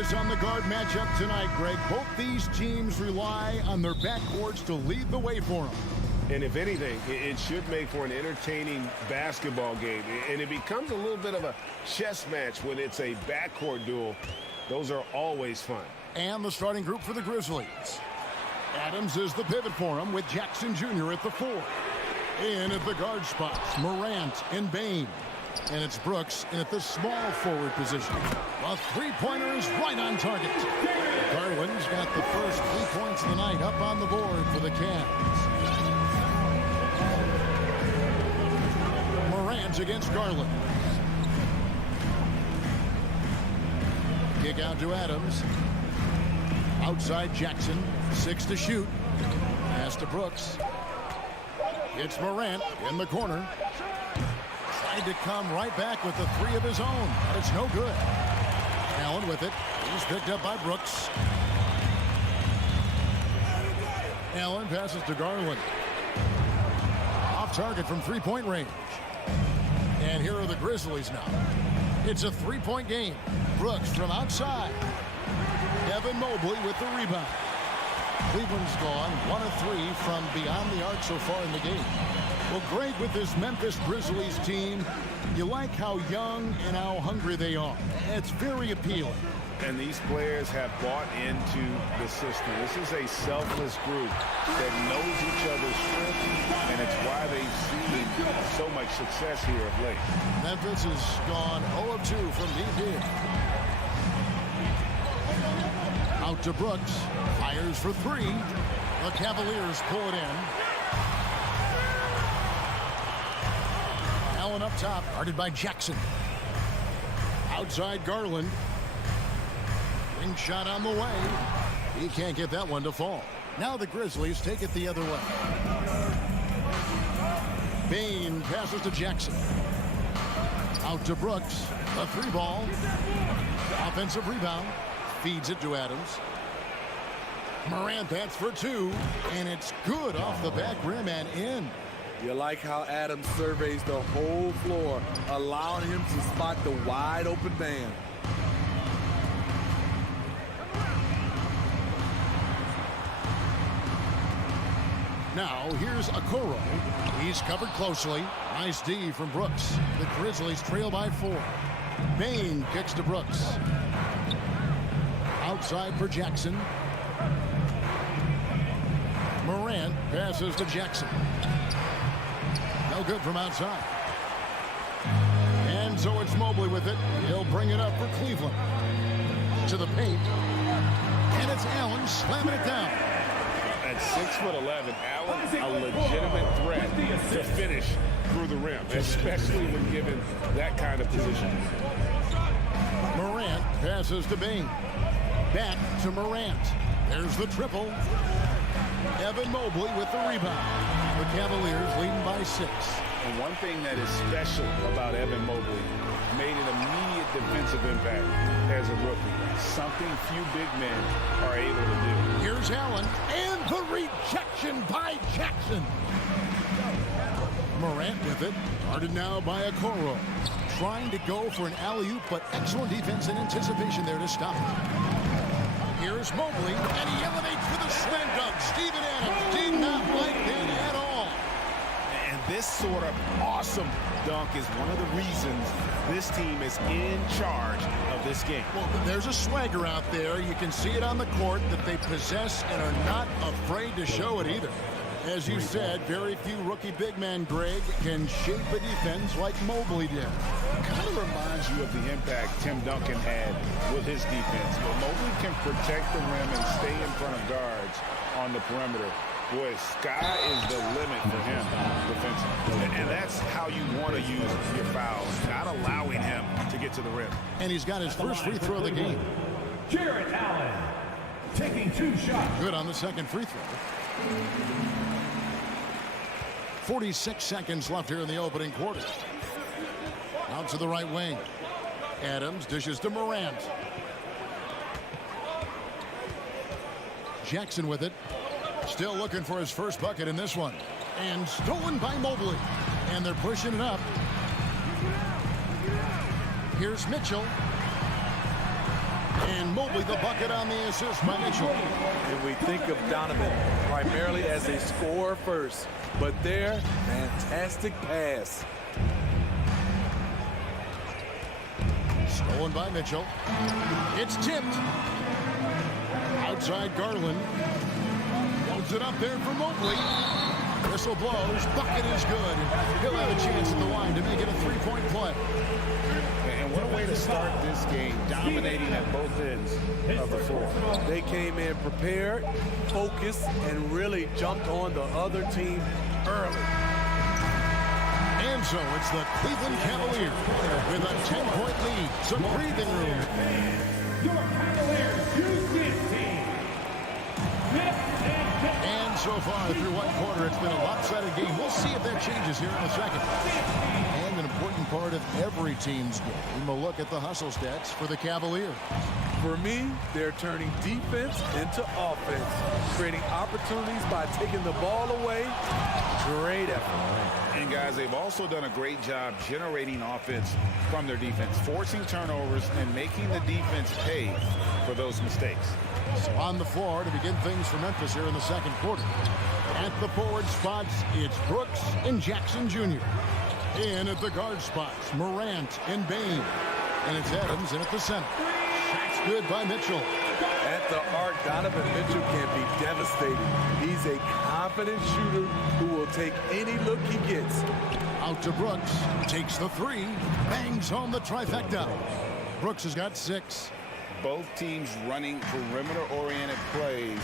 focus on the guard matchup tonight, Greg. Both these teams rely on their backcourts to lead the way for them. And if anything, it should make for an entertaining basketball game. And it becomes a little bit of a chess match when it's a backcourt duel. Those are always fun. And the starting group for the Grizzlies. Adams is the pivot for him with Jackson Jr. at the 4. In at the guard spots, Morant and Bain. And it's Brooks in at the small forward position. A three-pointer is right on target. Garland's got the first 3 points of the night up on the board for the Cavs. Morant against Garland. Kick out to Adams. Outside Jackson. 6 to shoot. Pass to Brooks. It's Morant in the corner. Tried to come right back with the 3 of his own, but it's no good. Allen with it. He's picked up by Brooks. Allen passes to Garland. Off target from three-point range. And here are the Grizzlies now. It's a three-point game. Brooks from outside. Evan Mobley with the rebound. Cleveland's gone 1 of 3 from beyond the arc so far in the game. Well, Greg, with this Memphis Grizzlies team, you like how young and how hungry they are. It's very appealing. And these players have bought into the system. This is a selfless group that knows each other's strength, and it's why they've seen so much success here of late. Memphis has gone 0 of 2 from deep here. Out to Brooks. Fires for 3. The Cavaliers pull it in. Allen up top, guarded by Jackson. Outside Garland. Ring shot on the way. He can't get that one to fall. Now the Grizzlies take it the other way. Bain passes to Jackson. Out to Brooks. The 3 ball. Offensive rebound. Feeds it to Adams. Morant bats for 2. And it's good off the back rim and in. You like how Adams surveys the whole floor, allowing him to spot the wide open man. Now, here's Okoro. He's covered closely. Nice D from Brooks. The Grizzlies trail by 4. Bain kicks to Brooks. Outside for Jackson. Morant passes to Jackson. No good from outside. And so it's Mobley with it. He'll bring it up for Cleveland. To the paint. And it's Allen slamming it down. At 6'11", Allen, a legitimate threat to finish through the rim, especially when given that kind of position. Morant passes to Bain. Back to Morant. There's the triple. Evan Mobley with the rebound. The Cavaliers leading by 6. And one thing that is special about Evan Mobley, made an immediate defensive impact as a rookie. Something few big men are able to do. Here's Allen, and the rejection by Jackson. Morant with it, guarded now by Okoro. Trying to go for an alley-oop, but excellent defense and anticipation there to stop it. Here's Mobley, and he elevates for the slam dunk. Steven Adams did not like that at all. And this sort of awesome dunk is one of the reasons this team is in charge of this game. Well, there's a swagger out there. You can see it on the court that they possess and are not afraid to show it either. As you said, very few rookie big men, Greg, can shape a defense like Mobley did. Kind of reminds you of the impact Tim Duncan had with his defense. But Mobley can protect the rim and stay in front of guards on the perimeter. Boy, sky is the limit for him defensively. And that's how you want to use your fouls, not allowing him to get to the rim. And he's got his first free throw of the game. Jarrett Allen taking 2 shots. Good on the second free throw. 46 seconds left here in the opening quarter. Out to the right wing. Adams dishes to Morant. Jackson with it. Still looking for his first bucket in this one. And stolen by Mobley. And they're pushing it up. Here's Mitchell. And Mobley the bucket on the assist by Mitchell. And we think of Donovan primarily as a scorer first, but there, fantastic pass. Stolen by Mitchell. It's tipped. Outside Garland. Holds it up there for Mobley. Whistle blows. Bucket is good. He'll have a chance at the line to make it a three-point play. And what a way to start this game, dominating at both ends of the floor. They came in prepared, focused, and really jumped on the other team early. And so it's the Cleveland Cavaliers with a 10-point lead. Some breathing room. Your Cavaliers use this team. And so far through one quarter, it's been a lopsided game. We'll see if that changes here in a second. And an important part of every team's game, we'll look at the hustle stats for the Cavaliers. For me, they're turning defense into offense, creating opportunities by taking the ball away. Great effort. And guys, they've also done a great job generating offense from their defense, forcing turnovers and making the defense pay for those mistakes. So on the floor to begin things for Memphis here in the second quarter. At the forward spots, it's Brooks and Jackson Jr. In at the guard spots, Morant and Bain. And it's Adams in at the center. Shots good by Mitchell. At the arc, Donovan Mitchell can be devastating. He's a confident shooter who will take any look he gets. Out to Brooks. Takes the three. Bangs home the trifecta. Brooks has got 6. Both teams running perimeter-oriented plays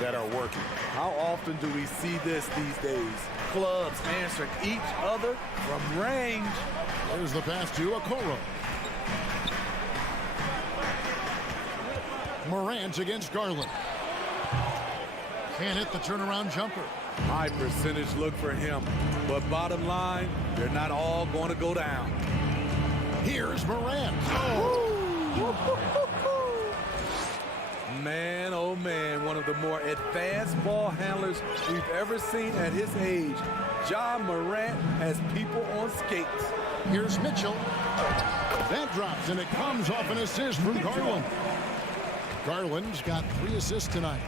that are working. How often do we see this these days? Clubs answering each other from range. There's the pass to Okoro. Morant against Garland. Can't hit the turnaround jumper. High percentage look for him. But bottom line, they're not all going to go down. Here's Morant. Man, oh man, one of the more advanced ball handlers we've ever seen at his age. Ja Morant has people on skates. Here's Mitchell. That drops, and it comes off an assist from Garland. Garland's got 3 assists tonight.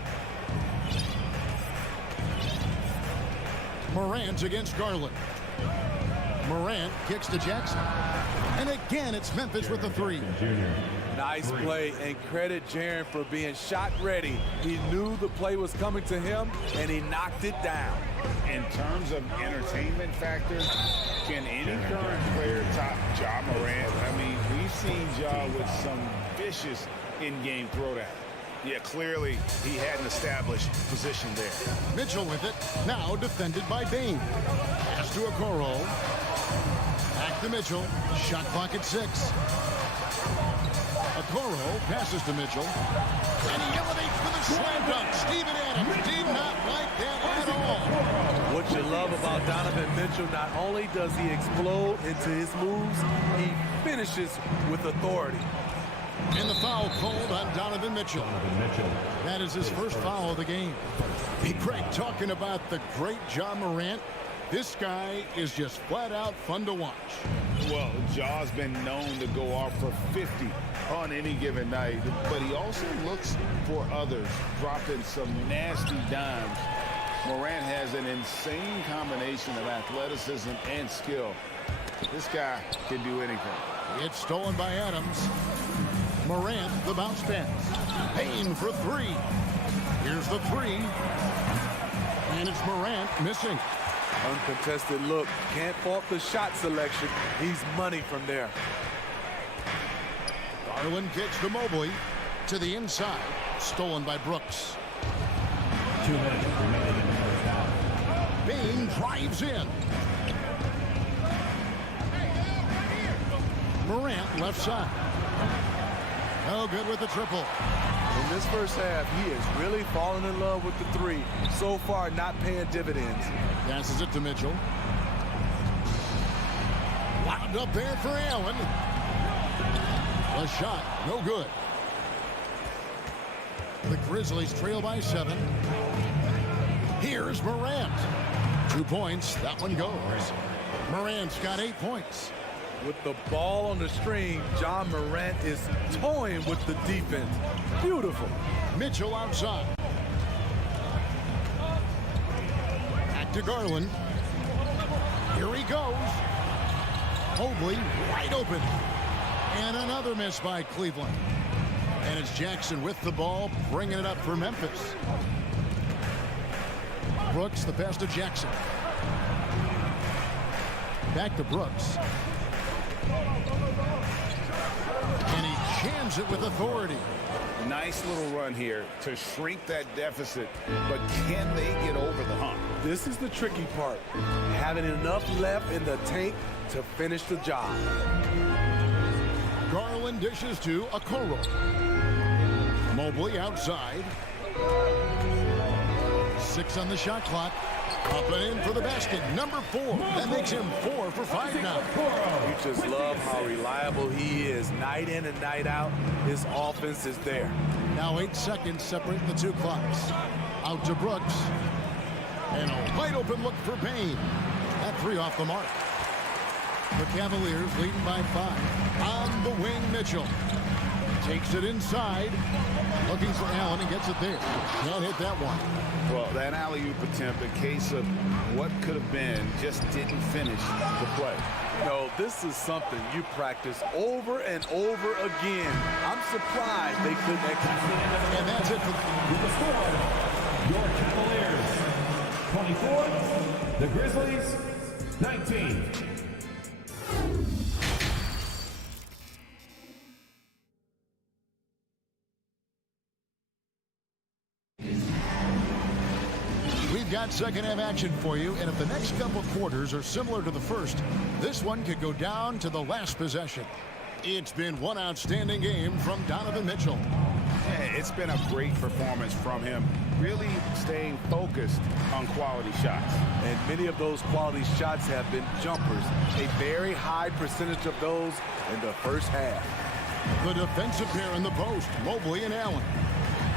Morant against Garland. Morant kicks to Jackson. And again, it's Memphis with the 3. Nice play, and credit Jaren for being shot ready. He knew the play was coming to him, and he knocked it down. In terms of entertainment factor, can any current player top Ja Morant? I mean, we've seen Ja with some vicious in-game throwdown. Yeah, clearly he had an established position there. Mitchell with it, now defended by Bain. Pass to Okoro. Back to Mitchell. Shot clock at 6. Okoro passes to Mitchell. And he elevates for the slam dunk. Steven Adams did not like that at all. What you love about Donovan Mitchell, not only does he explode into his moves, he finishes with authority. And the foul called on Donovan Mitchell. That is his first foul of the game. Hey, Craig, talking about the great Ja Morant, this guy is just flat out fun to watch. Well, Ja's been known to go off for 50 on any given night, but he also looks for others, dropping some nasty dimes. Morant has an insane combination of athleticism and skill. This guy can do anything. It's stolen by Adams. Morant, the bounce pass. Payne for 3. Here's the 3. And it's Morant missing. Uncontested look. Can't fault the shot selection. He's money from there. Garland kicks to Mobley. To the inside. Stolen by Brooks. 2 minutes remaining in the first half. Bain drives in. Morant left side. No good with the triple. In this first half, he is really falling in love with the 3. So far, not paying dividends. Passes it to Mitchell. Wound up there for Allen. The shot, no good. The Grizzlies trail by 7. Here's Morant. 2 points, that one goes. Morant's got 8 points. With the ball on the string, John Morant is toying with the defense. Beautiful. Mitchell outside. Back to Garland. Here he goes. Mobley wide open. And another miss by Cleveland. And it's Jackson with the ball, bringing it up for Memphis. Brooks, the pass to Jackson. Back to Brooks. And he jams it with authority. Nice little run here to shrink that deficit, but can they get over the hump? This is the tricky part. Having enough left in the tank to finish the job. Garland dishes to Okoro. Mobley outside. 6 on the shot clock. Up and in for the basket. Number 4. That makes him 4 for 5 now. You just love how reliable he is. Night in and night out, his offense is there. Now 8 seconds separate the two clocks. Out to Brooks. And a wide open look for Payne. That 3 off the mark. The Cavaliers leading by 5. On the wing, Mitchell. Takes it inside. Looking for Allen and gets it there. Can't hit that one. Well, that alley-oop attempt, a case of what could have been, just didn't finish the play. No, this is something you practice over and over again. I'm surprised they couldn't execute. And that's it for With the score, your Cavaliers 24, the Grizzlies 19. We've got second half action for you, and if the next couple quarters are similar to the first, this one could go down to the last possession. It's been one outstanding game from Donovan Mitchell. Yeah, it's been a great performance from him, really staying focused on quality shots. And many of those quality shots have been jumpers. A very high percentage of those in the first half. The defensive pair in the post, Mobley and Allen.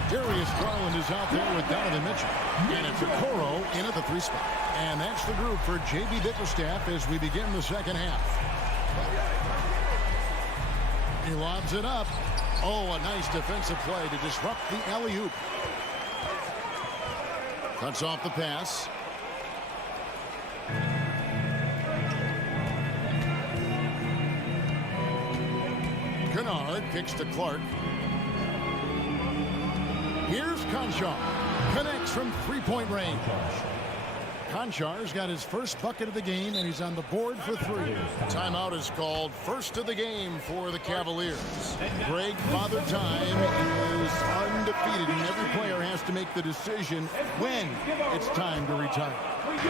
Darius Garland is out there with Donovan Mitchell. And it's Okoro in at the 3 spot. And that's the group for J.B. Bickerstaff as we begin the second half. He lobs it up. Oh, a nice defensive play to disrupt the alley-oop. Cuts off the pass. Kennard kicks to Clark. Here's Conchar. Connects from 3-point range. Conchar's got his first bucket of the game, and he's on the board for 3. Timeout is called. First of the game for the Cavaliers. Greg, Father Time is undefeated, and every player has to make the decision when it's time to retire.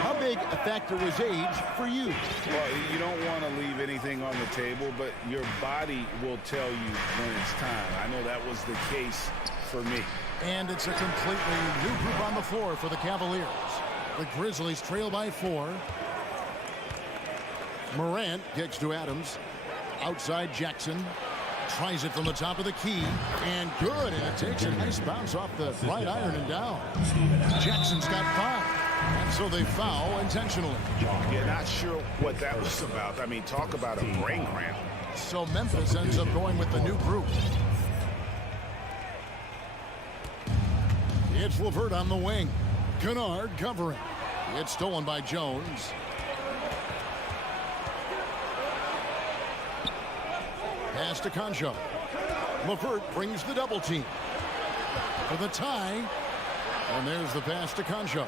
How big a factor was age for you? Well, you don't want to leave anything on the table, but your body will tell you when it's time. I know that was the case for me. And it's a completely new group on the floor for the Cavaliers. The Grizzlies trail by 4. Morant kicks to Adams. Outside Jackson. Tries it from the top of the key. And good. And it takes a nice bounce off the right iron and down. Jackson's got 5. And so they foul intentionally. Yeah, not sure what that was about. I mean, talk about a brain cramp. So Memphis ends up going with the new group. It's LeVert on the wing. Kennard covering. It's stolen by Jones. Pass to Concho. LeVert brings the double team. For the tie. And there's the pass to Concho.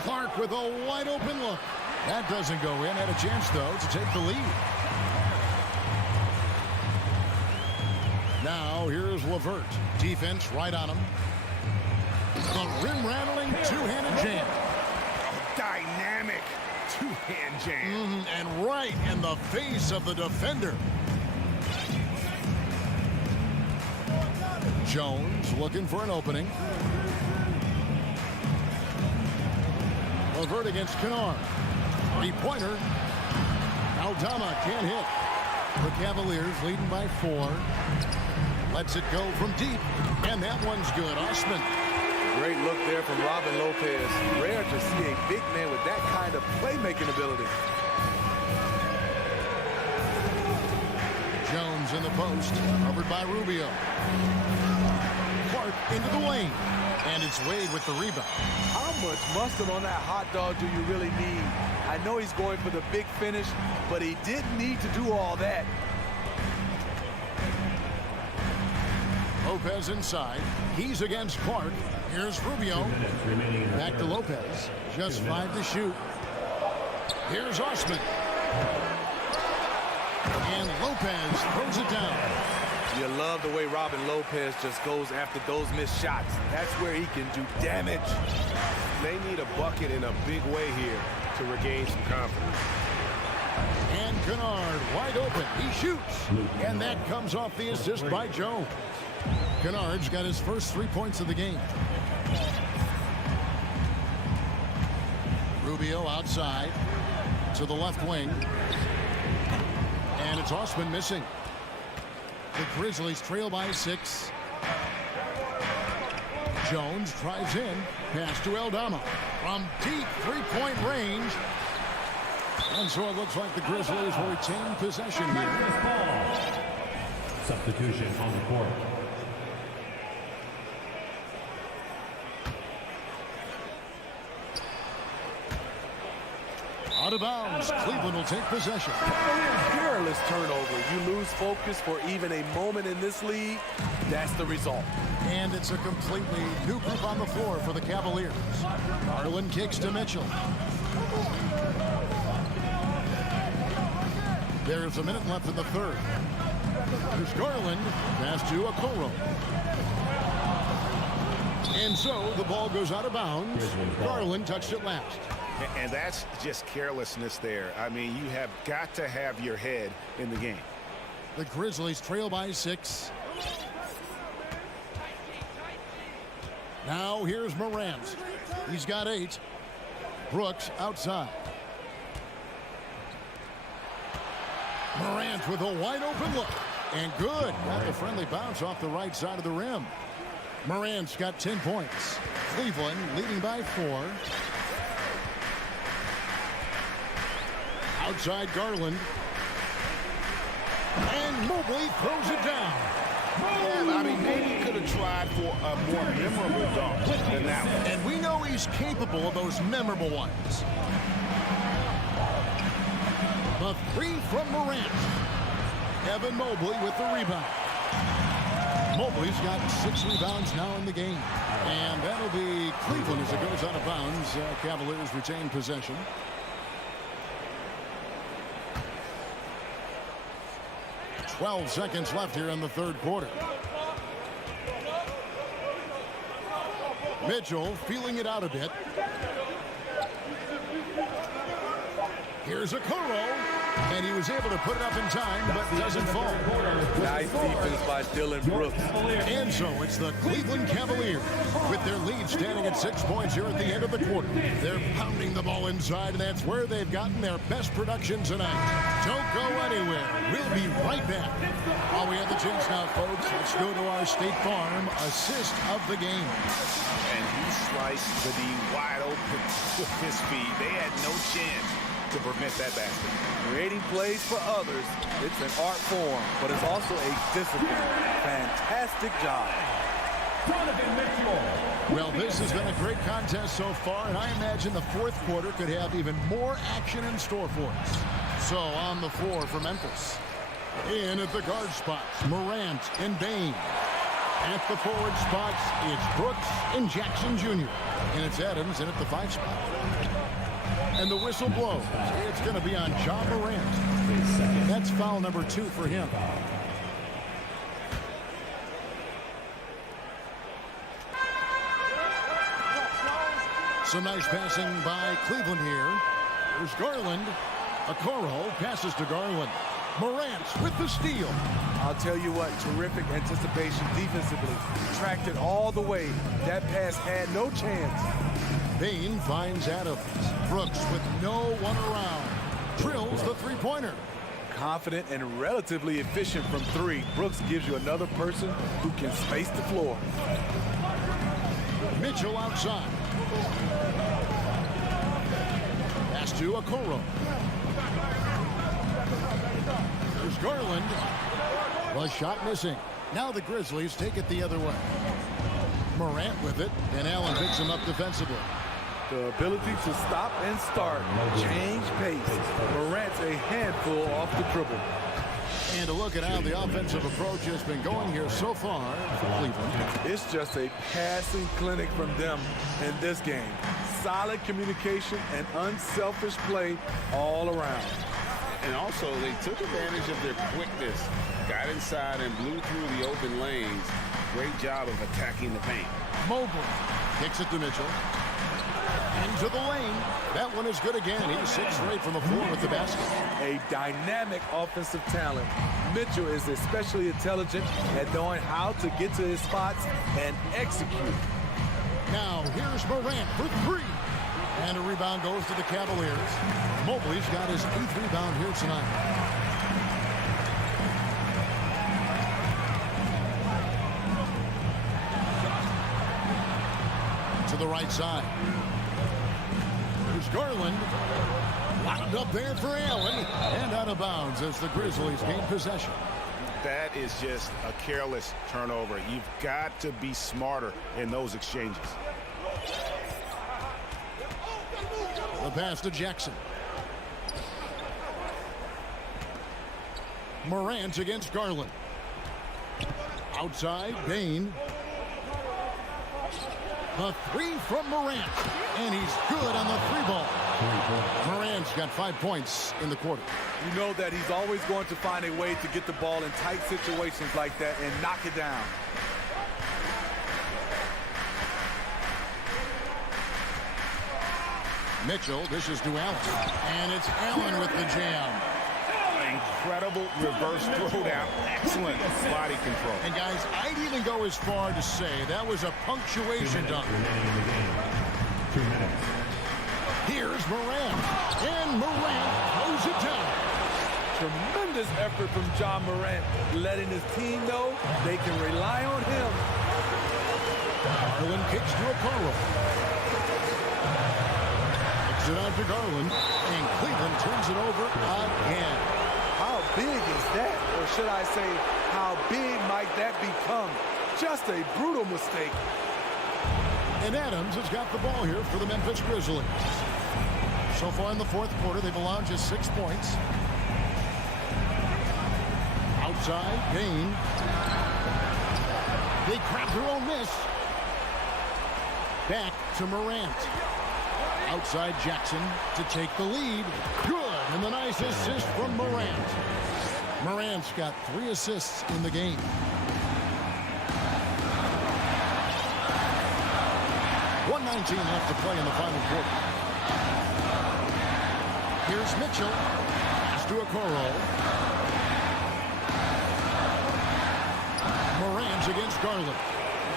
Clark with a wide open look. That doesn't go in. Had a chance, though, to take the lead. Now here's LeVert. Defense right on him. The rim-rattling two-handed jam. Dynamic two-hand jam. And right in the face of the defender. Jones looking for an opening. LeVert against Kennard. 3-pointer. Aldama can't hit. The Cavaliers leading by 4. Lets it go from deep. And that one's good. Osman. Great look there from Robin Lopez. Rare to see a big man with that kind of playmaking ability. the post, covered by Rubio. Clark into the lane, and it's Wade with the rebound. How much mustard on that hot dog do you really need? I know he's going for the big finish, but he didn't need to do all that. Lopez inside. He's against Clark. Here's Rubio. Back to Lopez. Just 5 to shoot. Here's Osman. And Lopez throws it down. You love the way Robin Lopez just goes after those missed shots. That's where he can do damage. They need a bucket in a big way here to regain some confidence. And Kennard wide open. He shoots. And that comes off the assist by Jones. Kennard's got his first 3 points of the game. Rubio outside to the left wing. And it's Osman missing. The Grizzlies trail by 6. Jones drives in. Pass to Aldama. From deep three-point range. And so it looks like the Grizzlies will retain possession here. Substitution on the court. Out of bounds. Cleveland will take possession. Careless turnover. You lose focus for even a moment in this league. That's the result. And it's a completely new group on the floor for the Cavaliers. Garland kicks to Mitchell. There's a minute left in the third. There's Garland. Pass to Okoro. And so the ball goes out of bounds. Garland touched it last. And that's just carelessness there. I mean, you have got to have your head in the game. The Grizzlies trail by 6. Now here's Morant. He's got 8. Brooks outside. Morant with a wide open look. And good. Got the friendly bounce off the right side of the rim. Morant's got 10 points. Cleveland leading by 4. Outside Garland. And Mobley throws it down. Yeah, I mean, maybe he could have tried for a more memorable dunk than that one. And we know he's capable of those memorable ones. The 3 from Morant. Evan Mobley with the rebound. Mobley's got 6 rebounds now in the game. And that'll be Cleveland as it goes out of bounds. Cavaliers retain possession. Twelve seconds left here in the third quarter. Mitchell feeling it out a bit. Here's Okoro, and he was able to put it up in time, but doesn't fall. Nice defense by Dylan Brooks. And so it's the Cleveland Cavaliers with their lead standing at 6 points here at the end of the quarter. They're pounding the ball inside, and that's where they've gotten their best production tonight. Don't go anywhere. We'll be right back. While we have the chance now, folks, let's go to our State Farm assist of the game. And he sliced the D wide open with his feet. They had no chance to prevent that basket. Creating plays for others, it's an art form, but it's also a discipline. Fantastic job. Well, this has been a great contest so far, and I imagine the fourth quarter could have even more action in store for us. So on the floor for Memphis. In at the guard spots, Morant and Bain. At the forward spots, it's Brooks and Jackson Jr. And it's Adams in at the 5 spot. And the whistle blows. It's going to be on Ja Morant. That's foul number 2 for him. Some nice passing by Cleveland here. There's Garland. Okoro passes to Garland. Morant with the steal. I'll tell you what, terrific anticipation defensively. Tracked it all the way. That pass had no chance. Bain finds Adams. Brooks with no one around. Drills the three-pointer. Confident and relatively efficient from 3. Brooks gives you another person who can space the floor. Mitchell outside. Pass to Okoro. There's Garland. The shot missing. Now the Grizzlies take it the other way. Morant with it, and Allen picks him up defensively. The ability to stop and start, change pace. Morant's a handful off the dribble. And to look at how the offensive approach has been going here so far for Cleveland. It's just a passing clinic from them in this game. Solid communication and unselfish play all around. And also, they took advantage of their quickness, got inside and blew through the open lanes. Great job of attacking the paint. Mobley kicks it to Mitchell. Into the lane. That one is good again. He's 6 straight from the floor with the basket. A dynamic offensive talent. Mitchell is especially intelligent at knowing how to get to his spots and execute. Now here's Morant for 3. And a rebound goes to the Cavaliers. Mobley's got his 8th rebound here tonight. To the right side. Here's Garland. Wound up there for Allen. And out of bounds as the Grizzlies gain possession. That is just a careless turnover. You've got to be smarter in those exchanges. The pass to Jackson. Morant against Garland. Outside, Bain. The 3 from Morant. And he's good on the 3-ball. Morant's got 5 points in the quarter. You know that he's always going to find a way to get the ball in tight situations like that and knock it down. Mitchell dishes to Allen. And it's Allen with the jam. Incredible reverse throwdown. Excellent body control. And guys, I'd even go as far to say that was a punctuation dunk. Here's Morant. And Morant throws it down. Tremendous effort from John Morant, letting his team know they can rely on him. Garland kicks to Okoro. Kicks it out to Garland. And Cleveland turns it over again. How big is that? Or should I say, how big might that become? Just a brutal mistake. And Adams has got the ball here for the Memphis Grizzlies. So far in the 4th quarter, they've allowed just 6 points. Outside, Bain. They grab their own miss. Back to Morant. Outside Jackson to take the lead. Good. And the nice assist from Morant. Morant's got 3 assists in the game. .119 left to play in the final quarter. Here's Mitchell. Pass to Okoro. Morant's against Garland.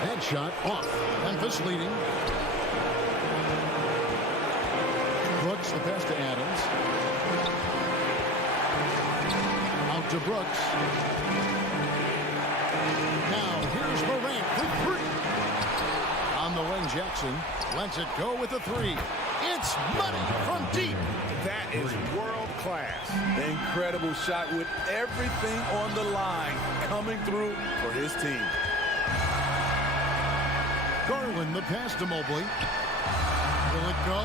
Headshot off. Memphis leading. Brooks, the pass to Adams. Out to Brooks. Now here's Morant for 3. On the wing, Jackson lets it go with a 3. It's money from deep. That is world class. Incredible shot with everything on the line coming through for his team. Garland, the pass to Mobley. Will it go?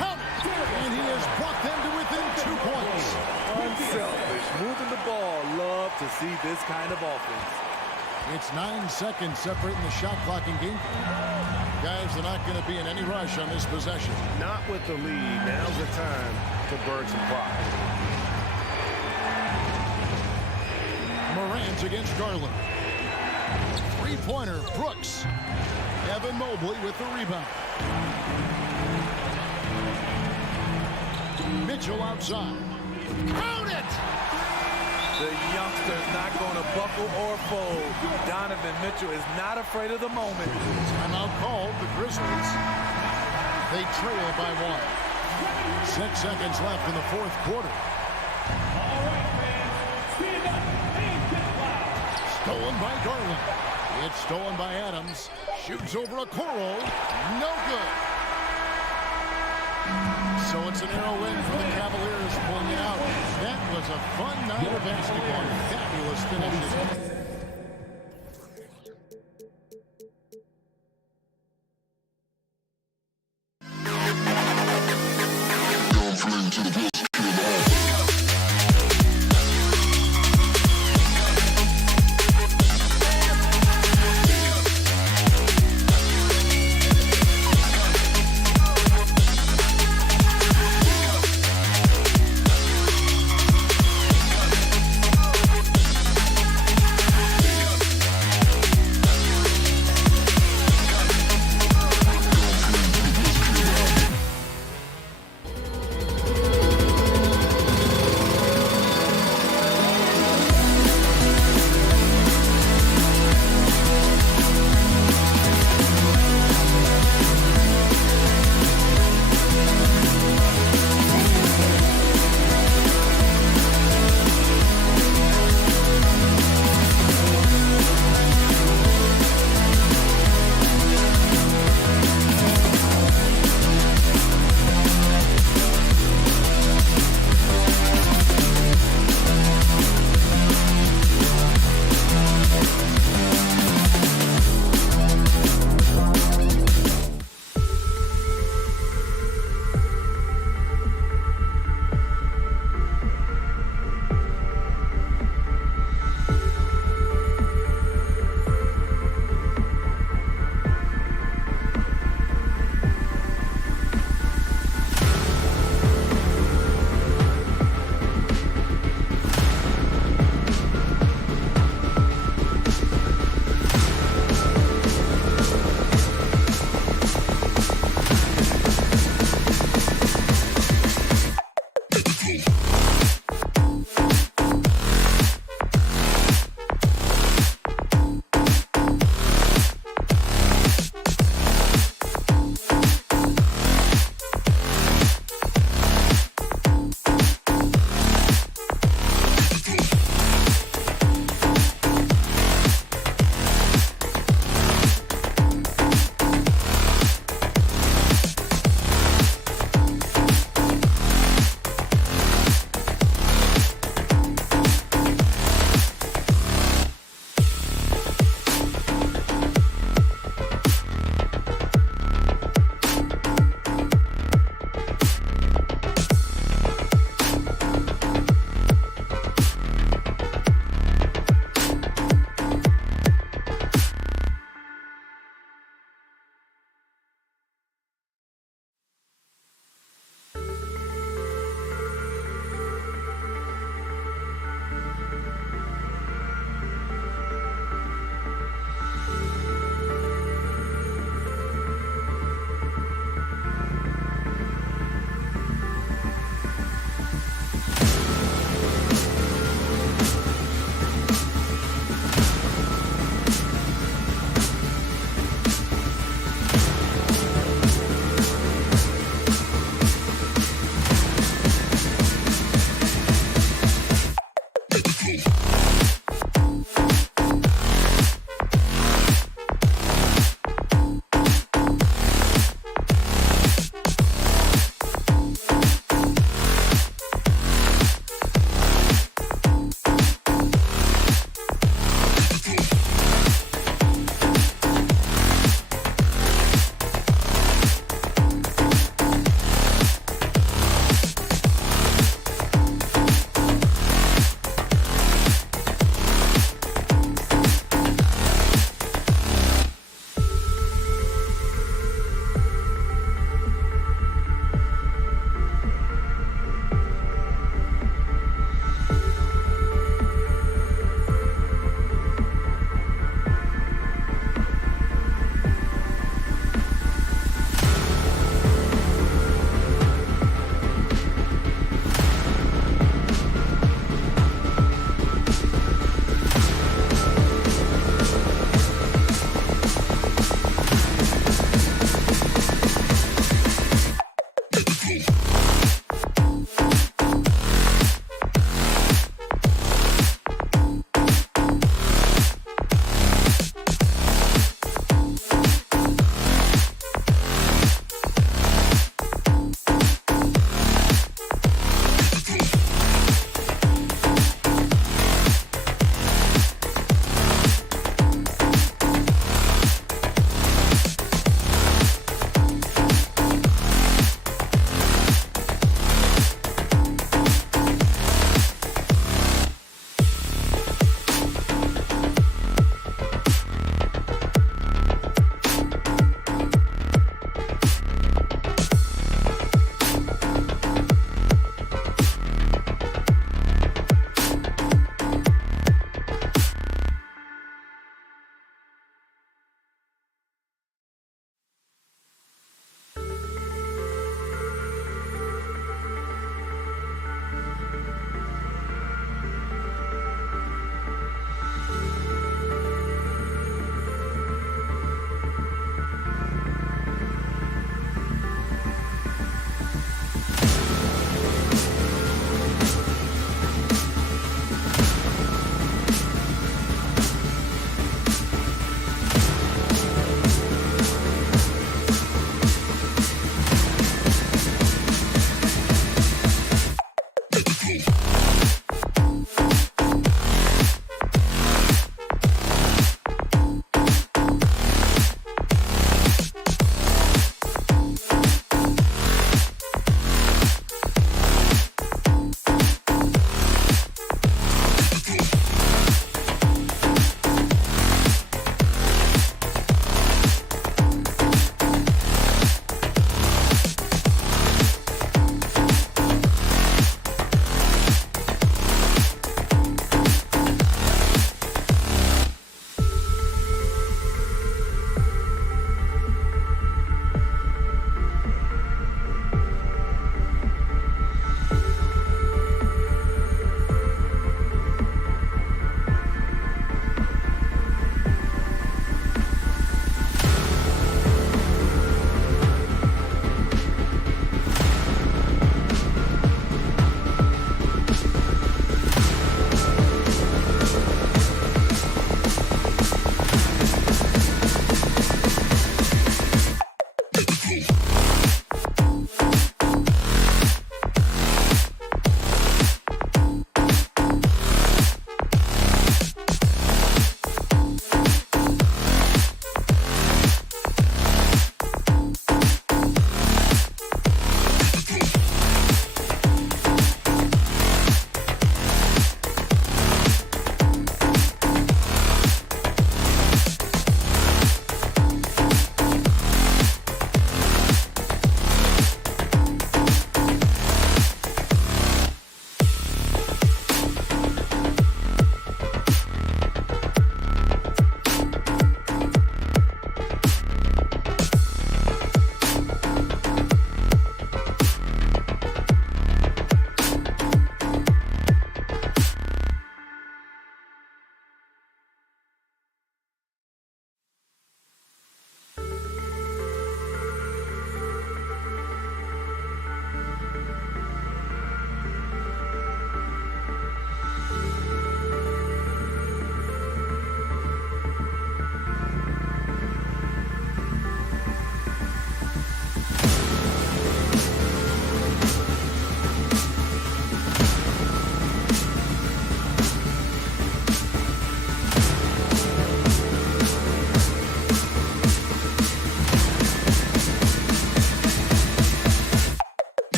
Count it! And he has brought them to within 2 points. Unselfish, moving the ball. Love to see this kind of offense. It's 9 seconds separating the shot clock and game. Guys, they're not going to be in any rush on this possession. Not with the lead. Now's the time to burn some clock. Morant against Garland. 3-pointer, Brooks. Evan Mobley with the rebound. Mitchell outside. Count it! The youngster's not going to buckle or fold. Donovan Mitchell is not afraid of the moment. Timeout called, the Grizzlies. They trail by 1. 6 seconds left in the 4th quarter. Stolen by Garland. It's stolen by Adams. Shoots over Okoro. No good. So it's an arrow win for the Cavaliers pulling it out. That was a fun night of basketball. Fabulous finishes.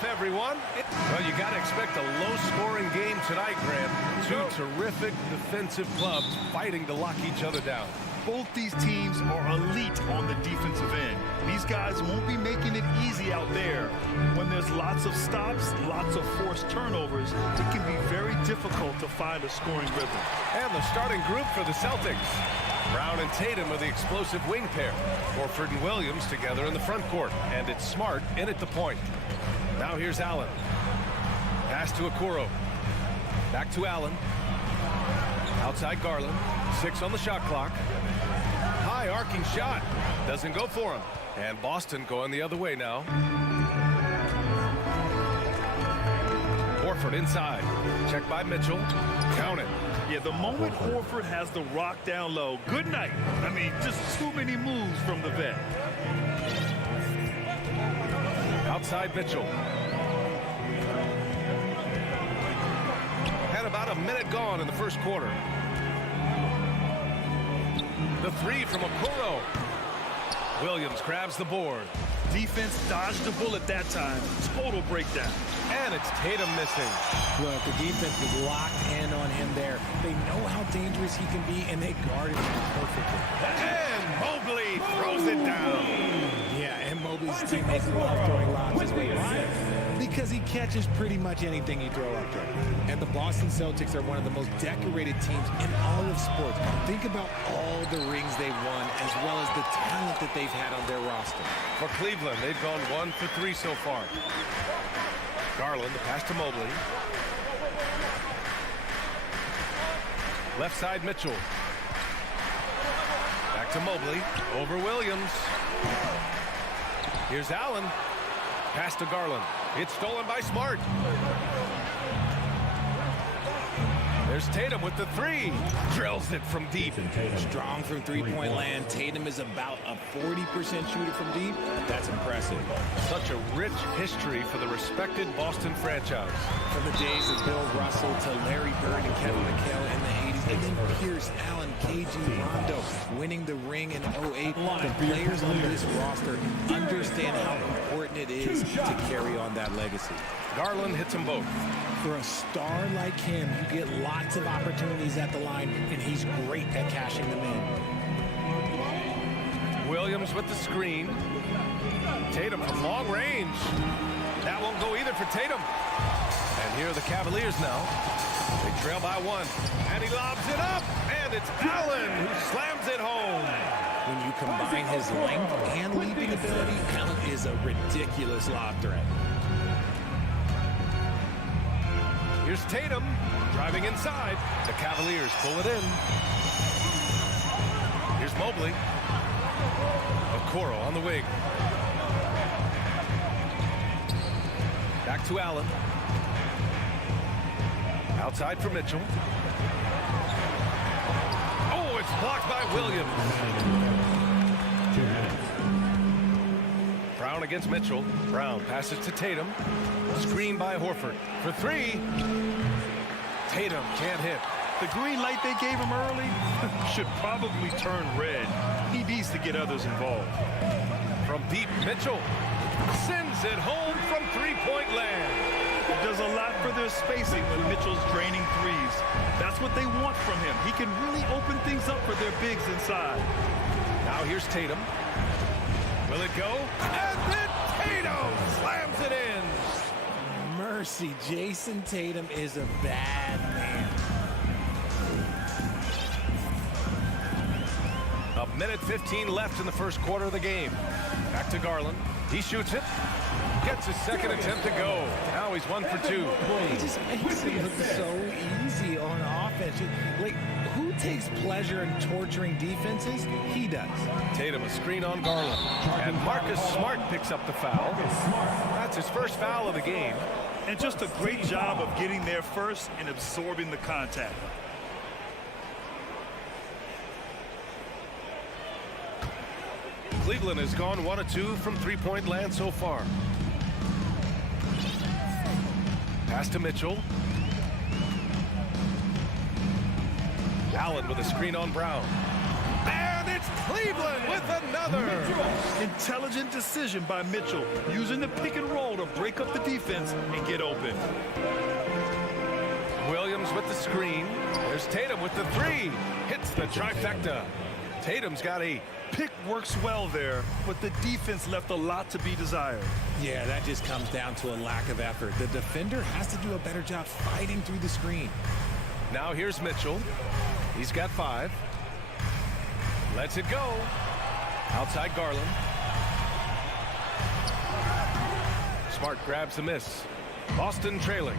enough, everyone. Well, you got to expect a low-scoring game tonight, Graham. Two terrific defensive clubs fighting to lock each other down. Both these teams are elite on the defensive end. These guys won't be making it easy out there. When there's lots of stops, lots of forced turnovers, it can be very difficult to find a scoring rhythm. And the starting group for the Celtics. Brown and Tatum are the explosive wing pair. Horford and Williams together in the front court. And it's Smart in at the point. Now here's Allen. Pass to Okoro. Back to Allen. Outside Garland. 6 on the shot clock. High arcing shot. Doesn't go for him. And Boston going the other way now. Horford inside. Check by Mitchell. Count it. Yeah, the moment Horford has the rock down low, good night. I mean, just too many moves from the vet. Outside Mitchell. Had about a minute gone in the first quarter. The three from Okoro. Williams grabs the board. Defense dodged the bullet that time. Total breakdown. And it's Tatum missing. Look, the defense was locked in on him there. They know how dangerous he can be, and they guarded him perfectly. And Mobley throws it down. Yeah, and Mobley's teammates love throwing lobs as well. Why? Because he catches pretty much anything you throw up there. And the Boston Celtics are one of the most decorated teams in all of sports. Think about all the rings they've won, as well as the talent that they've had on their roster. For Cleveland, they've gone 1 for 3 so far. Garland, the pass to Mobley. Left side, Mitchell. Back to Mobley. Over Williams. Here's Allen. Pass to Garland. It's stolen by Smart. There's Tatum with the three. Drills it from deep. Strong from three-point land. Tatum is about a 40% shooter from deep. That's impressive. Such a rich history for the respected Boston franchise. From the days of Bill Russell to Larry Bird and Kevin McHale in the 80s, and then Pierce, Allen, KG, Rondo winning the ring in 08. The players on this roster understand how important it is to carry on that legacy. Garland hits them both. For a star like him, you get lots of opportunities at the line, and he's great at cashing them in. Williams with the screen. Tatum from long range. That won't go either for Tatum. And here are the Cavaliers now. They trail by 1. And he lobs it up. And it's Allen who slams it home. When you combine his length and leaping ability, Allen is a ridiculous lob threat. Here's Tatum driving inside. The Cavaliers pull it in. Here's Mobley. Okoro on the wing. Back to Allen. Outside for Mitchell. Oh, it's blocked by Williams. Brown against Mitchell. Brown passes to Tatum. Screen by Horford. For 3. Tatum can't hit. The green light they gave him early should probably turn red. He needs to get others involved. From deep, Mitchell sends it home from three-point land. It does a lot for their spacing when Mitchell's draining threes. That's what they want from him. He can really open things up for their bigs inside. Now here's Tatum. Will it go? And then Tatum slams it in. Mercy, Jason Tatum is a bad man. A minute 15 left in the first quarter of the game. Back to Garland. He shoots it. Gets his second attempt to go. Now he's 1 for 2. He just makes it look so easy on offense. Like, who takes pleasure in torturing defenses? He does. Tatum a screen on Garland. And Marcus Smart picks up the foul. That's his first foul of the game. And just a great job of getting there first and absorbing the contact. Cleveland has gone 1 of 2 from three-point land so far. Pass to Mitchell. Allen with a screen on Brown. And it's Cleveland with another. Intelligent decision by Mitchell, using the pick and roll to break up the defense and get open. Williams with the screen. There's Tatum with the three. Hits the trifecta. Tatum's got 8. Pick works well there, but the defense left a lot to be desired. Yeah, that just comes down to a lack of effort. The defender has to do a better job fighting through the screen. Now here's Mitchell. He's got 5. Lets it go. Outside Garland. Smart grabs the miss. Boston trailing.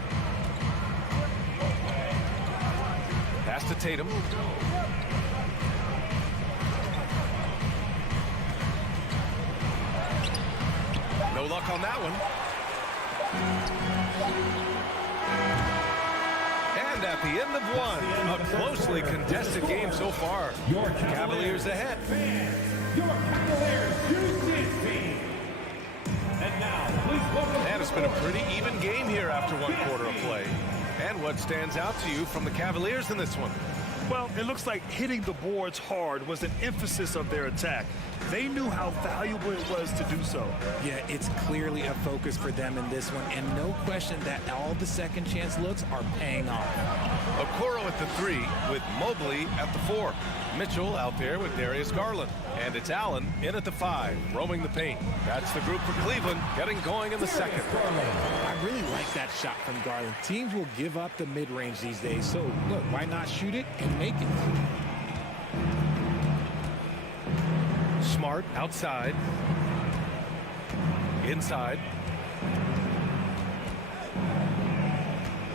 Pass to Tatum. No luck on that one. And at the end of one, a closely contested game so far. Your Cavaliers ahead. Your Cavaliers Houston team. And now, please welcome. And it's been a pretty even game here after 1 quarter of play. And what stands out to you from the Cavaliers in this one? Well, it looks like hitting the boards hard was an emphasis of their attack. They knew how valuable it was to do so. Yeah, it's clearly a focus for them in this one, and no question that all the second chance looks are paying off. Okoro at the 3 with Mobley at the 4. Mitchell out there with Darius Garland. And it's Allen in at the 5, roaming the paint. That's the group for Cleveland, getting going in the second. I really like that shot from Garland. Teams will give up the mid-range these days, so look, why not shoot it and make it? Smart outside. Inside.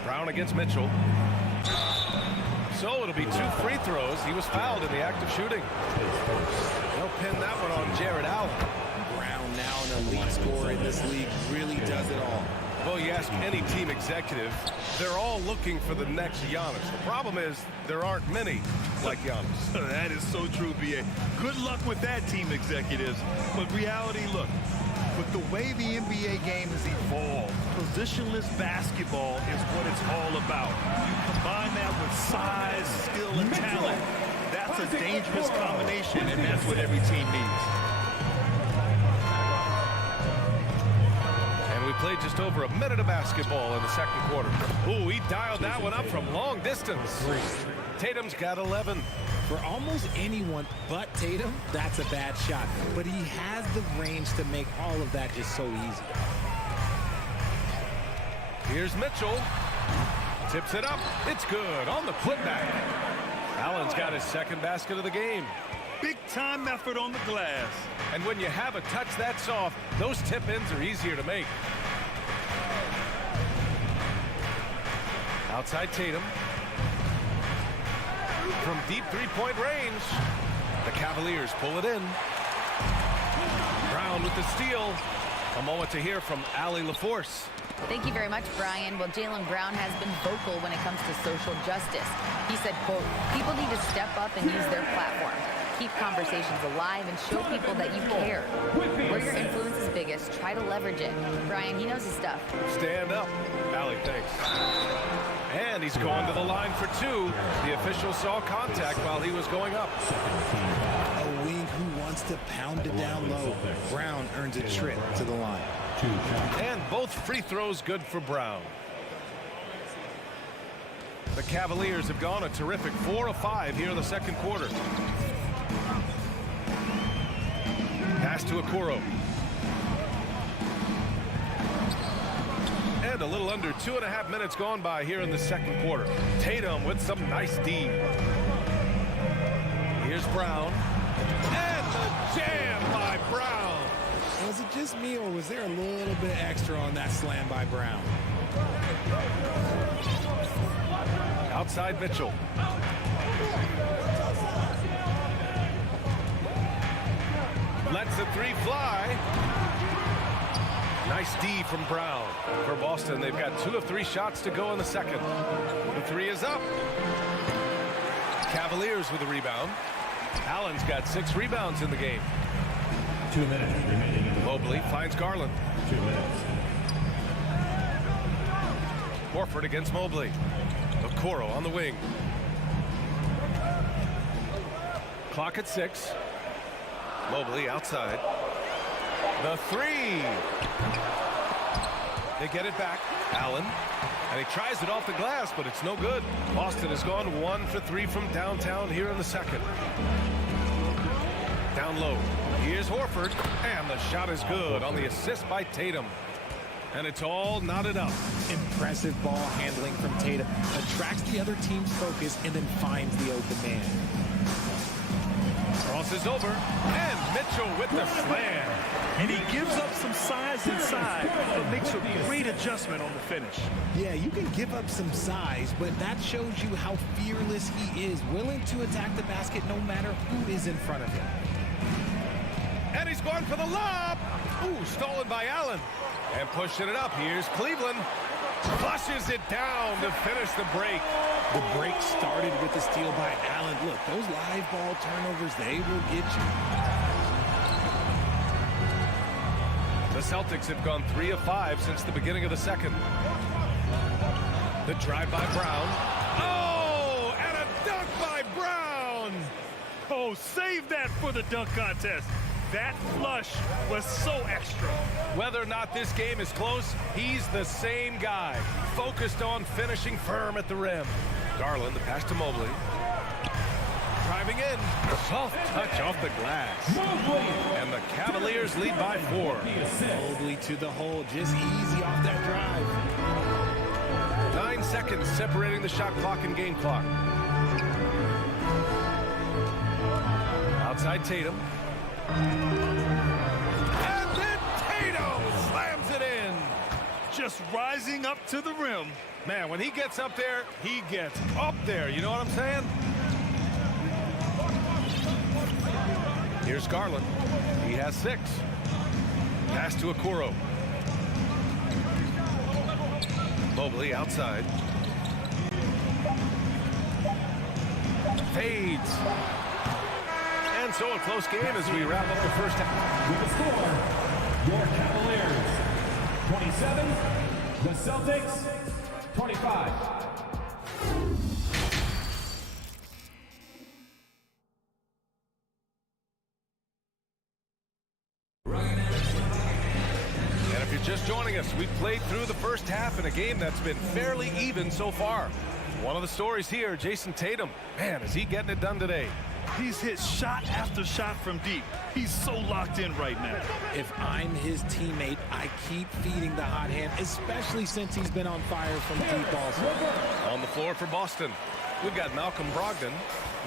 Brown against Mitchell. So it'll be 2 free throws. He was fouled in the act of shooting. They'll pin that one on Jared Allen. Brown, now an elite scorer in this league, really does it all. Well, you ask any team executive, they're all looking for the next Giannis. The problem is there aren't many like Giannis. That is so true, B.A. Good luck with that, team executives. But reality, look, with the way the NBA game has evolved, positionless basketball is what it's all about. You combine that with size, skill, and talent. That's a dangerous combination, and that's what every team needs. We played just over a minute of basketball in the second quarter. Ooh, he dialed that one up from long distance. Tatum's got 11. For almost anyone but Tatum, that's a bad shot. But he has the range to make all of that just so easy. Here's Mitchell. Tips it up. It's good on the putback. Allen's got his second basket of the game. Big-time effort on the glass. And when you have a touch that soft, those tip-ins are easier to make. Outside Tatum. From deep three-point range, the Cavaliers pull it in. Brown with the steal. A moment to hear from Allie LaForce. Thank you very much, Brian. Well, Jaylen Brown has been vocal when it comes to social justice. He said, quote, people need to step up and use their platform. Keep conversations alive and show people that you care. Where your influence is biggest, try to leverage it. Brian, he knows his stuff. Stand up. Allie, thanks. And he's going to the line for 2. The official saw contact while he was going up. A wing who wants to pound it down low. Brown earns a trip to the line. And both free throws good for Brown. The Cavaliers have gone a terrific 4 of 5 here in the second quarter. Pass to Okoro. And a little under 2.5 minutes gone by here in the second quarter. Tatum with some nice D. Here's Brown. And the jam by Brown. Was it just me, or was there a little bit extra on that slam by Brown? Outside Mitchell. Lets the 3 fly. Nice D from Brown. For Boston, they've got 2 of 3 shots to go in the second. The 3 is up. Cavaliers with a rebound. Allen's got 6 rebounds in the game. 2 minutes remaining. Mobley finds Garland. 2 minutes. Horford against Mobley. Okoro on the wing. Clock at 6. Mobley outside. The three. They get it back. Allen. And he tries it off the glass, but it's no good. Boston has gone 1 for 3 from downtown here in the second. Down low. Here's Horford. And the shot is good on the assist by Tatum. And it's all knotted up. Impressive ball handling from Tatum. Attracts the other team's focus and then finds the open man. Crosses over. And Mitchell with the slam. And he gives up some size inside, but makes a great adjustment on the finish. Yeah, you can give up some size, but that shows you how fearless he is, willing to attack the basket no matter who is in front of him. And he's going for the lob. Ooh, stolen by Allen. And pushing it up. Here's Cleveland. Flushes it down to finish the break. The break started with the steal by Allen. Look, those live ball turnovers, they will get you. The Celtics have gone 3 of 5 since the beginning of the second. The drive by Brown. Oh, and a dunk by Brown. Oh, save that for the dunk contest. That flush was so extra. Whether or not this game is close, he's the same guy. Focused on finishing firm at the rim. Garland, the pass to Mobley. Driving in. Soft touch off the glass. And the Cavaliers lead by 4. Mobley to the hole. Just easy off that drive. 9 seconds separating the shot clock and game clock. Outside Tatum. And then Tatum slams it in. Just rising up to the rim. Man, when he gets up there, he gets up there. You know what I'm saying? Here's Garland. He has 6. Pass to Okoro. Mobley outside. Fades. And so a close game as we wrap up the first half. With the score, your Cavaliers 27, the Celtics 25. And if you're just joining us, we've played through the first half in a game that's been fairly even so far. One of the stories here, Jason Tatum. Man, is he getting it done today? He's hit shot after shot from deep. He's so locked in right now. If I'm his teammate, I keep feeding the hot hand, especially since he's been on fire from deep also. On the floor for Boston, we've got Malcolm Brogdon,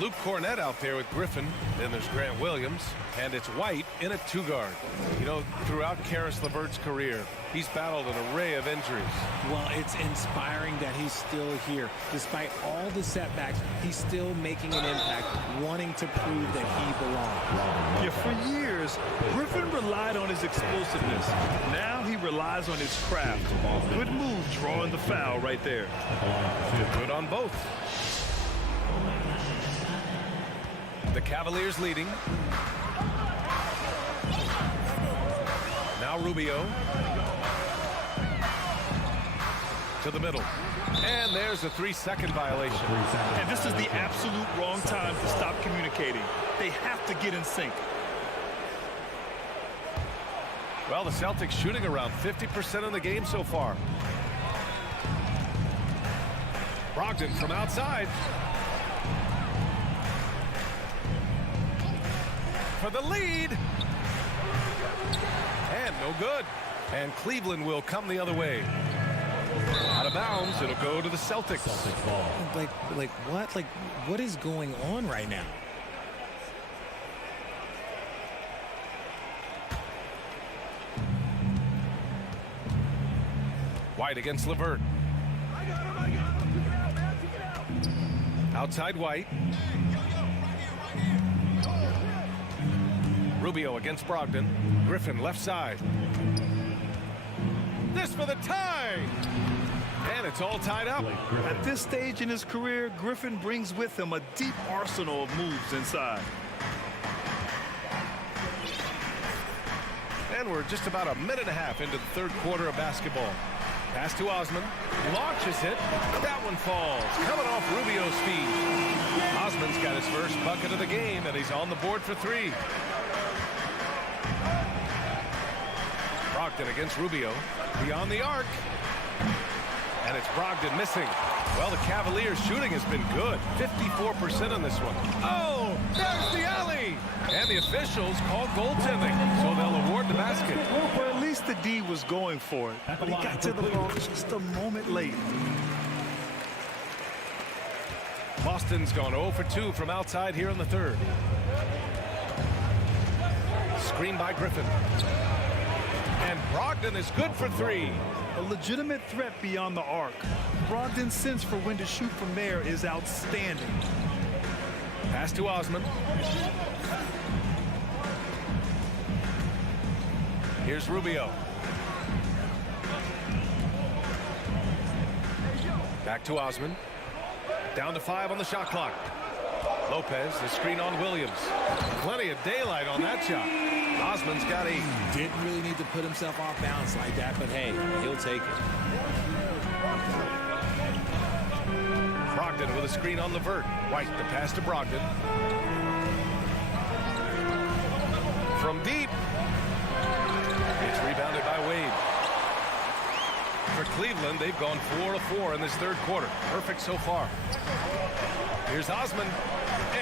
Luke Cornett out there with Griffin, then there's Grant Williams, and it's White in at 2 guard. You know, throughout Karis LeVert's career, he's battled an array of injuries. Well, it's inspiring that he's still here. Despite all the setbacks, he's still making an impact, wanting to prove that he belongs. Yeah, for years, Griffin relied on his explosiveness. Now he relies on his craft. Good move drawing the foul right there. Good on both. The Cavaliers leading. Now Rubio. To the middle. And there's a 3-second violation. And this is the absolute wrong time to stop communicating. They have to get in sync. Well, the Celtics shooting around 50% in the game so far. Brogdon from outside. For the lead. And no good. And Cleveland will come the other way. Out of bounds, it'll go to the Celtics. Like what? Like, what is going on right now? White against LeVert. Outside White. Rubio against Brogdon. Griffin left side. This for the tie. And it's all tied up. At this stage in his career, Griffin brings with him a deep arsenal of moves inside. And we're just about a minute and a half into the third quarter of basketball. Pass to Osman. Launches it. That one falls. Coming off Rubio's feet. Osman's got his first bucket of the game, and he's on the board for 3. Brogdon against Rubio. Beyond the arc. And it's Brogdon missing. Well, the Cavaliers' shooting has been good. 54% on this one. Oh, there's the alley. And the officials call goaltending, so they'll award the basket. Well, at least the D was going for it, but he got to the ball just a moment late. Boston's gone 0 for 2 from outside here in the third. Screen by Griffin. And Brogdon is good for 3. A legitimate threat beyond the arc. Brogdon's sense for when to shoot from there is outstanding. Pass to Osman. Here's Rubio. Back to Osman. Down to 5 on the shot clock. Lopez, the screen on Williams. Plenty of daylight on that shot. Osman's got 8. Didn't really need to put himself off balance like that, but hey, he'll take it. Brogdon with a screen on Levert. White, the pass to Brogdon. From deep. It's rebounded by Wade. For Cleveland, they've gone 4 of 4 in this third quarter. Perfect so far. Here's Osman.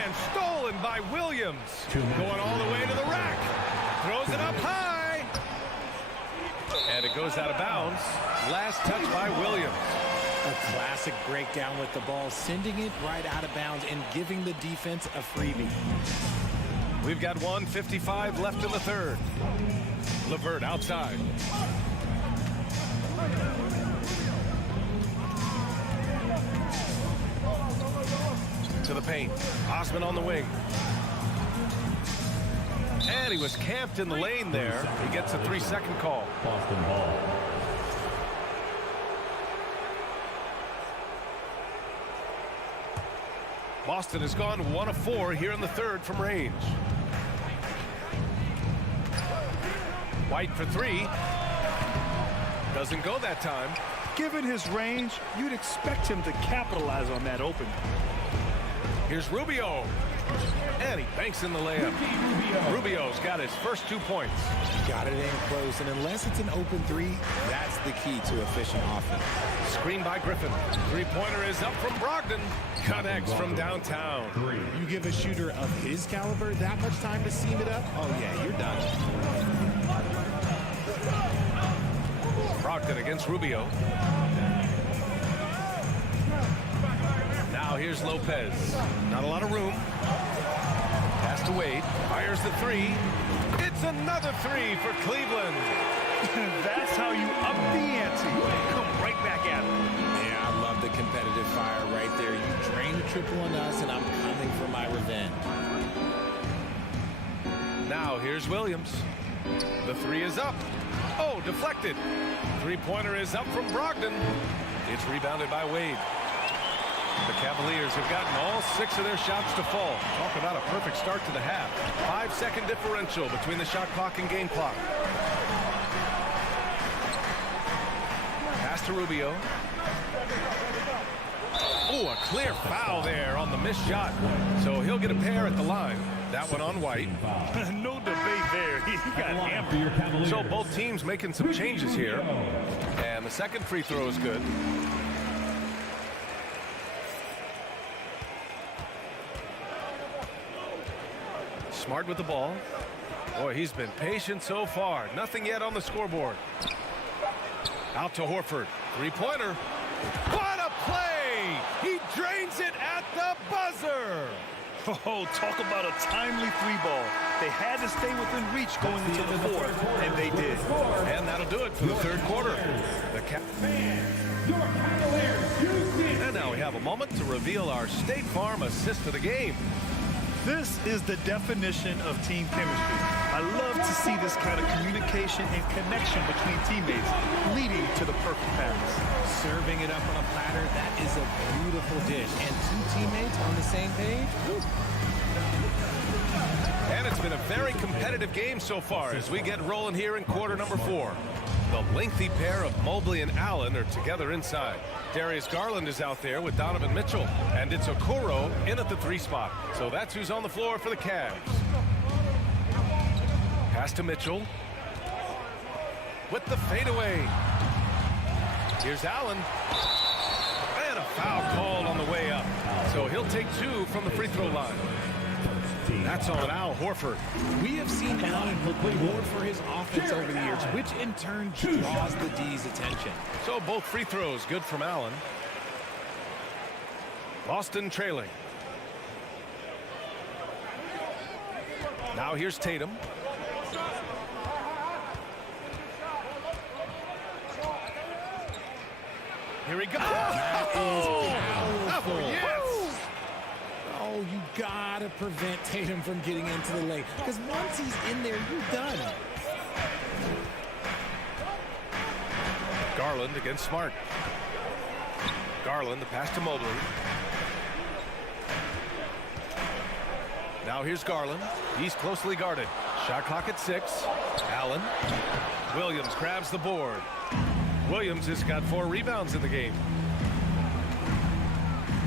And stolen by Williams. Going all the way to the rack. Throws it up high. And it goes out of bounds. Last touch by Williams. A classic breakdown with the ball, sending it right out of bounds and giving the defense a freebie. We've got 1:55 left in the third. Levert outside. To the paint. Osman on the wing. And he was camped in the lane there. He gets a 3-second call. Boston ball. Boston has gone 1 of 4 here in the third from range. White for 3. Doesn't go that time. Given his range, you'd expect him to capitalize on that opening. Here's Rubio. And he banks in the layup. Rubio's got his first 2 points. Got it in close, and unless it's an open 3, that's the key to efficient offense. Screen by Griffin. 3-pointer is up from Brogdon. Connects from downtown. You give a shooter of his caliber that much time to seam it up, oh yeah, you're done. Brogdon against Rubio. Now here's Lopez. Not a lot of room. Pass to Wade. Fires the 3. It's another 3 for Cleveland. That's how you up the ante. Come right back at him. Yeah, I love the competitive fire right there. You drain a triple on us, and I'm coming for my revenge. Now here's Williams. The 3 is up. Oh, deflected. 3-pointer is up from Brogdon. It's rebounded by Wade. The Cavaliers have gotten all 6 of their shots to fall. Talk about a perfect start to the half. 5-second differential between the shot clock and game clock. Pass to Rubio. Oh, a clear foul there on the missed shot. So he'll get a pair at the line. That one on White. No debate there. He got hammered. So both teams making some changes here. And the second free throw is good. Smart with the ball. Boy, he's been patient so far. Nothing yet on the scoreboard. Out to Horford. 3-pointer. What a play! He drains it at the buzzer. Oh, talk about a timely 3-ball. They had to stay within reach going into the fourth, and they did. And that'll do it for the third quarter. And now we have a moment to reveal our State Farm assist of the game. This is the definition of team chemistry. I love to see this kind of communication and connection between teammates leading to the perfect pass. Serving it up on a platter, that is a beautiful dish. And 2 teammates on the same page. Woo. And it's been a very competitive game so far as we get rolling here in quarter number 4. The lengthy pair of Mobley and Allen are together inside. Darius Garland is out there with Donovan Mitchell. And it's Okoro in at the 3 spot. So that's who's on the floor for the Cavs. Pass to Mitchell. with the fadeaway. Here's Allen. And a foul called on the way up. So he'll take 2 from the free throw line. That's on Al Horford. We have seen Allen reward for his offense over the years, which in turn draws the D's attention. So both free throws good from Allen. Boston trailing. Now here's Tatum. Here he goes. That is powerful. Yes. Oh, you gotta prevent Tatum from getting into the lane, because once he's in there, you're done. Garland against Smart. Garland, the pass to Mobley. Now here's Garland. He's closely guarded. Shot clock at 6. Allen. Williams grabs the board. Williams has got 4 rebounds in the game.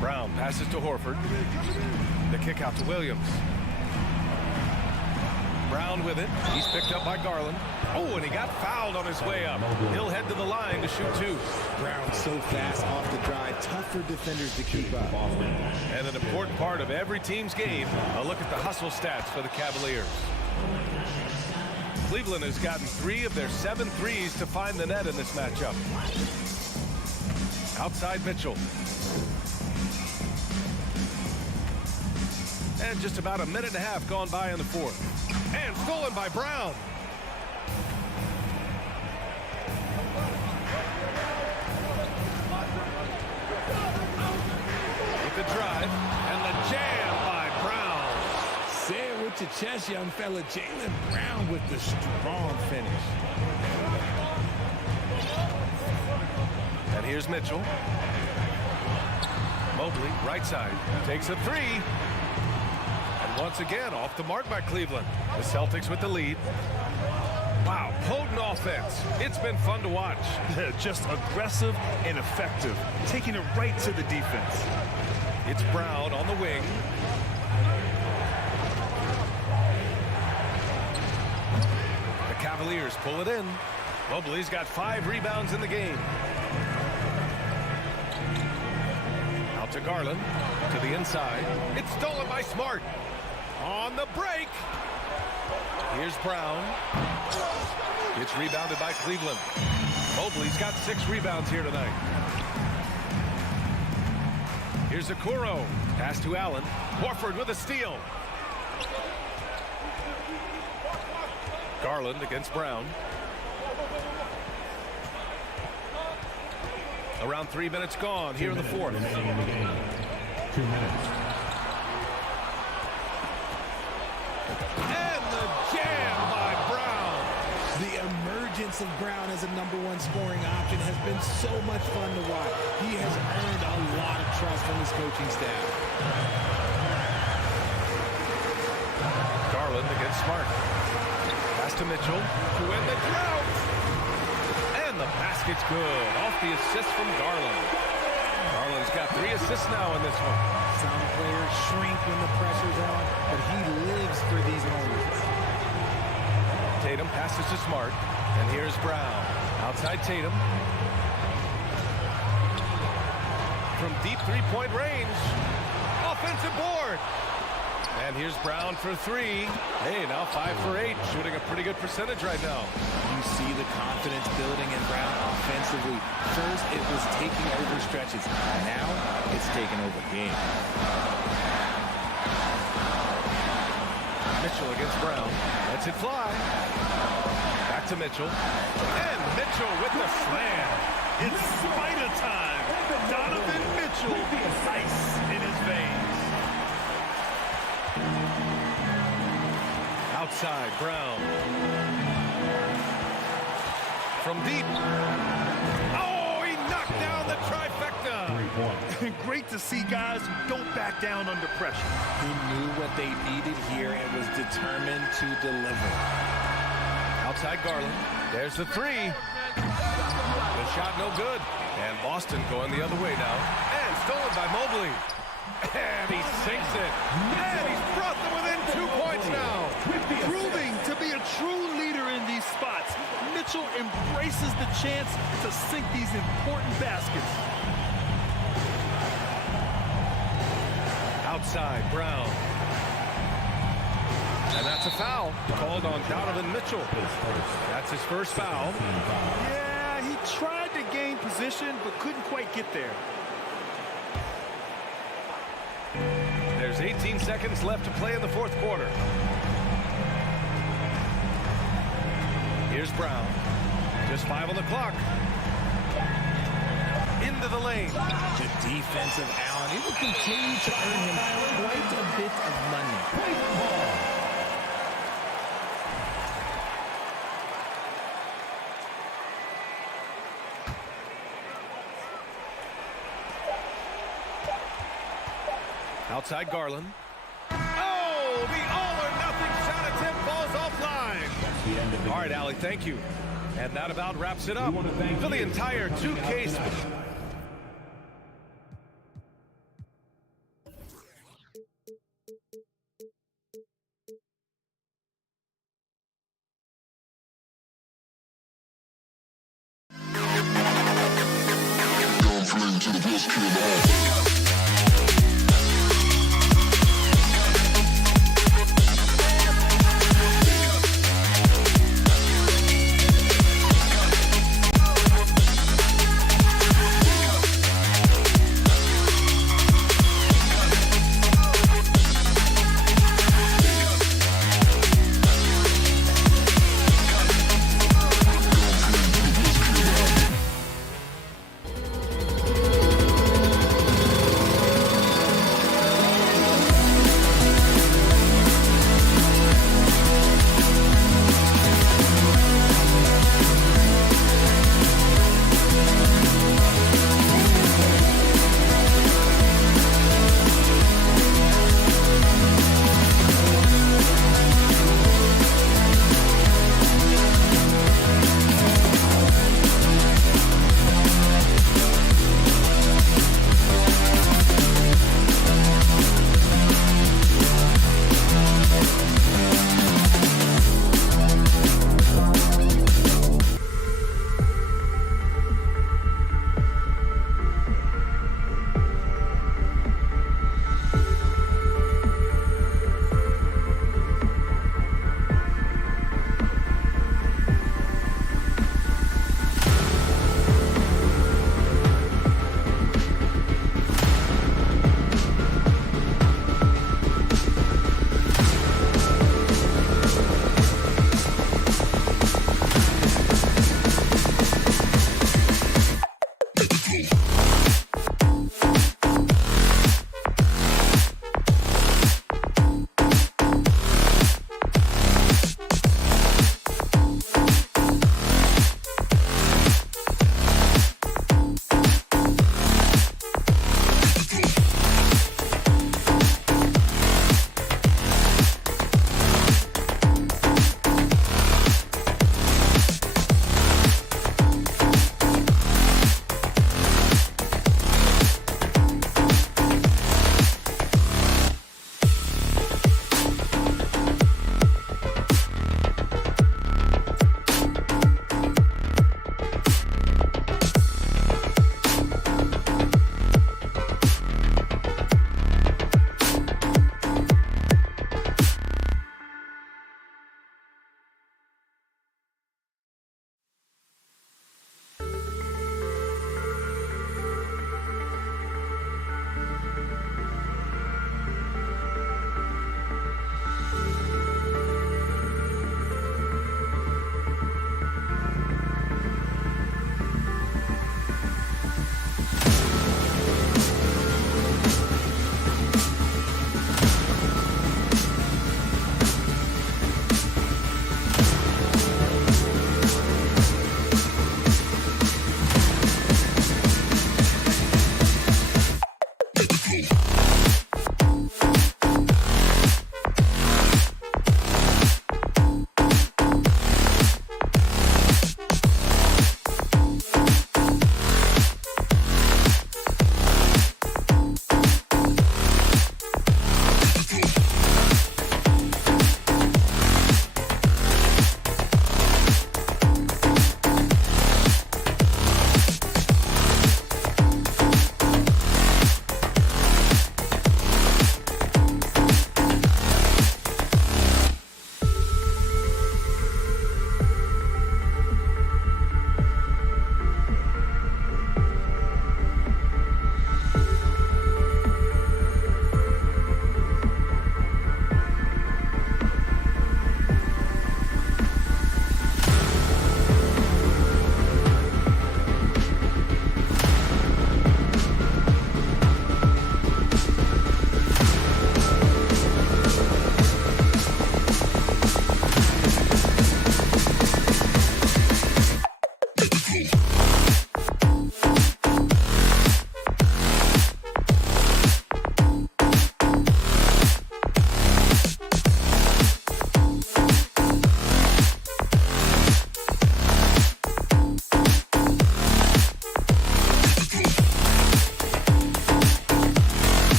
Brown passes to Horford. The kick out to Williams. Brown with it. He's picked up by Garland. Oh, and he got fouled on his way up. He'll head to the line to shoot 2. Brown so fast off the drive, tough for defenders to keep up. And an important part of every team's game, a look at the hustle stats for the Cavaliers. Cleveland has gotten 3 of their 7 threes to find the net in this matchup. Outside Mitchell. And just about a minute and a half gone by in the 4th. And stolen by Brown. With the drive and the jam by Brown. Say it with your chest, young fella. Jaylen Brown with the strong finish. And here's Mitchell. Mobley, right side, takes a 3. And once again, off the mark by Cleveland. The Celtics with the lead. Wow, potent offense. It's been fun to watch. Just aggressive and effective, taking it right to the defense. It's Brown on the wing. The Cavaliers pull it in. Mobley's got 5 rebounds in the game. Out to Garland, to the inside. It's stolen by Smart. On the break. Here's Brown. It's rebounded by Cleveland. Mobley's got 6 rebounds here tonight. Here's Okoro. Pass to Allen. Horford with a steal. Garland against Brown. Around 3 minutes gone here in the 4th. Remaining in the game. 2 minutes. And the jam by Brown. The emergence of Brown as a #1 scoring option has been so much fun to watch. He has earned a lot of trust from his coaching staff. Garland against Smart. Pass to Mitchell to end the drought. And the basket's good. Off the assist from Garland. Garland's got 3 assists now in this one. Some players shrink when the pressure's on, but he lives for these moments. Tatum passes to Smart. And here's Brown. Outside Tatum. From deep 3-point range. Offensive board. And here's Brown for 3. Hey, now 5 for 8. Shooting a pretty good percentage right now. You see the confidence building in Brown offensively. First, it was taking over stretches. Now, it's taking over games. Mitchell against Brown. Lets it fly. Back to Mitchell. And Mitchell with the slam. It's spider time. Donovan Mitchell, ice in his veins. Outside, Brown. From deep. Oh, he knocked down the trifecta. 3 points. Great to see guys who don't back down under pressure. He knew what they needed here and was determined to deliver. Outside Garland. There's the 3. The shot no good. And Boston going the other way now. And stolen by Mobley. And he sinks it. And he's brought them within 2 points now. Proving to be a true leader in these spots. Mitchell embraces the chance to sink these important baskets. Outside, Brown. And that's a foul called on Donovan Mitchell. That's his first foul. Yeah, he tried to gain position, but couldn't quite get there. There's 18 seconds left to play in the fourth quarter. Here's Brown. Just 5 on the clock. Into the lane. The defense of Allen, it will continue to earn him quite a bit of money. Outside Garland. Oh, the all-or-nothing shot attempt falls offline. All right, Allie, thank you. And that about wraps it up for the entire 2K.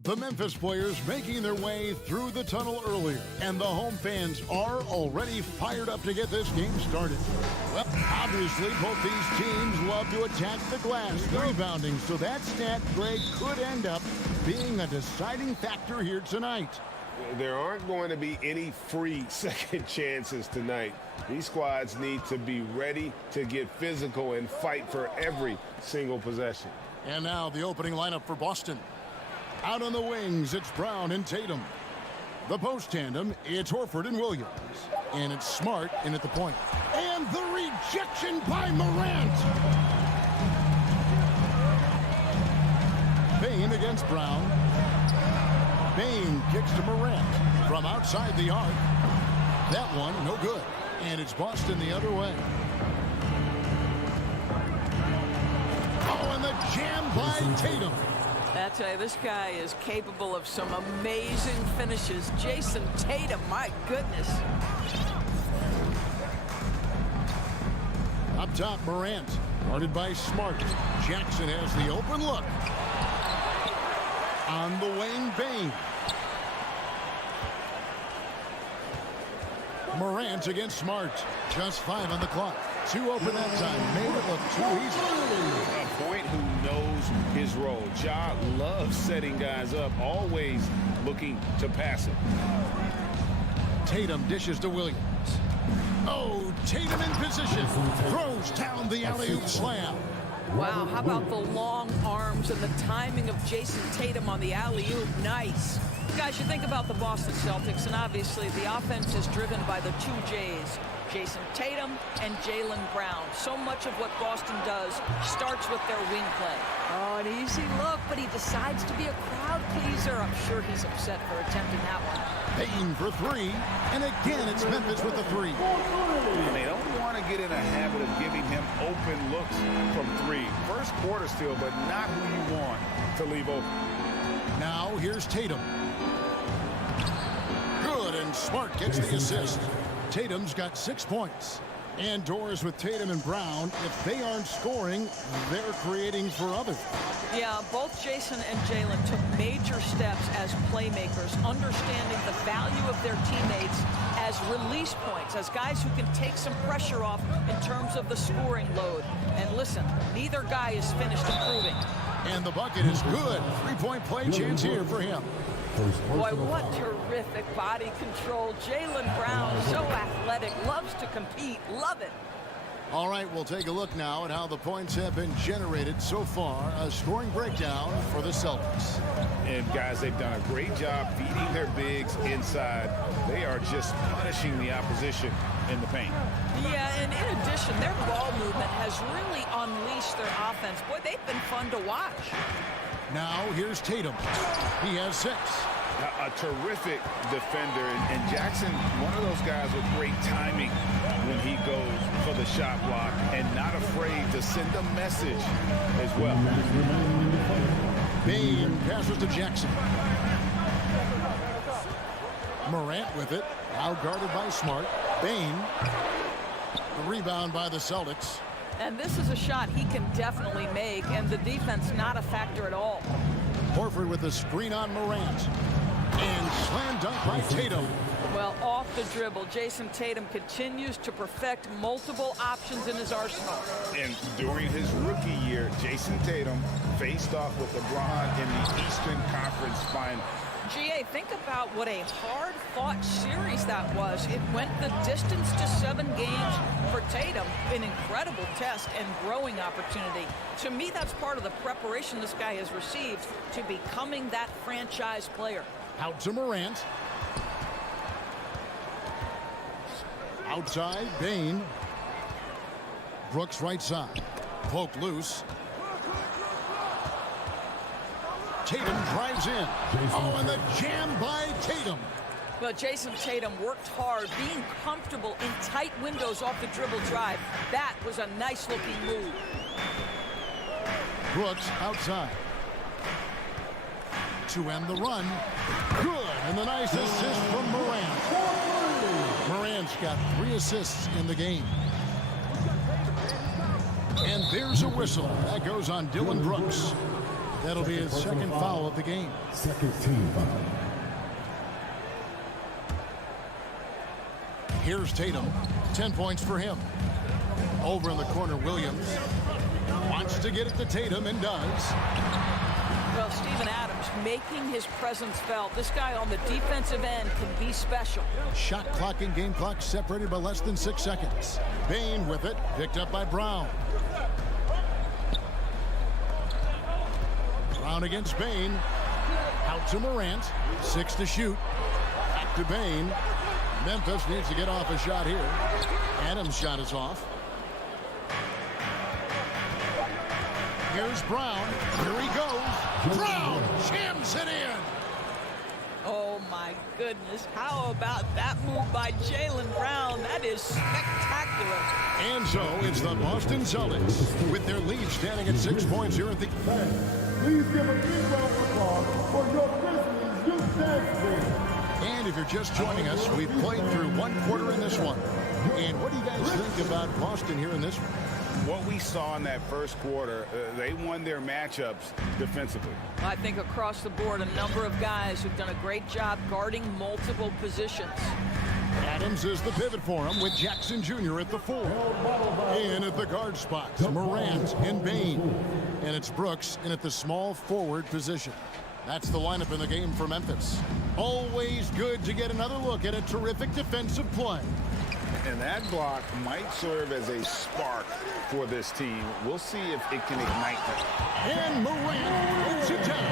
The Memphis players making their way through the tunnel earlier, and the home fans are already fired up to get this game started. Well, obviously, both these teams love to attack the glass, rebounding, so that stat grade could end up being a deciding factor here tonight. There aren't going to be any free second chances tonight. These squads need to be ready to get physical and fight for every single possession. And now the opening lineup for Boston. Out on the wings, it's Brown and Tatum. The post tandem, it's Horford and Williams. And it's Smart in at the point. And the rejection by Morant. Bane against Brown. Bane kicks to Morant from outside the arc. That one, no good. And it's Boston the other way. Oh, and the jam by Tatum. I tell you, this guy is capable of some amazing finishes. Jason Tatum, my goodness. Up top, Morant, guarded by Smart. Jackson has the open look. On the wing, Bane. Morant against Smart. Just 5 on the clock. 2 open that time. Made it look too easy. A point who knows his role. Ja loves setting guys up, always looking to pass it. Tatum dishes to Williams. Oh, Tatum in position. Throws down the alley-oop slam. Wow, how about the long arms and the timing of Jason Tatum on the alley-oop? Nice. Guys, you think about the Boston Celtics, and obviously the offense is driven by the 2 J's, Jason Tatum and Jaylen Brown. So much of what Boston does starts with their wing play. Oh, an easy look, but he decides to be a crowd pleaser. I'm sure he's upset for attempting that one. Bane for 3, and again it's Memphis with the 3. And they don't want to get in a habit of giving him open looks from 3. First quarter still, but not who you want to leave open. Now here's Tatum. Good, and Smart gets the assist. Tatum's got 6 points. And doors with Tatum and Brown. If they aren't scoring, they're creating for others. Yeah, both Jason and Jaylen took major steps as playmakers, understanding the value of their teammates as release points, as guys who can take some pressure off in terms of the scoring load. And listen, neither guy is finished improving. And the bucket is good. 3-point play chance here for him. Boy, what terrific body control. Jaylen Brown, so athletic, loves to compete. Love it. All right, we'll take a look now at how the points have been generated so far. A scoring breakdown for the Celtics. And, guys, they've done a great job feeding their bigs inside. They are just punishing the opposition in the paint. Yeah, and in addition, their ball movement has really unleashed their offense. Boy, they've been fun to watch. Now, here's Tatum. He has 6. A terrific defender, and Jackson, one of those guys with great timing when he goes for the shot block and not afraid to send a message as well. Bane passes to Jackson. Morant with it, now guarded by Smart. Bane, the rebound by the Celtics. And this is a shot he can definitely make, and the defense not a factor at all. Horford with the screen on Morant. And slam dunk by Tatum. Well, off the dribble, Jason Tatum continues to perfect multiple options in his arsenal. And during his rookie year, Jason Tatum faced off with LeBron in the Eastern Conference Final. GA, think about what a hard-fought series that was. It went the distance to 7 games for Tatum. An incredible test and growing opportunity. To me, that's part of the preparation this guy has received to becoming that franchise player. Out to Morant. Outside, Bane. Brooks right side. Poke loose. Tatum drives in. Oh, and the jam by Tatum. Well, Jason Tatum worked hard, being comfortable in tight windows off the dribble drive. That was a nice-looking move. Brooks outside. To end the run. Good, and the nice assist from Morant. Morant's got 3 assists in the game. And there's a whistle. That goes on Dylan Brooks. That'll be his second foul of the game. Second team foul. Here's Tatum. 10 points for him. Over in the corner, Williams wants to get it to Tatum and does. Well, Steven Adams making his presence felt. This guy on the defensive end can be special. Shot clock and game clock separated by less than 6 seconds. Bane with it, picked up by Brown. Brown against Bane. Out to Morant. 6 to shoot. Back to Bane. Memphis needs to get off a shot here. Adams' shot is off. Here's Brown. Here he goes. Brown jams it in. Oh, my goodness. How about that move by Jaylen Brown? That is spectacular. And so it's the Boston Celtics with their lead standing at 6 points here at the... Please give a big round of applause for your Grizzlies youth dance team. And if you're just joining us, we've played through 1 quarter in this one. And what do you guys think about Boston here in this one? What we saw in that first quarter, they won their matchups defensively. I think across the board, a number of guys who've done a great job guarding multiple positions. Adams is the pivot for him with Jackson Jr. at the 4. In at the guard spots, Morant and Bane. And it's Brooks in at the small forward position. That's the lineup in the game for Memphis. Always good to get another look at a terrific defensive play. And that block might serve as a spark for this team. We'll see if it can ignite them. And Morant puts it down.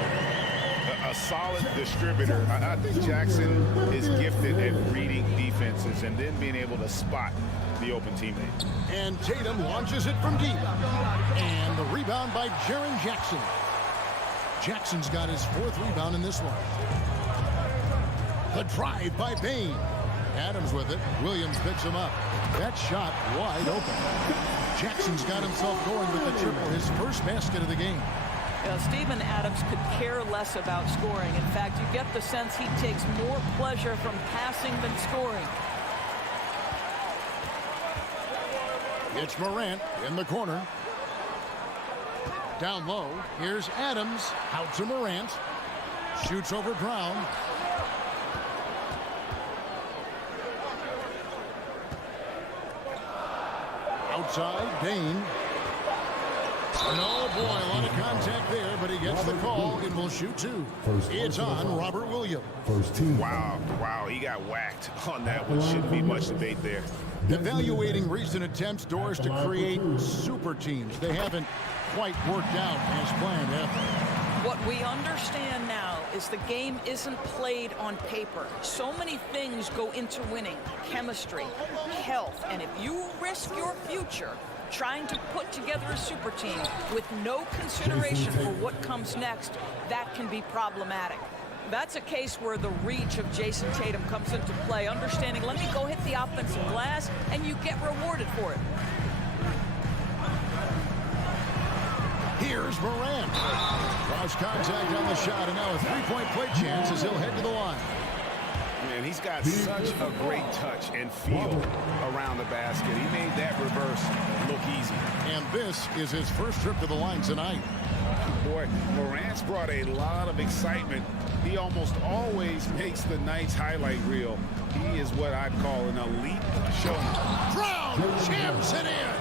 A solid distributor. I think Jackson is gifted at reading defenses and then being able to spot the open teammate. And Tatum launches it from deep. And the rebound by Jaren Jackson. Jackson's got his 4th rebound in this one. The drive by Bane. Adams with it. Williams picks him up. That shot wide open. Jackson's got himself going with the triple, his first basket of the game. Steven Adams could care less about scoring. In fact, you get the sense he takes more pleasure from passing than scoring. It's Morant in the corner. Down low. Here's Adams. Out to Morant. Shoots over Brown. Outside, Bane. Oh, boy, a lot of contact there, but he gets the call and will shoot two. It's on Robert Williams. Wow, he got whacked on that one. Shouldn't be much debate there. Evaluating recent attempts, Doris, to create super teams. They haven't quite worked out as planned, have they? What we understand now is the game isn't played on paper. So many things go into winning. Chemistry, health, and if you risk your future trying to put together a super team with no consideration for what comes next, that can be problematic. That's a case where the reach of Jason Tatum comes into play. Understanding, let me go hit the offensive glass, and you get rewarded for it. Here's Morant. Draws contact on the shot, and now a three-point play chance as he'll head to the line. Man, he's got such a great touch and feel around the basket. He made that reverse look easy. And this is his first trip to the line tonight. Boy, Morant's brought a lot of excitement. He almost always makes the night's highlight reel. He is what I'd call an elite showman. Brown jams it in.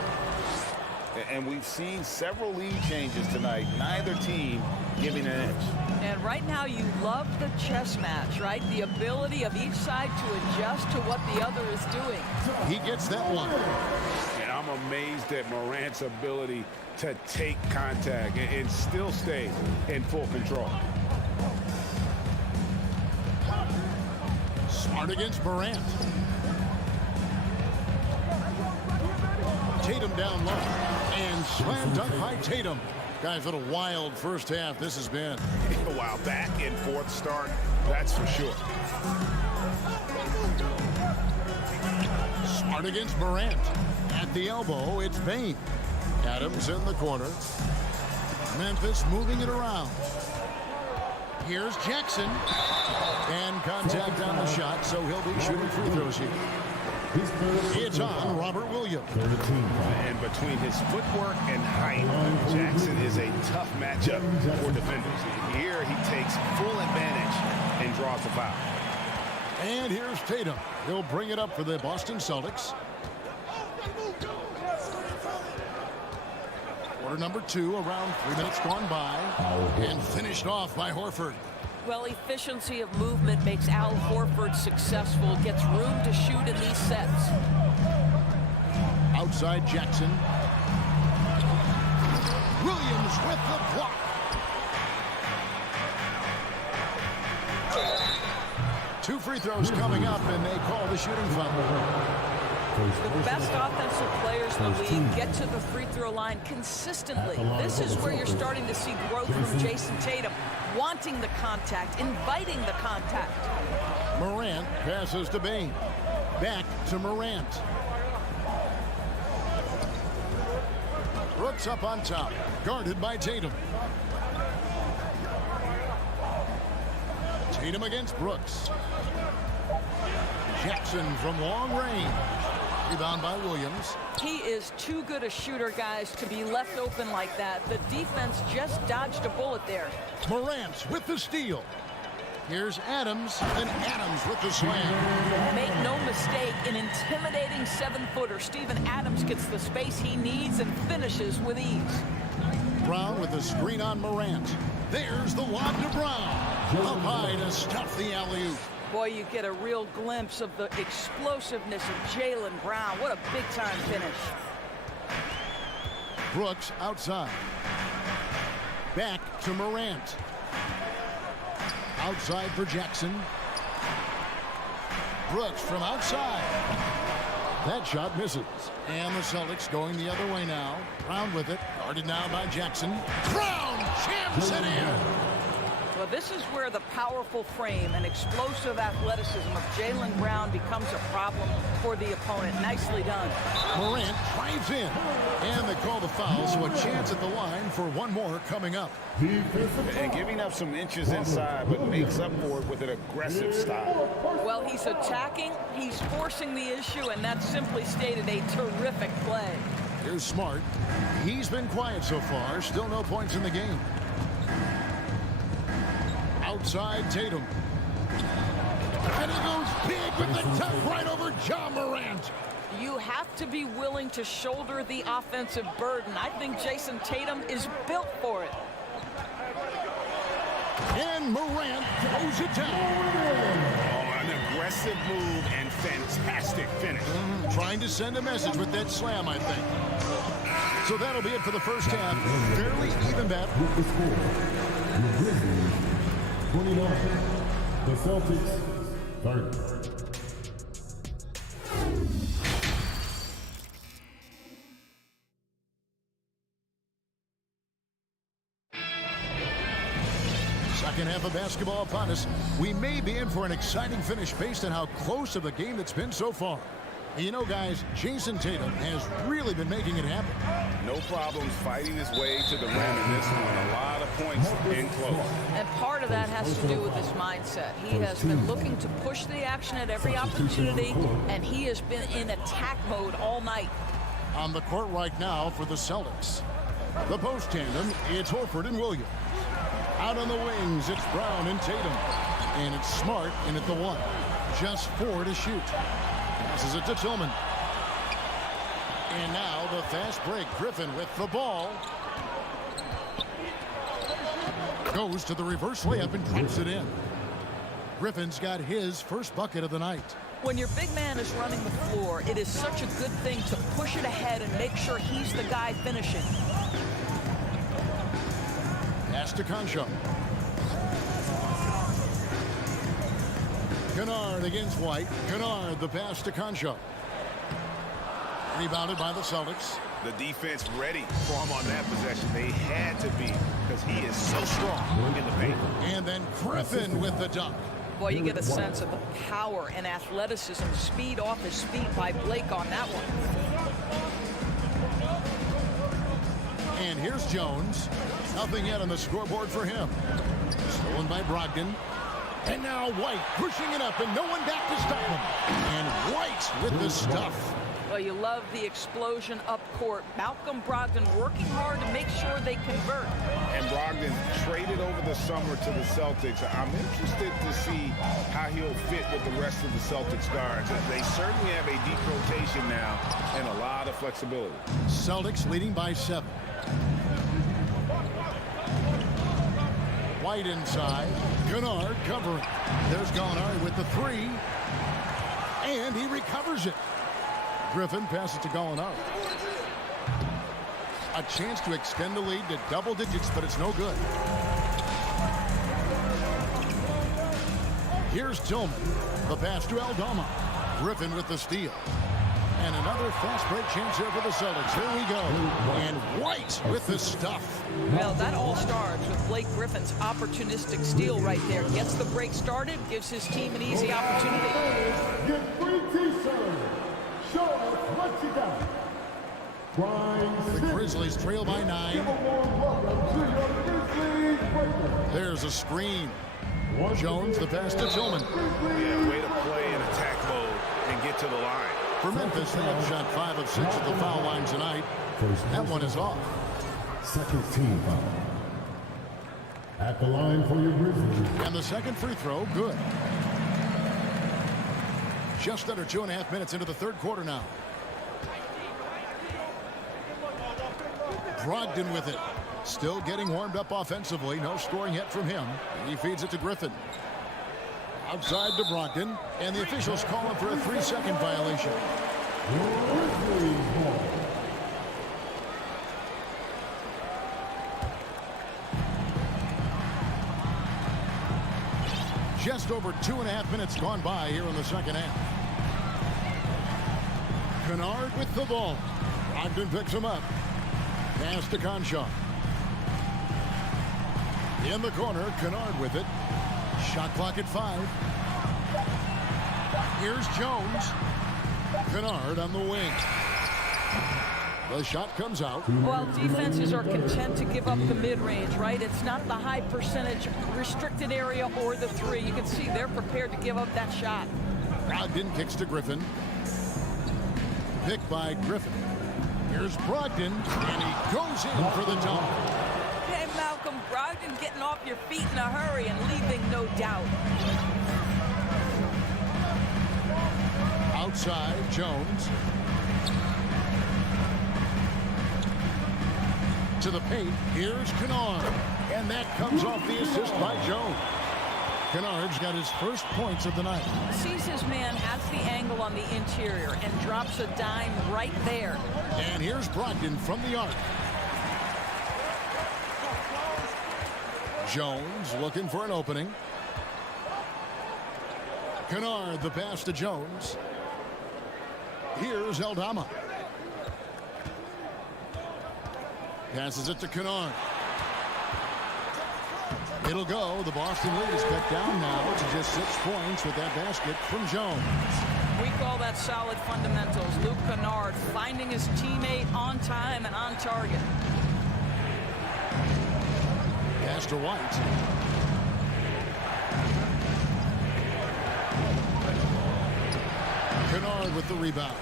And we've seen several lead changes tonight. Neither team giving an edge. And right now you love the chess match, right? The ability of each side to adjust to what the other is doing. He gets that one. And I'm amazed at Morant's ability to take contact and still stay in full control. Smart against Morant. Tatum down low. And slam dunk by Tatum. Guys, what a wild first half this has been. Wow, back and forth start, that's for sure. Smart against Morant. At the elbow, it's Bain. Adams in the corner. Memphis moving it around. Here's Jackson. And contact on the shot, so he'll be shooting free throws here. It's on Robert Williams. And between his footwork and height, Jackson is a tough matchup for defenders. Here he takes full advantage and draws a foul. And here's Tatum. He'll bring it up for the Boston Celtics. Quarter number 2, around 3 minutes gone by. And finished off by Horford. Well, efficiency of movement makes Al Horford successful. Gets room to shoot in these sets. Outside Jackson. Williams with the block. Two free throws coming up, and they call the shooting foul. The best offensive players in the league get to the free throw line consistently. This is where you're starting to see growth from Jason Tatum. Wanting the contact, inviting the contact. Morant passes to Bain. Back to Morant. Brooks up on top, guarded by Tatum. Tatum against Brooks. Jackson from long range. Rebound by Williams. He is too good a shooter, guys, to be left open like that. The defense just dodged a bullet there. Morant with the steal. Here's Adams, and Adams with the slam. Make no mistake, an intimidating 7-footer. Steven Adams gets the space he needs and finishes with ease. Brown with the screen on Morant. There's the lob to Brown. Up high to stuff the alley-oop. Boy, you get a real glimpse of the explosiveness of Jaylen Brown. What a big-time finish. Brooks outside. Back to Morant. Outside for Jackson. Brooks from outside. That shot misses. And the Celtics going the other way now. Brown with it. Guarded now by Jackson. Brown jams it in. Well, this is where the powerful frame and explosive athleticism of Jaylen Brown becomes a problem for the opponent. Nicely done. Morant drives in. And they call the foul, so a chance at the line for one more coming up. And giving up some inches inside, but makes up for it with an aggressive style. Well, he's attacking, he's forcing the issue, and that's simply stated a terrific play. Here's Smart. He's been quiet so far. Still no points in the game. Outside Tatum. And he goes big with the tap right over Ja Morant. You you have to be willing to shoulder the offensive burden. I think Jason Tatum is built for it. And Morant throws it down. Oh, an aggressive move and fantastic finish. Trying to send a message with that slam, I think. So that'll be it for the first half. Fairly even bet. With the score, the Grizzlies 29, the Celtics 30. Second half of basketball upon us. We may be in for an exciting finish based on how close of the game it's been so far. You know, guys, Jason Tatum has really been making it happen. No problems fighting his way to the rim in this one. A lot of points in close. And part of that has to do with his mindset. He has been looking to push the action at every opportunity, and he has been in attack mode all night. On the court right now for the Celtics. The post tandem, it's Horford and Williams. Out on the wings, it's Brown and Tatum. And it's Smart in at the one. Just 4 to shoot. Passes it to Tillman. And now the fast break. Griffin with the ball. Goes to the reverse layup and drops it in. Griffin's got his first bucket of the night. When your big man is running the floor, it is such a good thing to push it ahead and make sure he's the guy finishing. Pass to Concho. Kennard against White. Kennard, the pass to Concho. Rebounded by the Celtics. The defense ready for him on that possession. They had to be because he is so strong in the paint. And then Griffin with the dunk. Boy, you get a sense of the power and athleticism, speed off his feet by Blake on that one. And here's Jones. Nothing yet on the scoreboard for him. Stolen by Brogdon. And now White pushing it up and no one back to stop him. And White with the stuff. Well, you love the explosion up court. Malcolm Brogdon working hard to make sure they convert. And Brogdon traded over the summer to the Celtics. I'm interested to see how he'll fit with the rest of the Celtics guards. They certainly have a deep rotation now and a lot of flexibility. Celtics leading by 7. White inside. Kennard covering. There's Gallinari with the 3. And he recovers it. Griffin passes to Gallinari. A chance to extend the lead to double digits, but it's no good. Here's Tillman. The pass to Aldama. Griffin with the steal. And another fast break chance here for the Celtics. Here we go. And White with the stuff. Well, that all starts with Blake Griffin's opportunistic steal right there. Gets the break started, gives his team an easy opportunity. Get free t-shirts. Show us what you got. The Grizzlies trail by 9. Give a warm welcome to your Grizzlies Breakers. There's a screen. Jones, the pass to Tillman. Yeah, way to play in attack mode and get to the line. For Memphis, they have shot 5 of 6 at the foul line tonight. That one is off. Second team foul. At the line for your Grizzlies. And the second free throw, good. Just under 2.5 minutes into the third quarter now. Brogdon with it. Still getting warmed up offensively. No scoring yet from him. He feeds it to Griffin. Outside to Brogdon. And the officials calling for a 3-second violation. Just over 2.5 minutes gone by here in the second half. Kennard with the ball. Brogdon picks him up. Pass to Concho. In the corner, Kennard with it. Shot clock at 5. Here's Jones. Kennard on the wing. The shot comes out. Well, defenses are content to give up the mid-range, right? It's not the high percentage restricted area or the 3. You can see they're prepared to give up that shot. Brogdon kicks to Griffin. Picked by Griffin. Here's Brogdon, and he goes in for the dunk. Hey, Malcolm Brogdon getting off your feet in a hurry and leaving no doubt. Outside, Jones. to the paint. Here's Kennard. And that comes off the assist by Jones. Kennard's got his first points of the night. Sees his man, has the angle on the interior, and drops a dime right there. And here's Brogdon from the arc. Jones looking for an opening. Kennard, the pass to Jones. Here's Eldama. Passes it to Kennard. It'll go. The Boston lead is cut down now to just 6 points with that basket from Jones. We call that solid fundamentals. Luke Kennard finding his teammate on time and on target. Pass to White. Kennard with the rebound.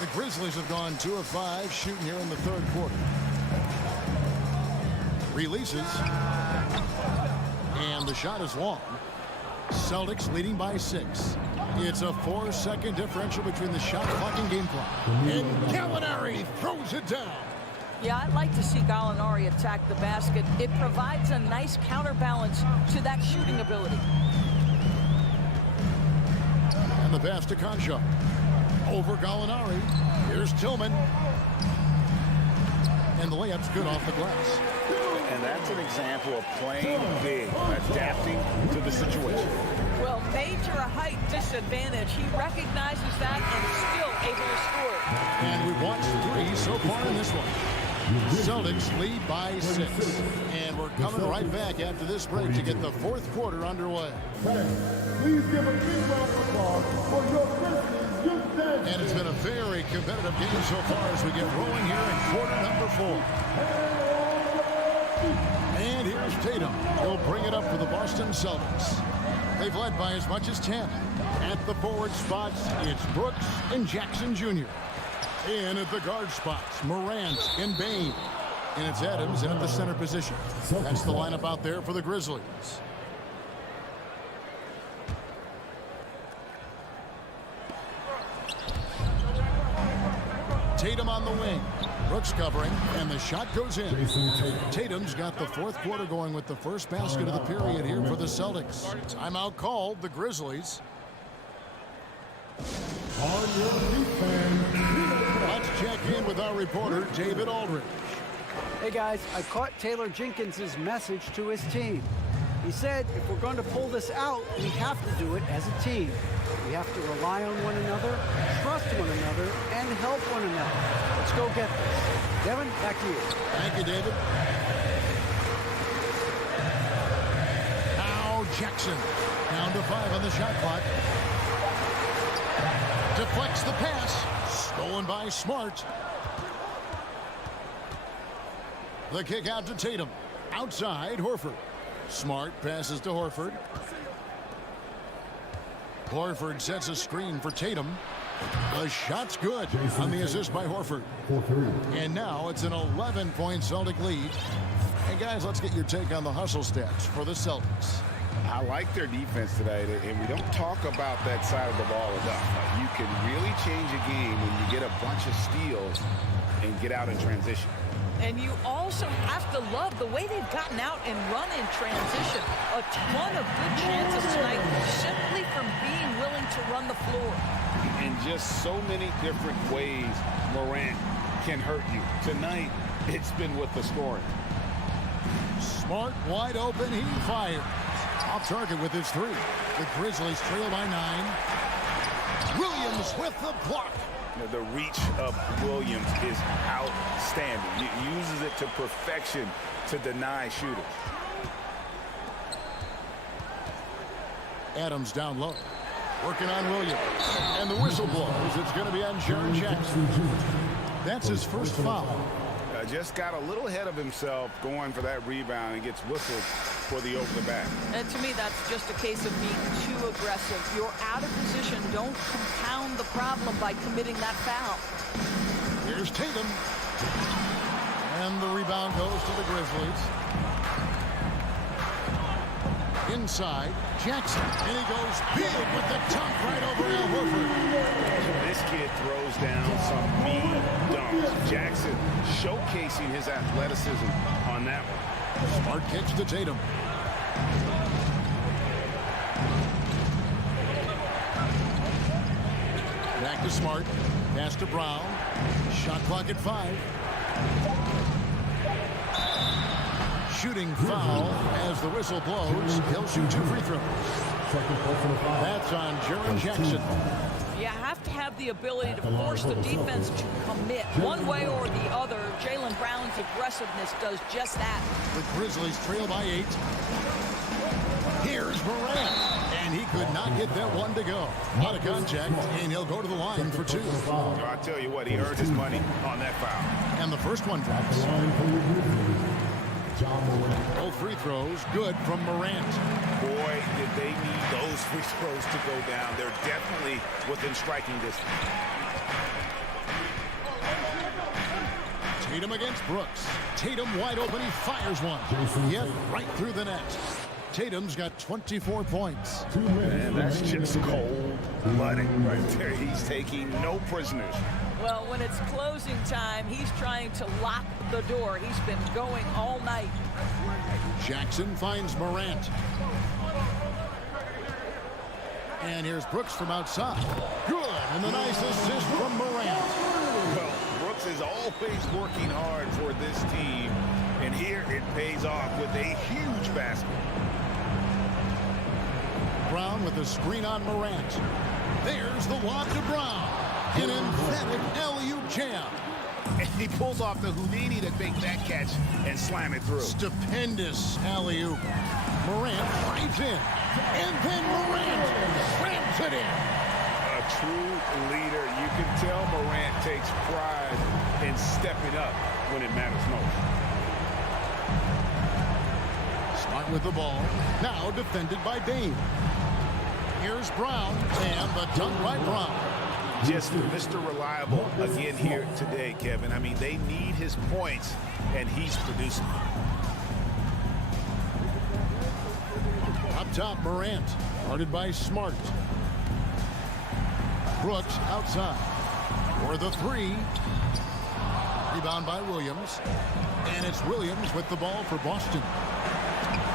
The Grizzlies have gone 2 of 5 shooting here in the third quarter. Releases. And the shot is long. Celtics leading by 6. It's a 4-second differential between the shot clock and game clock. And Gallinari throws it down. Yeah, I'd like to see Gallinari attack the basket. It provides a nice counterbalance to that shooting ability. And the pass to Concha. Over Gallinari. Here's Tillman. And the layup's good off the glass. And that's an example of playing big, adapting to the situation. Well, major height disadvantage. He recognizes that and still able to score. And we've watched 3 so far in this one. Celtics lead by 6. And we're coming right back after this break to get the fourth quarter underway. Please give a big round of applause for your Grizzlies Youth Dance. And it's been a very competitive game so far as we get rolling here in quarter number 4. And here's Tatum. He'll bring it up for the Boston Celtics. They've led by as much as 10. At the forward spots, it's Brooks and Jackson Jr. In at the guard spots, Morant and Bain. And it's Adams in at the center position. That's the lineup out there for the Grizzlies. Tatum on the wing. Brooks covering, and the shot goes in. Tatum's got the fourth quarter going with the first basket of the period here for the Celtics. Timeout called, the Grizzlies. Let's check in with our reporter, David Aldridge. Hey guys, I caught Taylor Jenkins' message to his team. He said if we're going to pull this out, we have to do it as a team. We have to rely on one another, trust one another, and help one another. Let's go get this. Devin, back to you. Thank you, David. Now Jackson. Down to 5 on the shot clock. Deflects the pass. Stolen by Smart. The kick out to Tatum. Outside, Horford. Smart passes to Horford. Horford sets a screen for Tatum. The shot's good on the assist by Horford. And now it's an 11-point Celtic lead. And guys, let's get your take on the hustle stats for the Celtics. I like their defense today, and we don't talk about that side of the ball enough. You can really change a game when you get a bunch of steals and get out in transition. And you also have to love the way they've gotten out and run in transition. A ton of good chances tonight simply from being willing to run the floor. In just so many different ways, Morant can hurt you. Tonight, it's been with the scoring. Smart wide open, he fires. Off target with his 3. The Grizzlies trail by 9. Williams with the block. The reach of Williams is outstanding. He uses it to perfection to deny shooters. Adams down low. Working on Williams. And the whistle blows. It's going to be on Jaren Jackson. That's his first foul. Just got a little ahead of himself going for that rebound and gets whistled for the over the back. And to me, that's just a case of being too aggressive. You're out of position. Don't compound the problem by committing that foul. Here's Tatum. And the rebound goes to the Grizzlies. Inside, Jackson. And he goes big with the dunk right over Al Horford. This kid throws down some mean dunks. Jackson showcasing his athleticism on that one. Smart kicks to Tatum. Back to Smart. Pass to Brown. Shot clock at 5. Shooting foul as the whistle blows. He'll shoot 2 free throws. That's on Jaren Jackson. You have to have the ability to force the defense to commit one way or the other. Jaylen Brown's aggressiveness does just that. The Grizzlies trail by 8. Here's Morant. And he could not get that one to go. Out of contact, and he'll go to the line for 2. I'll tell you what, he earned his money on that foul. And the first one drops. Both free throws good from Morant. Boy, did they need those free throws to go down. They're definitely within striking distance. Tatum against Brooks. Tatum wide open. He fires one. Yet right through the net. Tatum's got 24 points. Man, that's just cold-blooded right there. He's taking no prisoners. Well, when it's closing time, he's trying to lock the door. He's been going all night. Jackson finds Morant. And here's Brooks from outside. Good, and the nice assist from Morant. Well, Brooks is always working hard for this team, and here it pays off with a huge basket. Brown with the screen on Morant. There's the lob to Brown. An emphatic alley-oop jam. And he pulls off the Houdini to make that catch and slam it through. Stupendous alley-oop. Morant drives in. And then Morant slams it in. A true leader. You can tell Morant takes pride in stepping up when it matters most. Smart with the ball. Now defended by Dame. Here's Brown, and the dunk by Brown. Just Mr. Reliable again here today, Kevin. I mean, they need his points, and he's producing. Up top, Morant, guarded by Smart. Brooks outside for the 3. Rebound by Williams. And it's Williams with the ball for Boston.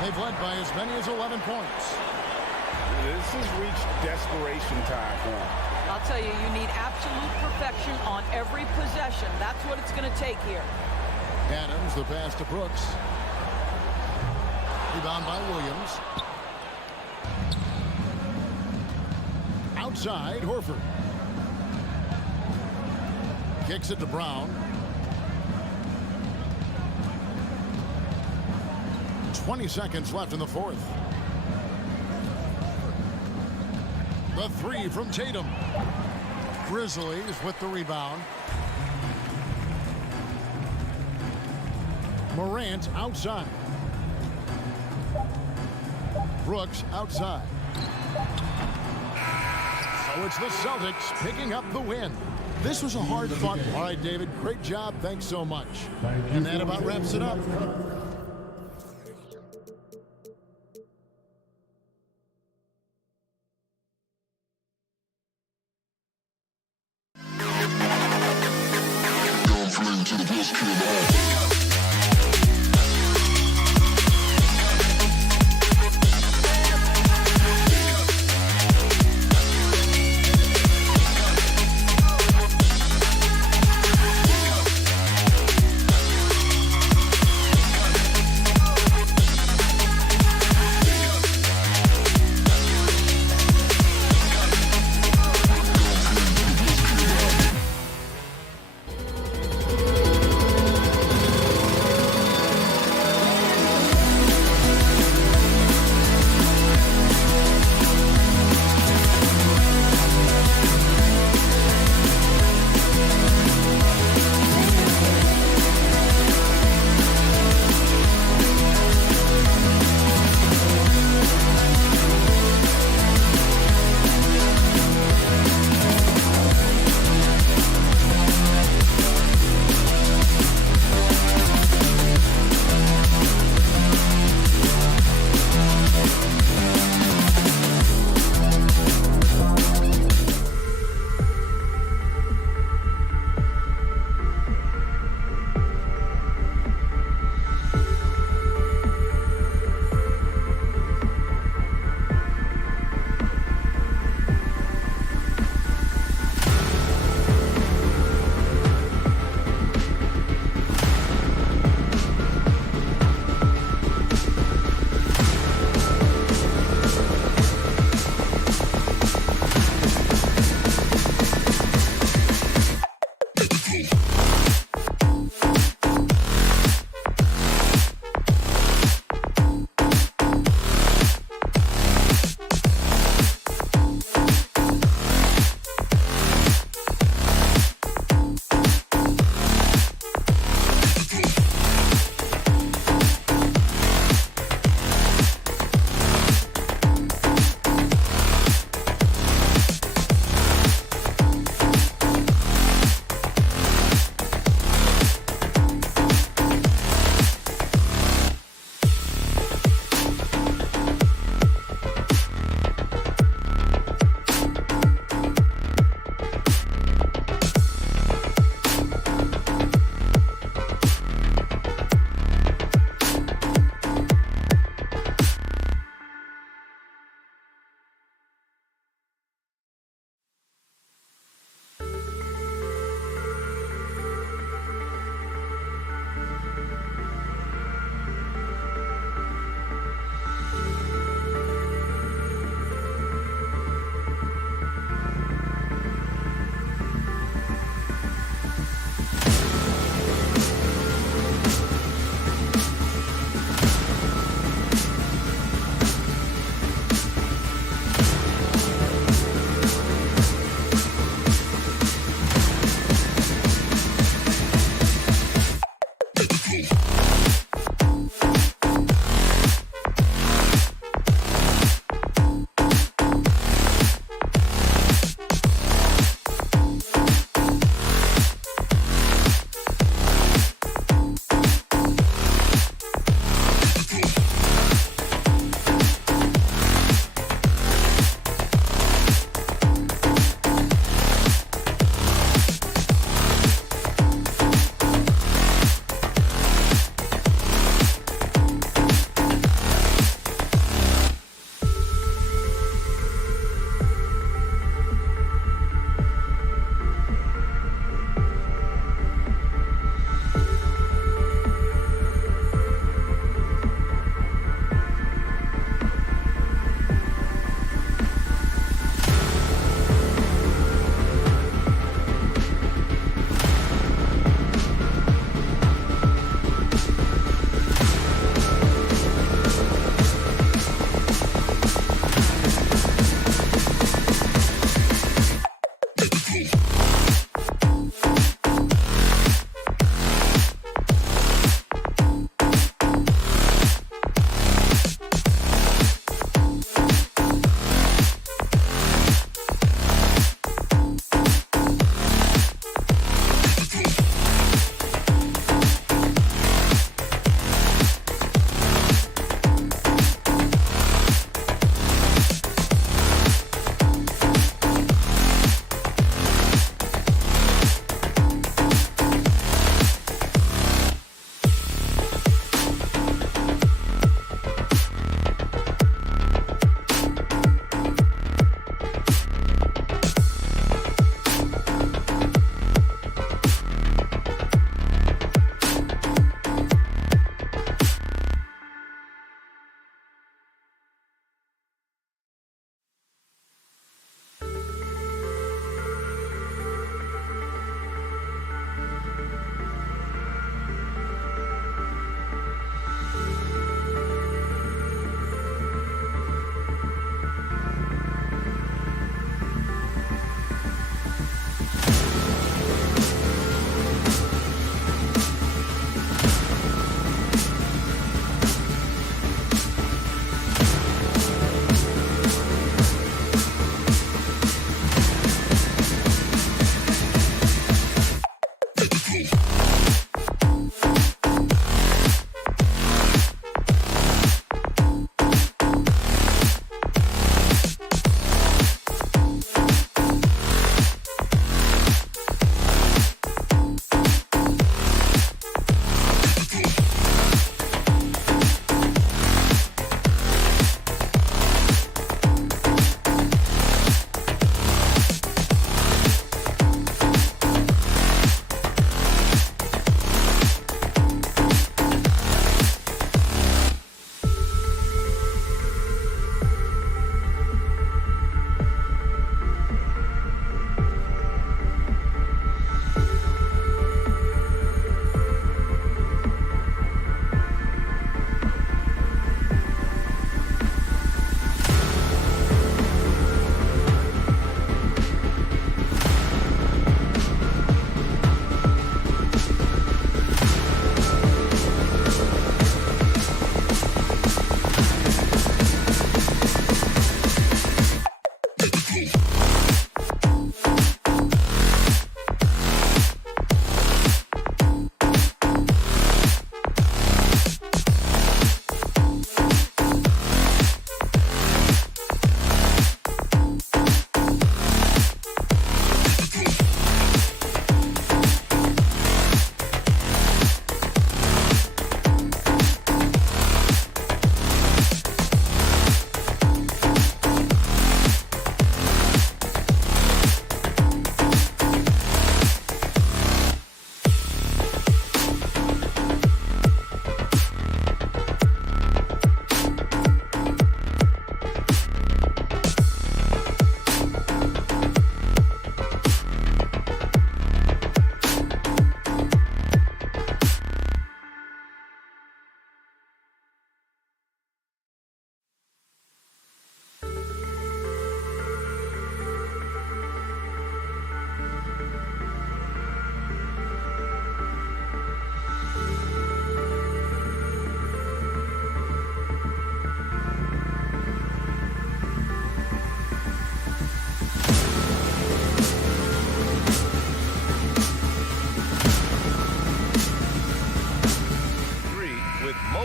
They've led by as many as 11 points. This has reached desperation time for him. I'll tell you, you need absolute perfection on every possession. That's what it's going to take here. Adams, the pass to Brooks. Rebound by Williams. Outside, Horford. Kicks it to Brown. 20 seconds left in the 4th. The 3 from Tatum. Grizzlies with the rebound. Morant outside. Brooks outside. So it's the Celtics picking up the win. This was a hard fought. All right, David, great job. Thanks so much. And that about wraps it up.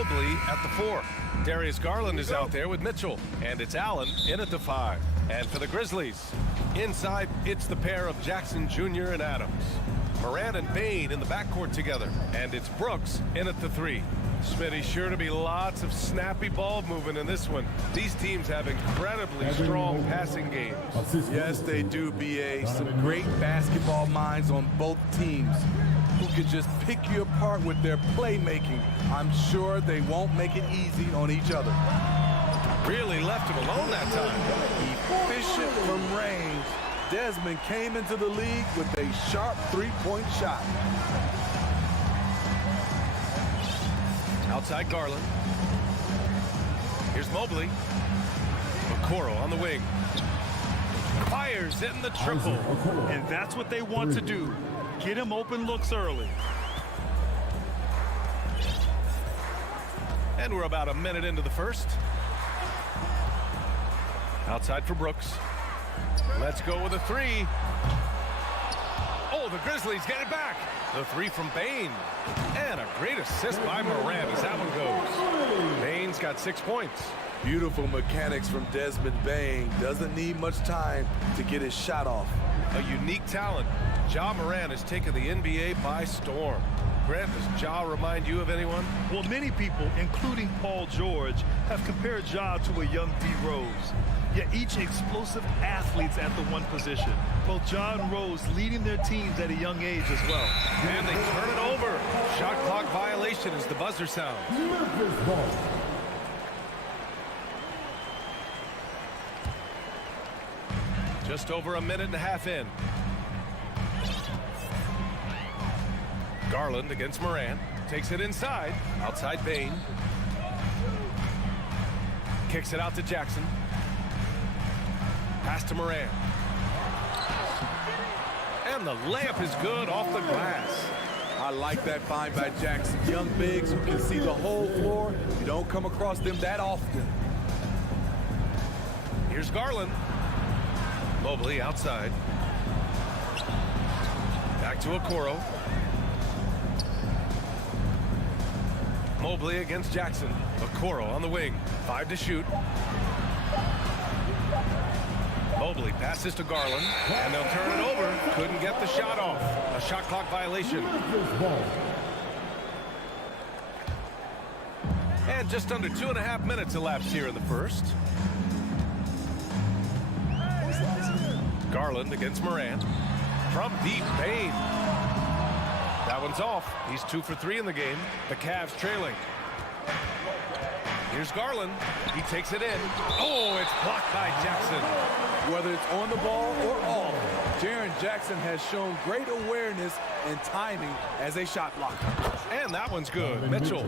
Mobley at the 4. Darius Garland is out there with Mitchell. And it's Allen in at the 5. And for the Grizzlies, inside, it's the pair of Jackson Jr. and Adams. Morant and Bane in the backcourt together. And it's Brooks in at the 3. Smitty, sure to be lots of snappy ball movement in this one. These teams have incredibly strong passing games. Yes, they do, BA. Some great basketball minds on both teams who can just pick you apart with their playmaking. I'm sure they won't make it easy on each other. Really left him alone that time. Efficient from range, Desmond came into the league with a sharp three-point shot. Outside Garland. Here's Mobley. Okoro on the wing. Fires in the triple. And that's what they want to do. Get him open looks early. And we're about a minute into the first. Outside for Brooks. Let's go with a 3. Oh, the Grizzlies get it back. The 3 from Bane. And a great assist by Morant as that one goes. Bane's got 6 points. Beautiful mechanics from Desmond Bane. Doesn't need much time to get his shot off. A unique talent. Ja Morant has taken the NBA by storm. Grant, does Ja remind you of anyone? Well, many people, including Paul George, have compared Ja to a young D. Rose. Yet each explosive athletes at the one position. Both Ja and Rose leading their teams at a young age as well. And they turn it over. Shot clock violation as the buzzer sounds. Just over a minute and a half in. Garland against Morant. Takes it inside. Outside Bane. Kicks it out to Jackson. Pass to Morant. And the layup is good off the glass. I like that find by Jackson. Young bigs who can see the whole floor. You don't come across them that often. Here's Garland. Mobley outside. Back to Okoro. Mobley against Jackson. Okoro on the wing. 5 to shoot. Mobley passes to Garland, and they'll turn it over. Couldn't get the shot off. A shot clock violation. And just under 2.5 minutes elapsed here in the first. Garland against Morant. From deep, Bane. That one's off. He's 2 for 3 in the game. The Cavs trailing. Here's Garland. He takes it in. Oh, it's blocked by Jackson. Whether it's on the ball or off, Jaren Jackson has shown great awareness and timing as a shot blocker. And that one's good. Mitchell.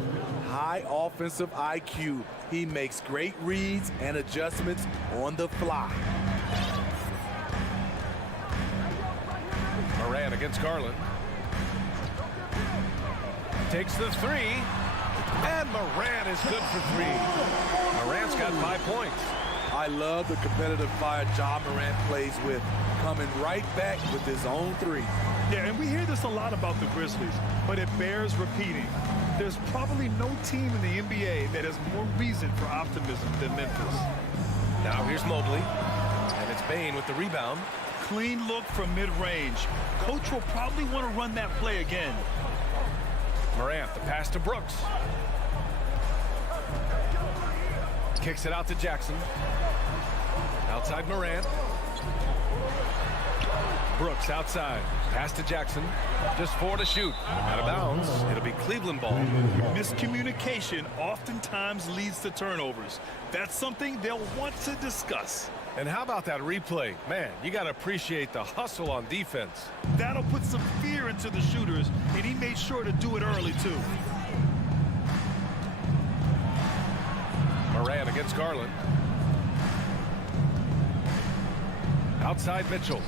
High offensive IQ. He makes great reads and adjustments on the fly. Morant against Garland. Takes the 3. And Morant is good for 3. Morant's got 5 points. I love the competitive fire Ja Morant plays with, coming right back with his own 3. Yeah, and we hear this a lot about the Grizzlies, but it bears repeating. There's probably no team in the NBA that has more reason for optimism than Memphis. Now here's Mobley, and it's Bane with the rebound. Clean look from mid-range. Coach will probably want to run that play again. Morant, the pass to Brooks. Kicks it out to Jackson. Outside Morant. Brooks outside. Pass to Jackson. Just 4 to shoot. Out of bounds. It'll be Cleveland ball. Miscommunication oftentimes leads to turnovers. That's something they'll want to discuss. And how about that replay? Man, you got to appreciate the hustle on defense. That'll put some fear into the shooters, and he made sure to do it early, too. Morant against Garland. Outside Mitchell.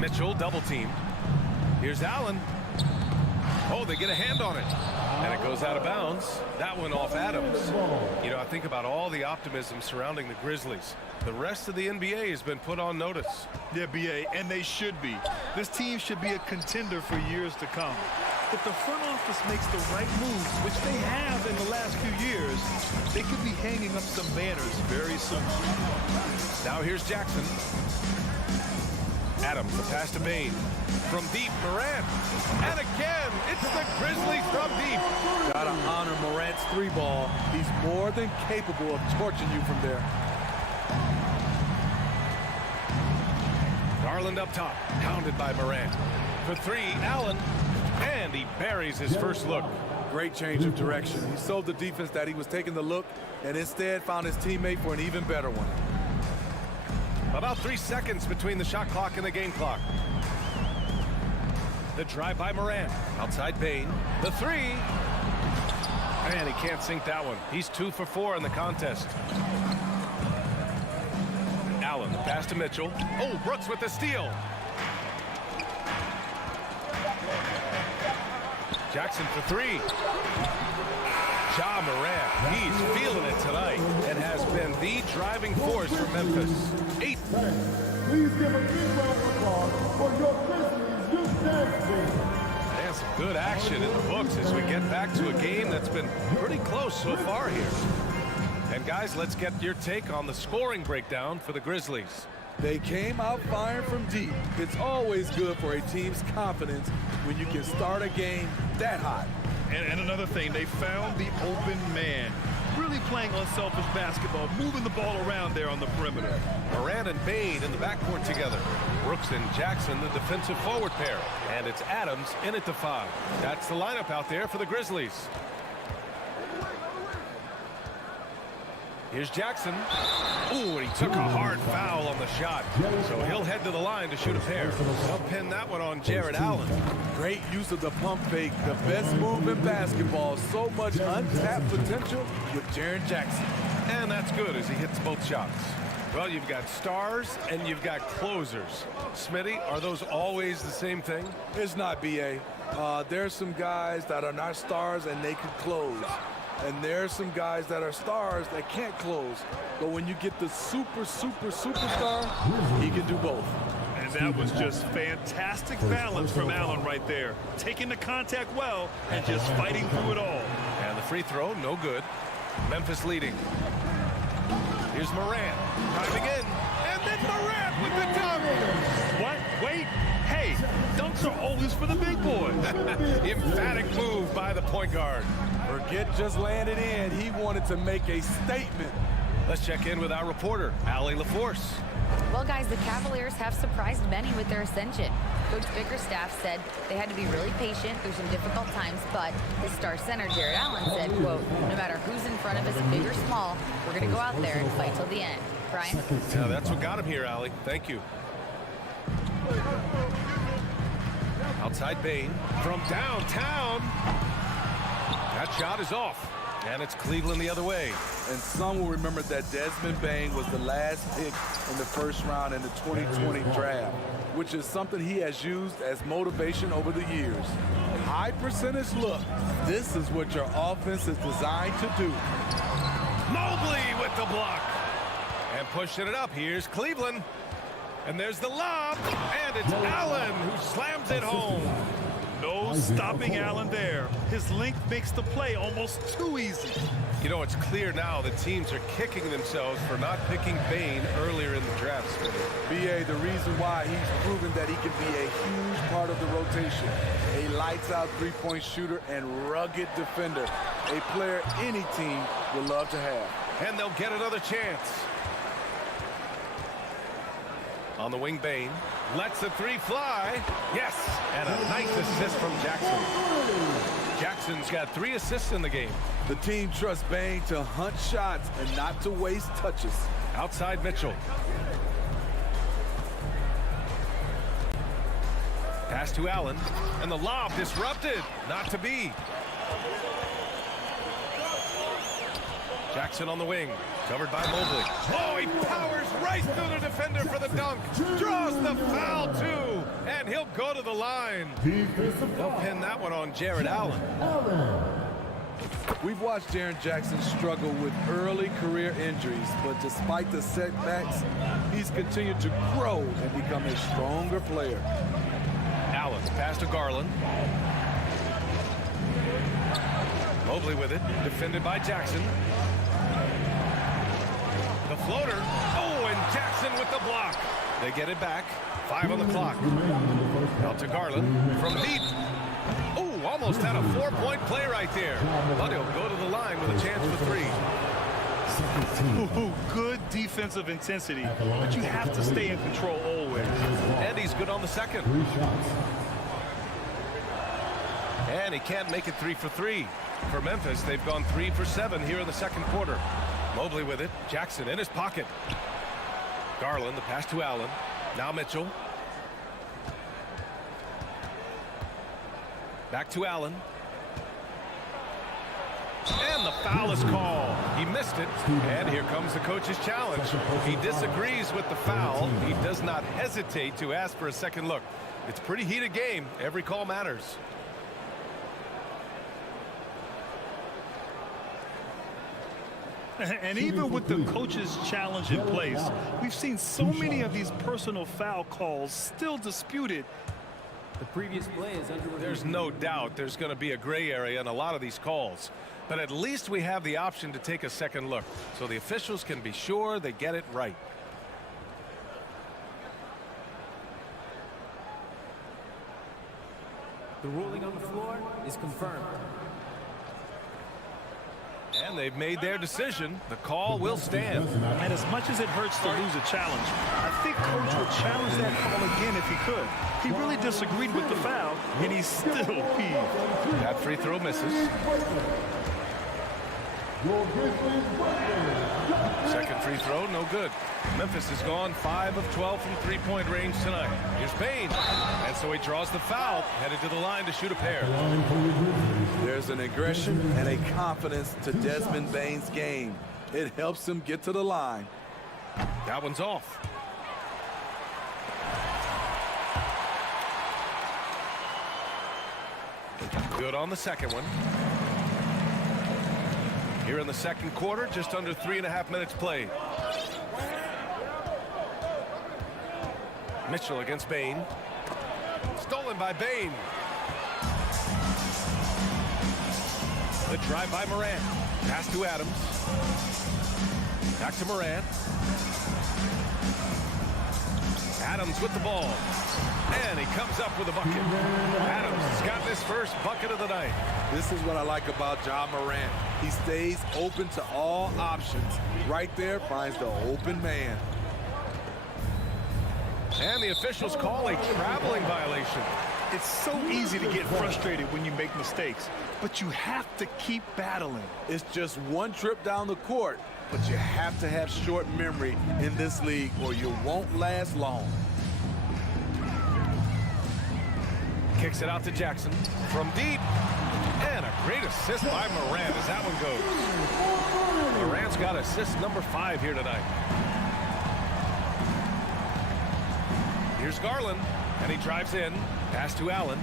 Mitchell double team. Here's Allen. Oh, they get a hand on it. And it goes out of bounds. That one off Adams. You know, I think about all the optimism surrounding the Grizzlies. The rest of the NBA has been put on notice. Yeah, BA, and they should be. This team should be a contender for years to come. If the front office makes the right moves, which they have in the last few years, they could be hanging up some banners very soon. Now here's Jackson. Adams, the pass to Bain. From deep, Morant. And again, it's the Grizzlies from deep. Gotta honor Morant's 3-ball. He's more than capable of torching you from there. Garland up top, pounded by Morant. For 3, Allen. And he buries his first look. Great change of direction. He sold the defense that he was taking the look and instead found his teammate for an even better one. About 3 seconds between the shot clock and the game clock. The drive by Morant. Outside Bain. The 3. And he can't sink that one. He's 2 for 4 in the contest. Allen, the pass to Mitchell. Oh, Brooks with the steal. Jackson for 3. Ja Morant, he's feeling it tonight and has been the driving force for Memphis. 8. Please give a big round of applause for your Grizzlies youth dance team. And some good action in the books as we get back to a game that's been pretty close so far here. And guys, let's get your take on the scoring breakdown for the Grizzlies. They came out firing from deep. It's always good for a team's confidence when you can start a game that hot. And another thing, they found the open man. Really playing unselfish basketball, moving the ball around there on the perimeter. Morant and Bain in the backcourt together. Brooks and Jackson, the defensive forward pair. And it's Adams in at the 5. That's the lineup out there for the Grizzlies. Here's Jackson. Ooh, and he took a hard foul on the shot. So he'll head to the line to shoot a pair. They'll pin that one on Jared Allen. Great use of the pump fake. The best move in basketball. So much untapped potential with Jaren Jackson. And that's good as he hits both shots. Well, you've got stars and you've got closers. Smitty, are those always the same thing? It's not, B.A. There's some guys that are not stars and they can close. And there's some guys that are stars that can't close. But when you get the superstar, he can do both. And that was just fantastic balance from Allen right there. Taking the contact well and just fighting through it all. And the free throw, no good. Memphis leading. Here's Morant. Time again. And then Morant with the dunk. What? Wait. Hey, dunks are always for the big boys. Emphatic move by the point guard. Forget just laying it in. He wanted to make a statement. Let's check in with our reporter, Allie LaForce. Well, guys, the Cavaliers have surprised many with their ascension. Coach Bickerstaff said they had to be really patient through some difficult times, but his star center, Jared Allen, said, quote, no matter who's in front of us, big or small, we're going to go out there and fight till the end. Brian? Yeah, that's what got him here, Allie. Thank you. Outside Bain from downtown. That shot is off. And it's Cleveland the other way. And some will remember that Desmond Bain was the last pick in the first round in the 2020 draft, which is something he has used as motivation over the years. High percentage look. This is what your offense is designed to do. Mobley with the block. And pushing it up. Here's Cleveland. And there's the lob. And it's Allen who slams it home. No stopping Allen there. His length makes the play almost too easy. You know, it's clear now that teams are kicking themselves for not picking Bain earlier in the draft. B.A., the reason why he's proven that he can be a huge part of the rotation. A lights-out three-point shooter and rugged defender. A player any team would love to have. And they'll get another chance. On the wing, Bain lets the 3 fly. Yes, and a nice assist from Jackson. Jackson's got 3 assists in the game. The team trusts Bain to hunt shots and not to waste touches. Outside Mitchell. Pass to Allen, and the lob disrupted. Not to be. Jackson on the wing, covered by Mobley. Oh, he powers right through the defender for the dunk. Draws the foul, too. And he'll go to the line. They'll pin that one on Jared Allen. We've watched Jaren Jackson struggle with early career injuries, but despite the setbacks, he's continued to grow and become a stronger player. Allen, pass to Garland. Mobley with it, defended by Jackson. The floater. Oh, and Jackson with the block. They get it back. 5 on the clock. Out to Garland from deep. Oh, almost had a 4-point play right there. But he'll go to the line with a chance for 3. Ooh, good defensive intensity, but you have to stay in control always. And he's good on the second. And he can't make it 3 for 3. For Memphis, they've gone 3 for 7 here in the second quarter. Mobley with it. Jackson in his pocket. Garland, the pass to Allen. Now Mitchell. Back to Allen. And the foul is called. He missed it. And here comes the coach's challenge. He disagrees with the foul. He does not hesitate to ask for a second look. It's a pretty heated game. Every call matters. And even with the coach's challenge in place, we've seen so many of these personal foul calls still disputed. The previous play is under review. There's no doubt there's going to be a gray area in a lot of these calls. But at least we have the option to take a second look, so the officials can be sure they get it right. The ruling on the floor is confirmed. And they've made their decision. The call will stand. And as much as it hurts to lose a challenge, I think Coach would challenge that call again if he could. He really disagreed with the foul, and he's still peeved. That free throw misses. Second free throw, no good. Memphis has gone 5 of 12 from three-point range tonight. Here's Bane. And so he draws the foul, headed to the line to shoot a pair. There's an aggression and a confidence to Desmond Bane's game. It helps him get to the line. That one's off. Good on the second one. Here in the second quarter, just under 3.5 minutes played. Mitchell against Bane. Stolen by Bane. The drive by Morant. Pass to Adams. Back to Morant. Adams with the ball. And he comes up with a bucket. Adams has gotten his first bucket of the night. This is what I like about Ja Morant. He stays open to all options. Right there, finds the open man. And the officials call a traveling violation. It's so easy to get frustrated when you make mistakes, but you have to keep battling. It's just one trip down the court, but you have to have short memory in this league or you won't last long. Kicks it out to Jackson from deep. And a great assist by Morant as that one goes. Morant's got assist number 5 here tonight. Here's Garland, and he drives in. Pass to Allen.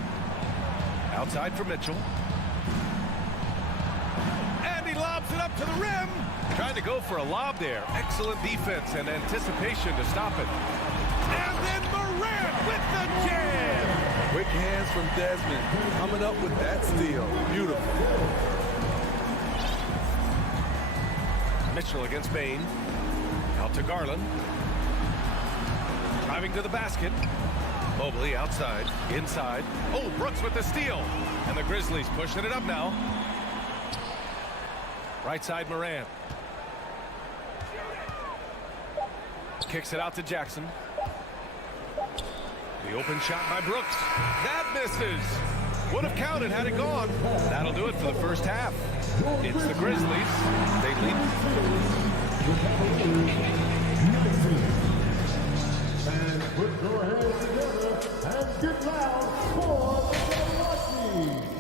Outside for Mitchell. And he lobs it up to the rim. Trying to go for a lob there. Excellent defense and anticipation to stop it. And then Morant with the jam. Quick hands from Desmond, coming up with that steal. Beautiful. Mitchell against Bane. Out to Garland. Driving to the basket. Mobley outside, inside. Oh, Brooks with the steal. And the Grizzlies pushing it up now. Right side Morant. Kicks it out to Jackson. The open shot by Brooks. That misses. Would have counted had it gone. That'll do it for the first half. It's the Grizzlies. They lead. And put your hands together and get loud for the Cavaliers.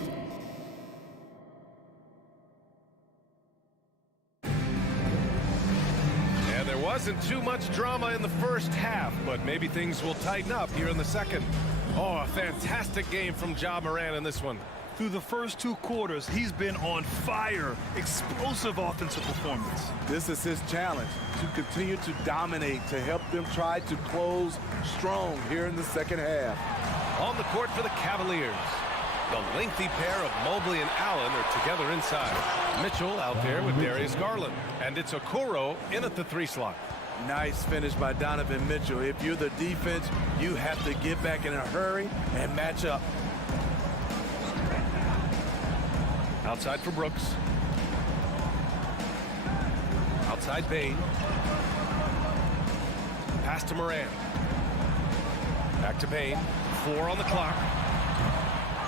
wasn't too much drama in the first half, but maybe things will tighten up here in the second. Oh, a fantastic game from Ja Morant in this one. Through the first 2 quarters, he's been on fire. Explosive offensive performance. This is his challenge, to continue to dominate, to help them try to close strong here in the second half. On the court for the Cavaliers. The lengthy pair of Mobley and Allen are together inside. Mitchell out there with Darius Garland. And it's Okoro in at the 3 slot. Nice finish by Donovan Mitchell. If you're the defense, you have to get back in a hurry and match up. Outside for Brooks. Outside Bane. Pass to Morant. Back to Bane. 4 on the clock.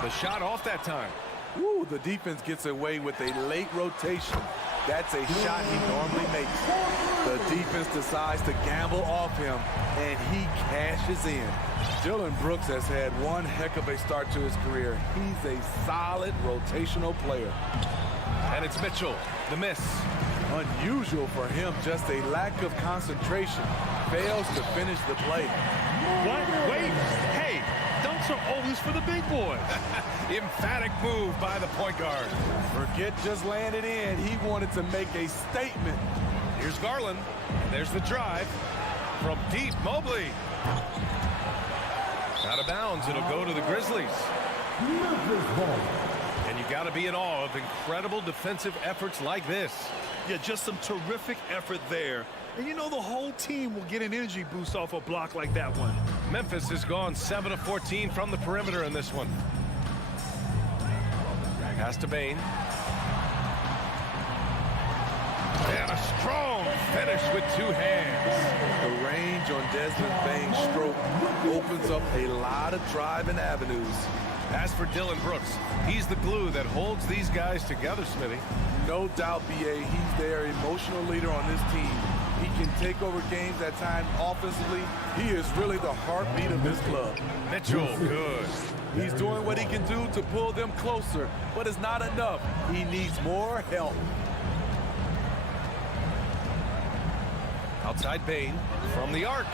The shot off that time. Woo, the defense gets away with a late rotation. That's a shot he normally makes. The defense decides to gamble off him, and he cashes in. Dillon Brooks has had one heck of a start to his career. He's a solid rotational player. And it's Mitchell, the miss. Unusual for him, just a lack of concentration. Fails to finish the play. What? Wait. Hey, dunks are always for the big boys. Emphatic move by the point guard. Forget just landed in. He wanted to make a statement. Here's Garland. There's the drive. From deep, Mobley. Out of bounds. It'll go to the Grizzlies. And you got to be in awe of incredible defensive efforts like this. Yeah, just some terrific effort there. And you know the whole team will get an energy boost off a block like that one. Memphis has gone 7 of 14 from the perimeter in this one. Pass to Bane. And a strong finish with 2 hands. The range on Desmond Bane's stroke opens up a lot of driving avenues. As for Dillon Brooks, he's the glue that holds these guys together, Smitty. No doubt, B.A., he's their emotional leader on this team. He can take over games at times offensively. He is really the heartbeat of this club. Mitchell, good. He's doing what he can do to pull them closer, but it's not enough. He needs more help. Outside Bane from the arc.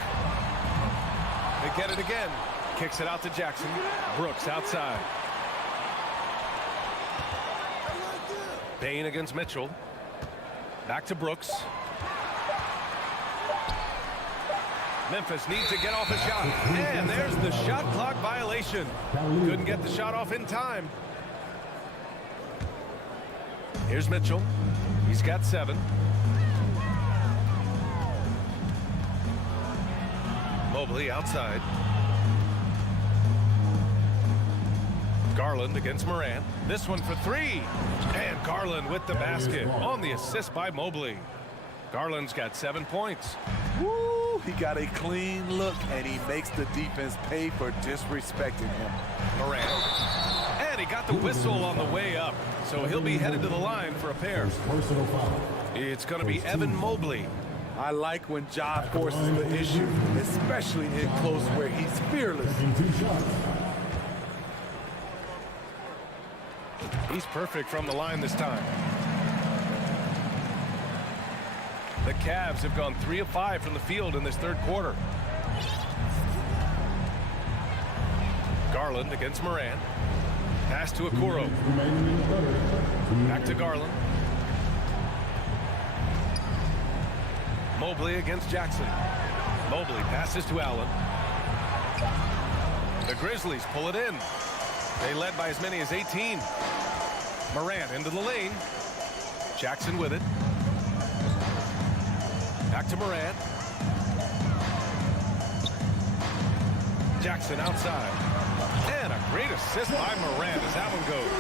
They get it again. Kicks it out to Jackson. Brooks outside. Bane against Mitchell. Back to Brooks. Memphis needs to get off a shot. And there's the shot clock violation. Couldn't get the shot off in time. Here's Mitchell. He's got 7. Mobley outside. Garland against Morant. This one for 3. And Garland with the basket on the assist by Mobley. Garland's got 7 points. Woo! He got a clean look, and he makes the defense pay for disrespecting him. Morant. And he got the whistle on the way up. So he'll be headed to the line for a pair. It's going to be Evan Mobley. I like when Ja forces the issue, especially in close where he's fearless. He's perfect from the line this time. The Cavs have gone 3 of 5 from the field in this third quarter. Garland against Morant. Pass to Okoro. Back to Garland. Mobley against Jackson. Mobley passes to Allen. The Grizzlies pull it in. They led by as many as 18. Morant into the lane. Jackson with it. Back to Morant. Jackson outside. And a great assist by Morant as that one goes.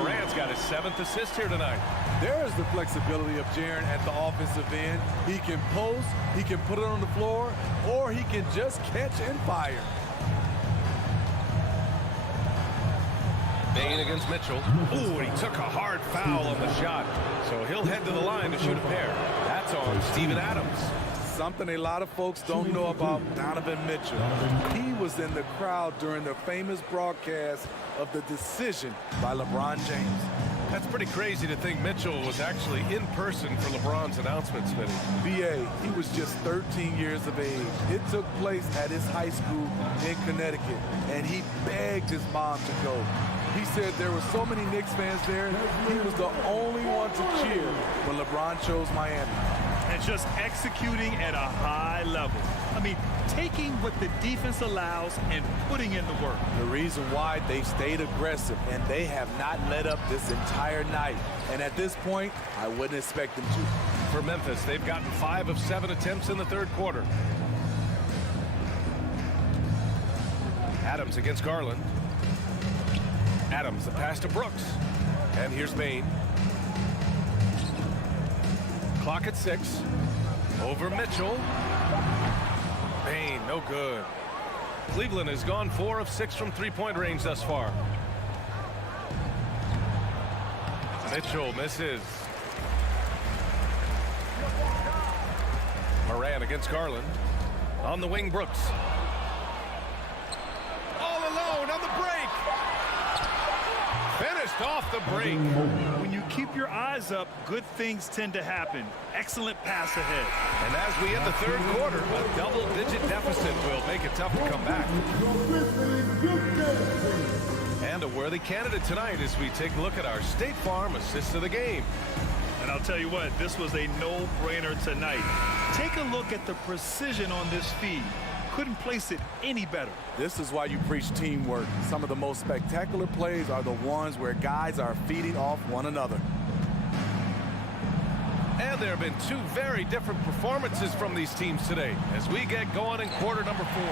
Morant's got his 7th assist here tonight. There's the flexibility of Jaren at the offensive end. He can post, he can put it on the floor, or he can just catch and fire. Bane against Mitchell. Ooh, and he took a hard foul on the shot. So he'll head to the line to shoot a pair. That's on Steven Adams. Something a lot of folks don't know about Donovan Mitchell. He was in the crowd during the famous broadcast of the decision by LeBron James. That's pretty crazy to think Mitchell was actually in person for LeBron's announcement, Smitty. BA, he was just 13 years of age. It took place at his high school in Connecticut, and he begged his mom to go. He said there were so many Knicks fans there, he was the only one to cheer when LeBron chose Miami. And just executing at a high level. I mean, taking what the defense allows and putting in the work. The reason why they stayed aggressive, and they have not let up this entire night. And at this point, I wouldn't expect them to. For Memphis, they've gotten 5 of 7 attempts in the third quarter. Adams against Garland. Adams, the pass to Brooks. And here's Bane. Clock at 6. Over Mitchell. Bane, no good. Cleveland has gone 4 of 6 from three-point range thus far. Mitchell misses. Moran against Garland. On the wing, Brooks. All alone on the break. Finished off the break. When you keep your eyes up, good things tend to happen. Excellent pass ahead. And as we end the third quarter, a double-digit deficit will make it tough to come back. And a worthy candidate tonight as we take a look at our State Farm assist of the game. And I'll tell you what, this was a no-brainer tonight. Take a look at the precision on this feed. Couldn't place it any better. This is why you preach teamwork. Some of the most spectacular plays are the ones where guys are feeding off one another. And there have been 2 very different performances from these teams today as we get going in quarter number 4.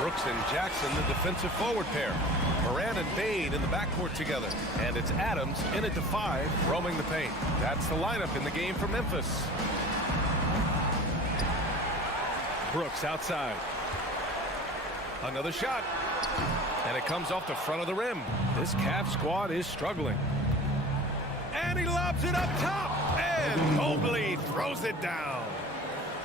Brooks and Jackson, the defensive forward pair. Moran and Bane in the backcourt together. And it's Adams in at the 5, roaming the paint. That's the lineup in the game for Memphis. Brooks outside. Another shot. And it comes off the front of the rim. This Cavs squad is struggling. And he lobs it up top. And BumbleBee throws it down.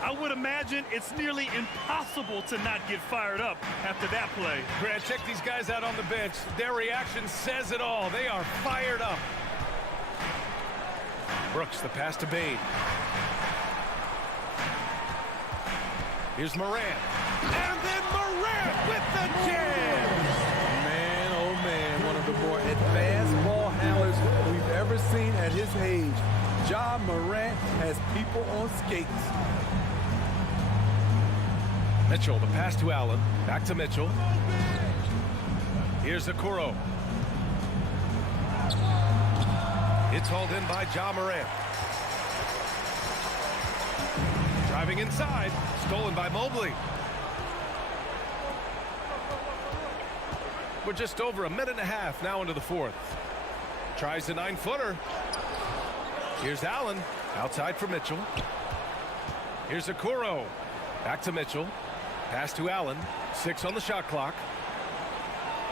I would imagine it's nearly impossible to not get fired up after that play. Grant, check these guys out on the bench. Their reaction says it all. They are fired up. Brooks, the pass to Bane. Here's Moran. And then Moran with the jam. Man, oh man, one of the more advanced ball handlers we've ever seen at his age. Ja Morant has people on skates. Mitchell, the pass to Allen. Back to Mitchell. Here's Okoro. It's hauled in by Ja Morant. Driving inside. Stolen by Mobley. We're just over a minute and a half now into the fourth. Tries the 9-footer. Here's Allen. Outside for Mitchell. Here's Okoro. Back to Mitchell. Pass to Allen. 6 on the shot clock.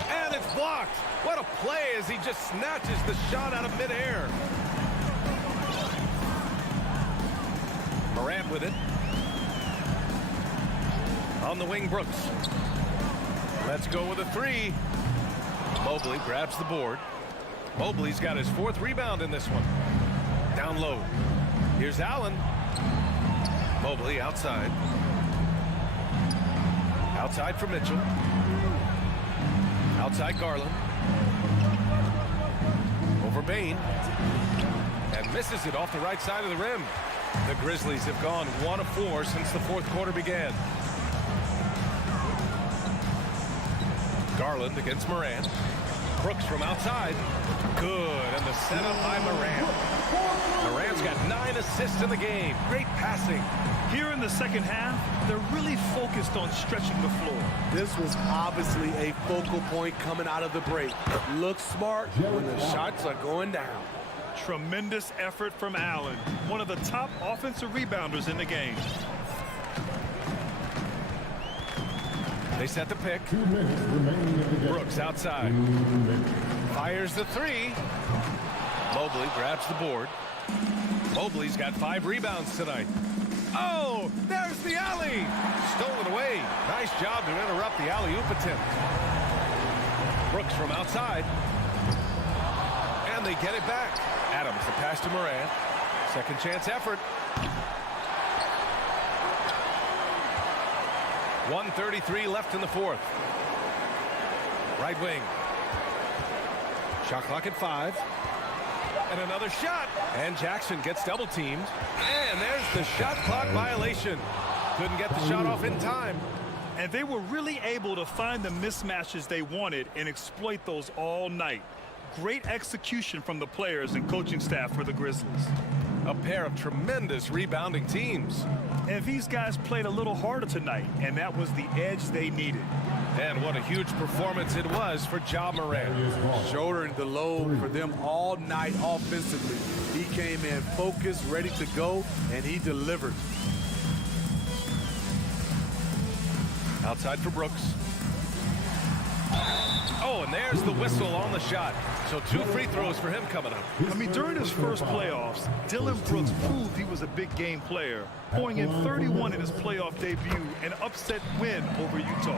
And it's blocked. What a play as he just snatches the shot out of midair. Morant with it. On the wing, Brooks. Let's go with a 3. Mobley grabs the board. Mobley's got his 4th rebound in this one. Down low. Here's Allen. Mobley outside. Outside for Mitchell. Outside Garland. Over Bane. And misses it off the right side of the rim. The Grizzlies have gone 1 of 4 since the fourth quarter began. Garland against Moran. Brooks from outside. Good, and the setup by Moran. Moran's got 9 assists in the game. Great passing. Here in the second half, they're really focused on stretching the floor. This was obviously a focal point coming out of the break. Look smart when the shots are going down. Tremendous effort from Allen, one of the top offensive rebounders in the game. They set the pick. Brooks outside. Fires the 3. Mobley grabs the board. Mobley's got 5 rebounds tonight. Oh, there's the alley. Stolen away. Nice job to interrupt the alley-oop attempt. Brooks from outside. And And they get it back. Adams, the pass to Morant. Second chance effort. 1:33 left in the fourth. Right wing. Shot clock at 5. And another shot. And Jackson gets double teamed. And there's the shot clock violation. Couldn't get the shot off in time. And they were really able to find the mismatches they wanted and exploit those all night. Great execution from the players and coaching staff for the Grizzlies. A pair of tremendous rebounding teams. And these guys played a little harder tonight, and that was the edge they needed. And what a huge performance it was for Ja Morant. Shouldering the load for them all night offensively. He came in focused, ready to go, and he delivered. Outside for Brooks. Oh, and there's the whistle on the shot. So 2 free throws for him coming up. I mean, during his first playoffs, Dillon Brooks proved he was a big game player, pouring in 31 in his playoff debut, an upset win over Utah.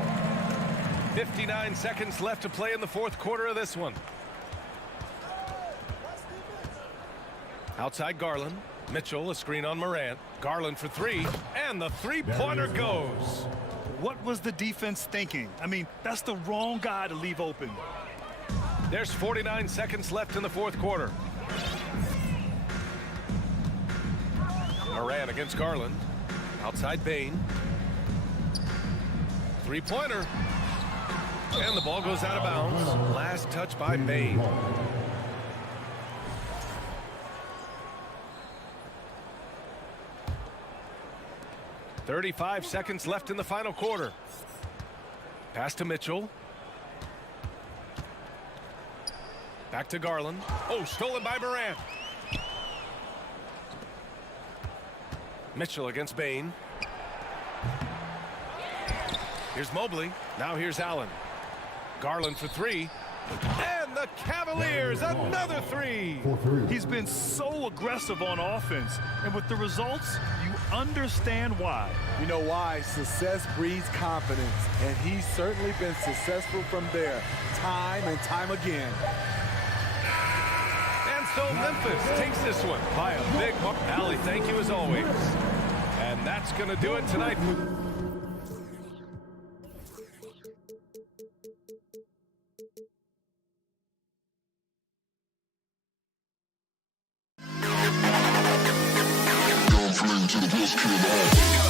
59 seconds left to play in the fourth quarter of this one. Outside Garland. Mitchell, a screen on Morant. Garland for 3, and the three-pointer goes. What was the defense thinking? I mean, that's the wrong guy to leave open. There's 49 seconds left in the fourth quarter. Morant against Garland. Outside Bane. Three-pointer. And the ball goes out of bounds. Last touch by Bane. .35 seconds left in the final quarter. Pass to Mitchell. Back to Garland. Oh, stolen by Morant. Mitchell against Bane. Here's Mobley. Now here's Allen. Garland for 3. And the Cavaliers, another 3. He's been so aggressive on offense. And with the results, you understand why. You know why? Success breeds confidence. And he's certainly been successful from there, time and time again. And so Memphis takes this one by a big mark. Allie, thank you as always. And that's going to do it tonight. To the best kid in the hall.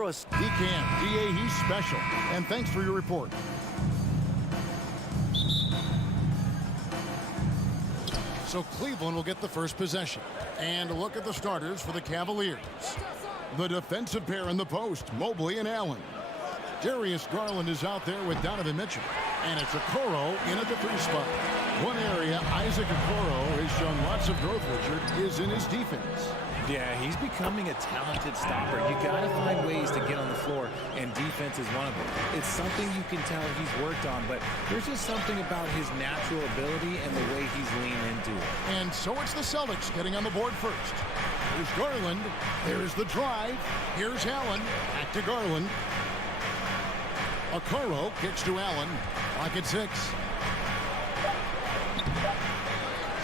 throw a... He can. DA, he's special. And thanks for your report. So Cleveland will get the first possession. And look at the starters for the Cavaliers. The defensive pair in the post, Mobley and Allen. Darius Garland is out there with Donovan Mitchell. And it's Okoro in at the 3 spot. One area Isaac Okoro has shown lots of growth, Richard, is in his defense. Yeah, he's becoming a talented stopper. You got to find ways to get on the floor, and defense is one of them. It's something you can tell he's worked on, but there's just something about his natural ability and the way he's leaned into it. And so it's the Celtics getting on the board first. Here's Garland. There's the drive. Here's Allen. Back to Garland. Okoro kicks to Allen. Clock at 6.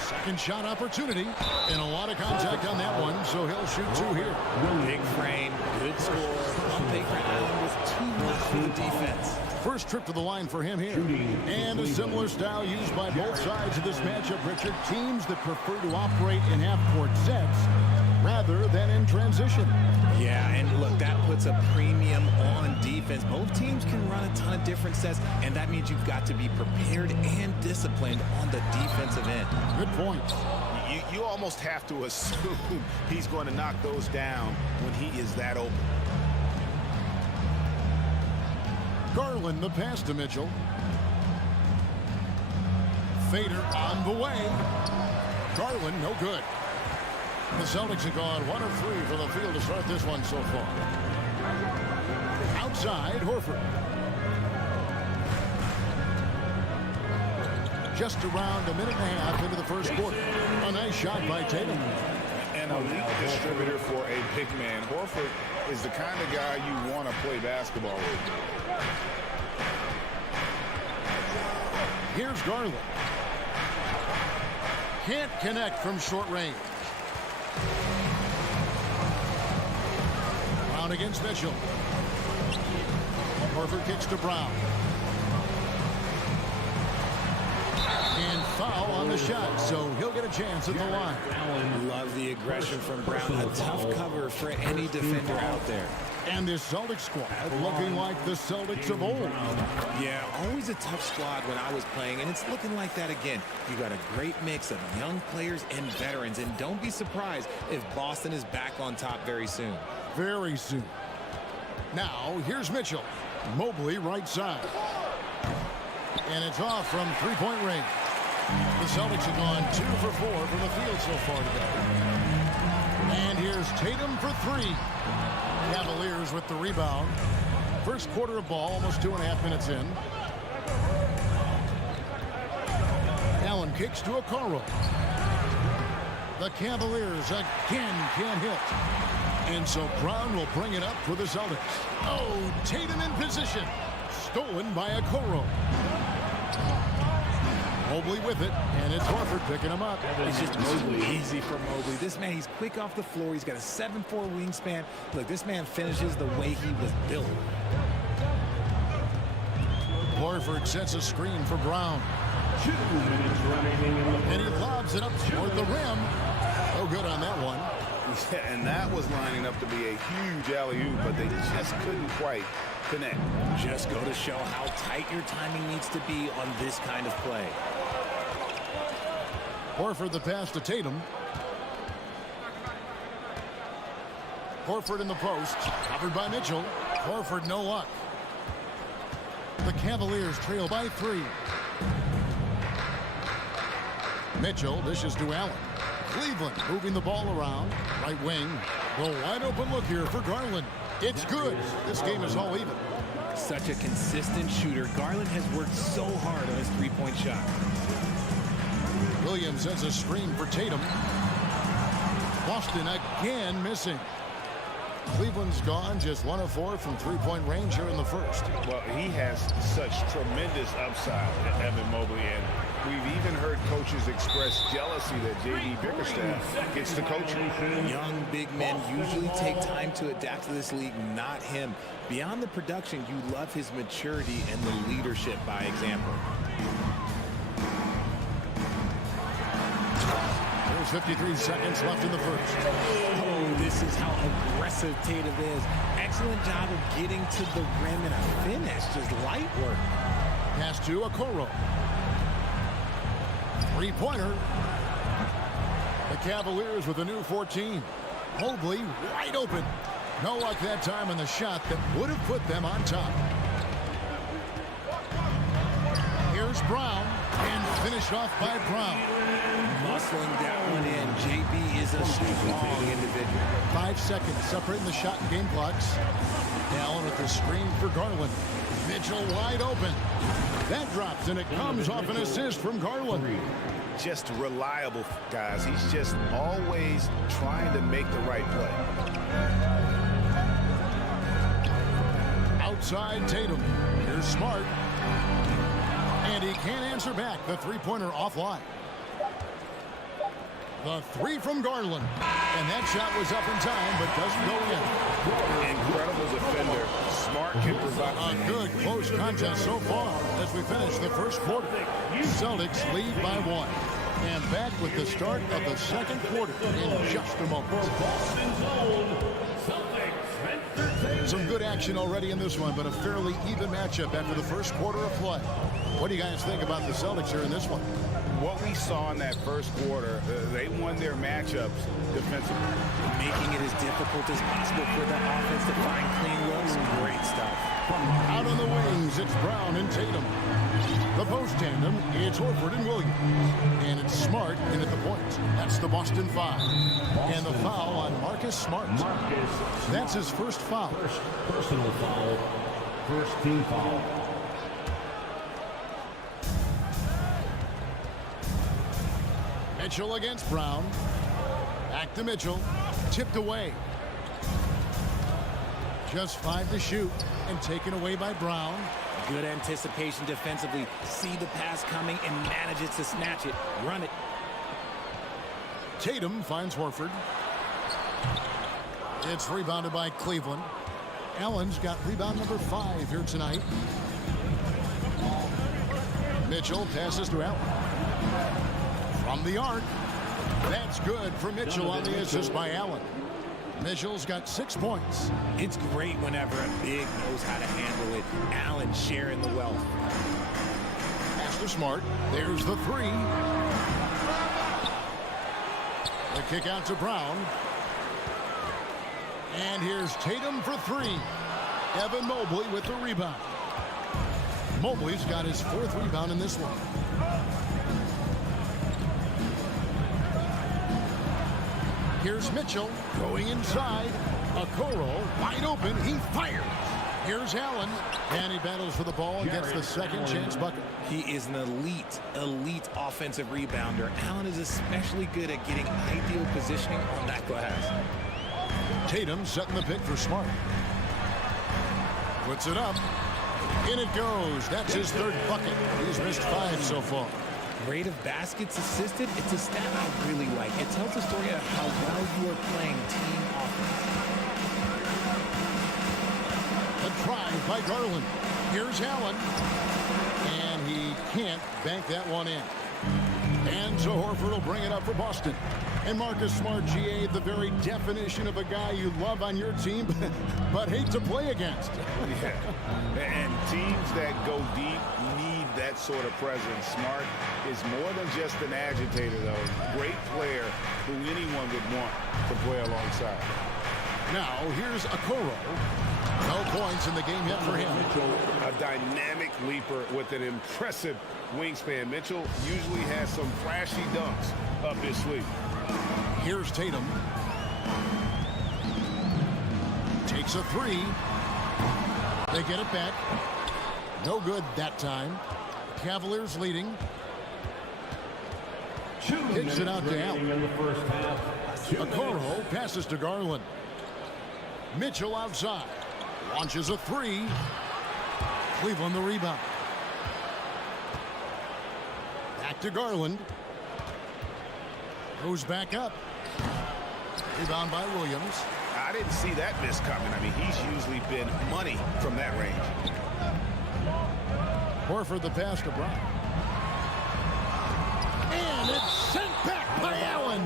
Second shot opportunity. And a lot of contact on that one, so he'll shoot 2 here. Big frame, good score. Pump fake for Allen was too much for the defense. First trip to the line for him here. And a similar style used by both sides of this matchup, Richard. Teams that prefer to operate in half-court sets rather than in transition. Yeah, and look, that puts a premium on defense. Both teams can run a ton of different sets, and that means you've got to be prepared and disciplined on the defensive end. Good point. You almost have to assume he's going to knock those down when he is that open. Garland, the pass to Mitchell. Fader on the way. Garland, no good. The Celtics have gone 1 of 3 from the field to start this one so far. Outside, Horford. Just around a minute and a half into the first quarter. A nice shot by Tatum. An elite distributor for a big man. Horford is the kind of guy you want to play basketball with. Here's Garland. Can't connect from short range. Brown against Mitchell. Horford kicks to Brown. And foul on the shot, so he'll get a chance at the line. Love the aggression from Brown. A tough cover for any defender out there. And this Celtics squad looking like the Celtics of old. Yeah, always a tough squad when I was playing, and it's looking like that again. You got a great mix of young players and veterans, and don't be surprised if Boston is back on top very soon. Very soon. Now, here's Mitchell. Mobley right side. And it's off from 3-point range. The Celtics have gone 2 for 4 from the field so far today. And here's Tatum for 3. Cavaliers with the rebound. First quarter of ball, almost 2.5 minutes in. Allen kicks to Okoro. The Cavaliers again can't hit. And so Brown will bring it up for the Celtics. Oh, Tatum in position. Stolen by Okoro. Mobley with it, and it's Horford picking him up. It's just easy for Mobley. This man, he's quick off the floor. He's got a 7'4" wingspan. Look, this man finishes the way he was built. Horford sets a screen for Brown. 2 minutes remaining in the And he lobs it up toward the rim. Oh, good on that one. Yeah, and that was lining up to be a huge alley-oop, but they just couldn't quite connect. Just go to show how tight your timing needs to be on this kind of play. Horford the pass to Tatum. Horford in the post. Covered by Mitchell. Horford no luck. The Cavaliers trail by 3. Mitchell dishes to Allen. Cleveland moving the ball around. Right wing. The wide open look here for Garland. It's good. This game is all even. Such a consistent shooter. Garland has worked so hard on his 3-point shot. Williams sends a screen for Tatum. Boston again missing. Cleveland's gone just 1 of 4 from 3-point range here in the first. Well, he has such tremendous upside, Evan Mobley, and we've even heard coaches express jealousy that J.D. Bickerstaff gets the coaching. Young big men usually take time to adapt to this league, not him. Beyond the production, you love his maturity and the leadership by example. Here's There's 53 seconds left in the first. Oh, this is how aggressive Tatum is. Excellent job of getting to the rim and a finish. Just light work. Pass to Okoro. Three-pointer. The Cavaliers with a new 14. Mobley wide open. No luck that time on the shot that would have put them on top. Here's Brown, and finished off by Brown. Muscling that one in. JB is a strong individual. 5 seconds separating the shot and game clocks. Allen with the screen for Garland. Mitchell wide open. That drops, and it comes off an assist from Garland. Just reliable, guys. He's just always trying to make the right play. Outside Tatum. Here's Smart. And he can't answer back. The three-pointer offline. The three from Garland. And that shot was up in time, but doesn't go in. Incredible defender. Smart can provide. A good close contest so far as we finish the first quarter. Celtics lead by 1. And back with the start of the second quarter in just a moment. Some good action already in this one, but a fairly even matchup after the first quarter of play. What do you guys think about the Celtics here in this one? What we saw in that first quarter, they won their matchups defensively. Making it as difficult as possible for the offense to find clean looks. Great stuff. Out on the wings, it's Brown and Tatum. The post tandem, it's Horford and Williams. And it's Smart in at the point. That's the Boston 5. And the foul on Marcus Smart. That's his first foul. First personal foul. First team foul. Mitchell against Brown. Back to Mitchell. Tipped away. Just 5 to shoot and taken away by Brown. Good anticipation defensively. See the pass coming and manages to snatch it. Run it. Tatum finds Horford. It's rebounded by Cleveland. Allen's got rebound number 5 here tonight. Mitchell passes to Allen. From the arc. That's good for Mitchell on the assist by Allen. Mitchell's got 6 points. It's great whenever a big knows how to handle it. Allen sharing the wealth. Pass to Smart. There's the 3. The kick out to Brown. And here's Tatum for 3. Evan Mobley with the rebound. Mobley's got his 4th rebound in this one. Here's Mitchell going inside. Okoro wide open. He fires. Here's Allen. And he battles for the ball and gets the second chance bucket. He is an elite offensive rebounder. Allen is especially good at getting ideal positioning on that glass. Tatum setting the pick for Smart. Puts it up. In it goes. That's his 3rd bucket. He's missed 5 so far. Rate of baskets assisted, it's a stat I really like. It tells the story of how well you are playing team offense. A drive by Garland. Here's Allen. And he can't bank that one in. And so Horford will bring it up for Boston. And Marcus Smart, GA, the very definition of a guy you love on your team, but hate to play against. Yeah. And teams that go deep need that sort of presence. Smart is more than just an agitator, though. Great player who anyone would want to play alongside. Now, here's Okoro. No points in the game yet for him. A dynamic leaper with an impressive wingspan. Mitchell usually has some flashy dunks up his sleeve. Here's Tatum. Takes a 3. They get it back. No good that time. Cavaliers leading. Kicks it out to Allen. Okoro passes to Garland. Mitchell outside. Launches a 3. Cleveland the rebound. Back to Garland. Goes back up. Rebound by Williams. I didn't see that miss coming. I mean, he's usually been money from that range. Horford the pass to Brown. And it's sent back by Allen.